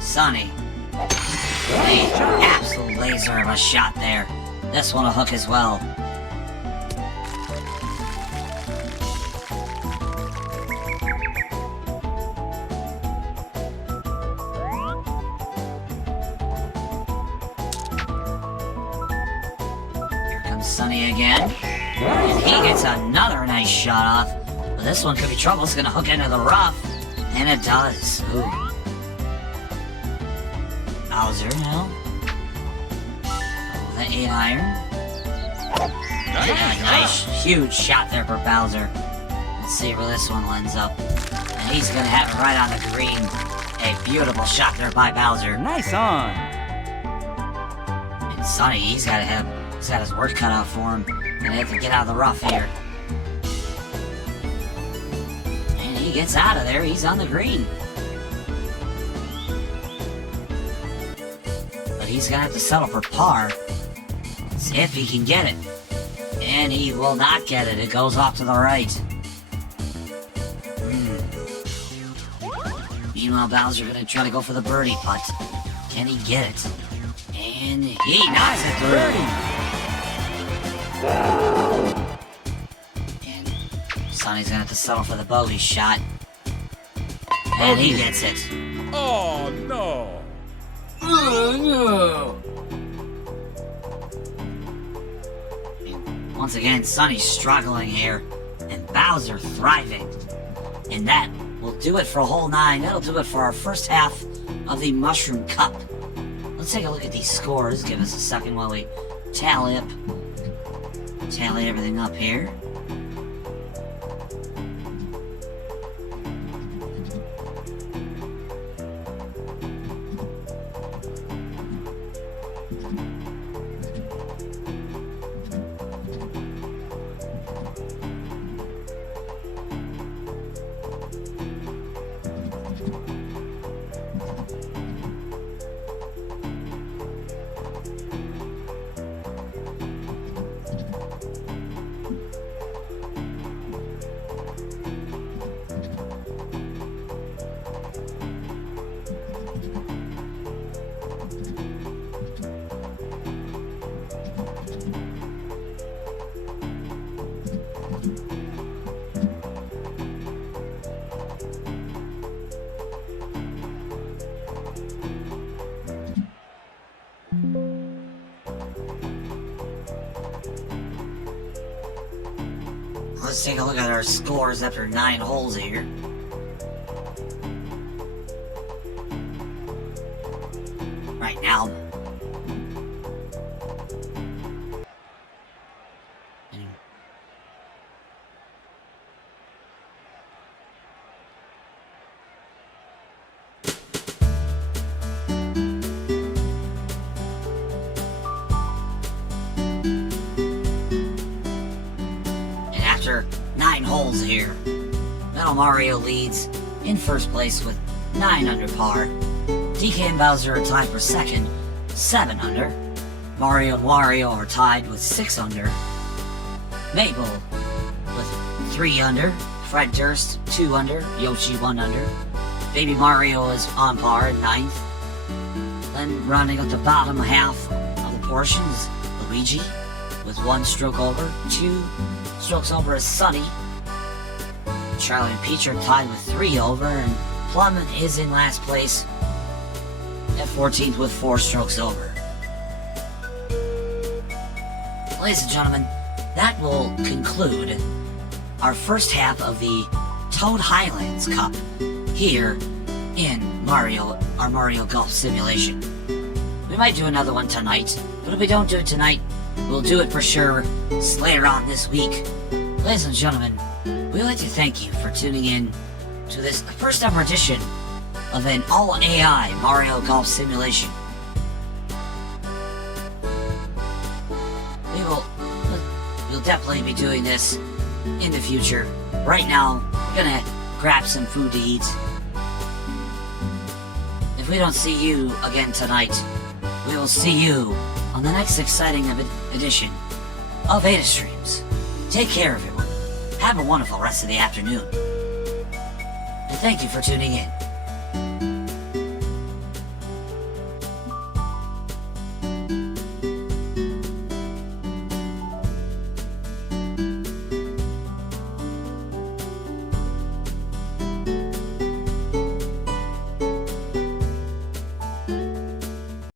Sunny. Absolute laser of a shot there. This one a hook as well. Here comes Sunny again. And he gets another nice shot off. But this one could be trouble. It's gonna hook into the rough. And it does. Ooh. Bowser now. Oh, the 8-iron. Nice, huge shot there for Bowser. Let's see where this one lands up. And he's gonna have it right on the green. A beautiful shot there by Bowser. Nice on. And Sunny, he's got his work cut out for him. Gonna have to get out of the rough here. And he gets out of there. He's on the green. He's gonna have to settle for par. See if he can get it. And he will not get it. It goes off to the right. Meanwhile, Bowser gonna try to go for the birdie putt. Can he get it? And he knocks it through. And Sonny's gonna have to settle for the bogey shot. And he gets it. Oh, no. Oh, no. Once again, Sonny's struggling here, and Bowser thriving. And that will do it for a hole 9. That'll do it for our first half of the Mushroom Cup. Let's take a look at these scores. Give us a second while we tally everything up here. Let's take a look at our scores after 9 holes here. Right now. After 9 holes here, Metal Mario leads in first place with 9 under par. DK and Bowser are tied for second, 7 under. Mario and Wario are tied with 6 under. Mabel with 3 under. Fred Durst 2 under. Yoshi 1 under. Baby Mario is on par at 9th. Then rounding up the bottom half of the portion is Luigi with 1 stroke over. 2 strokes over is Sunny. Charlie and Peach are tied with 3 over, and Plum is in last place at 14th with 4 strokes over. Ladies and gentlemen, that will conclude our first half of the Toad Highlands Cup here in our Mario Golf Simulation. We might do another one tonight, but if we don't do it tonight, we'll do it for sure later on this week. Ladies and gentlemen, we'd like to thank you for tuning in to this first ever edition of an all-AI Mario Golf Simulation. We'll definitely be doing this in the future. Right now, we're gonna grab some food to eat. If we don't see you again tonight, we will see you on the next exciting edition of VedaStreams. Take care, everyone. Have a wonderful rest of the afternoon. And thank you for tuning in.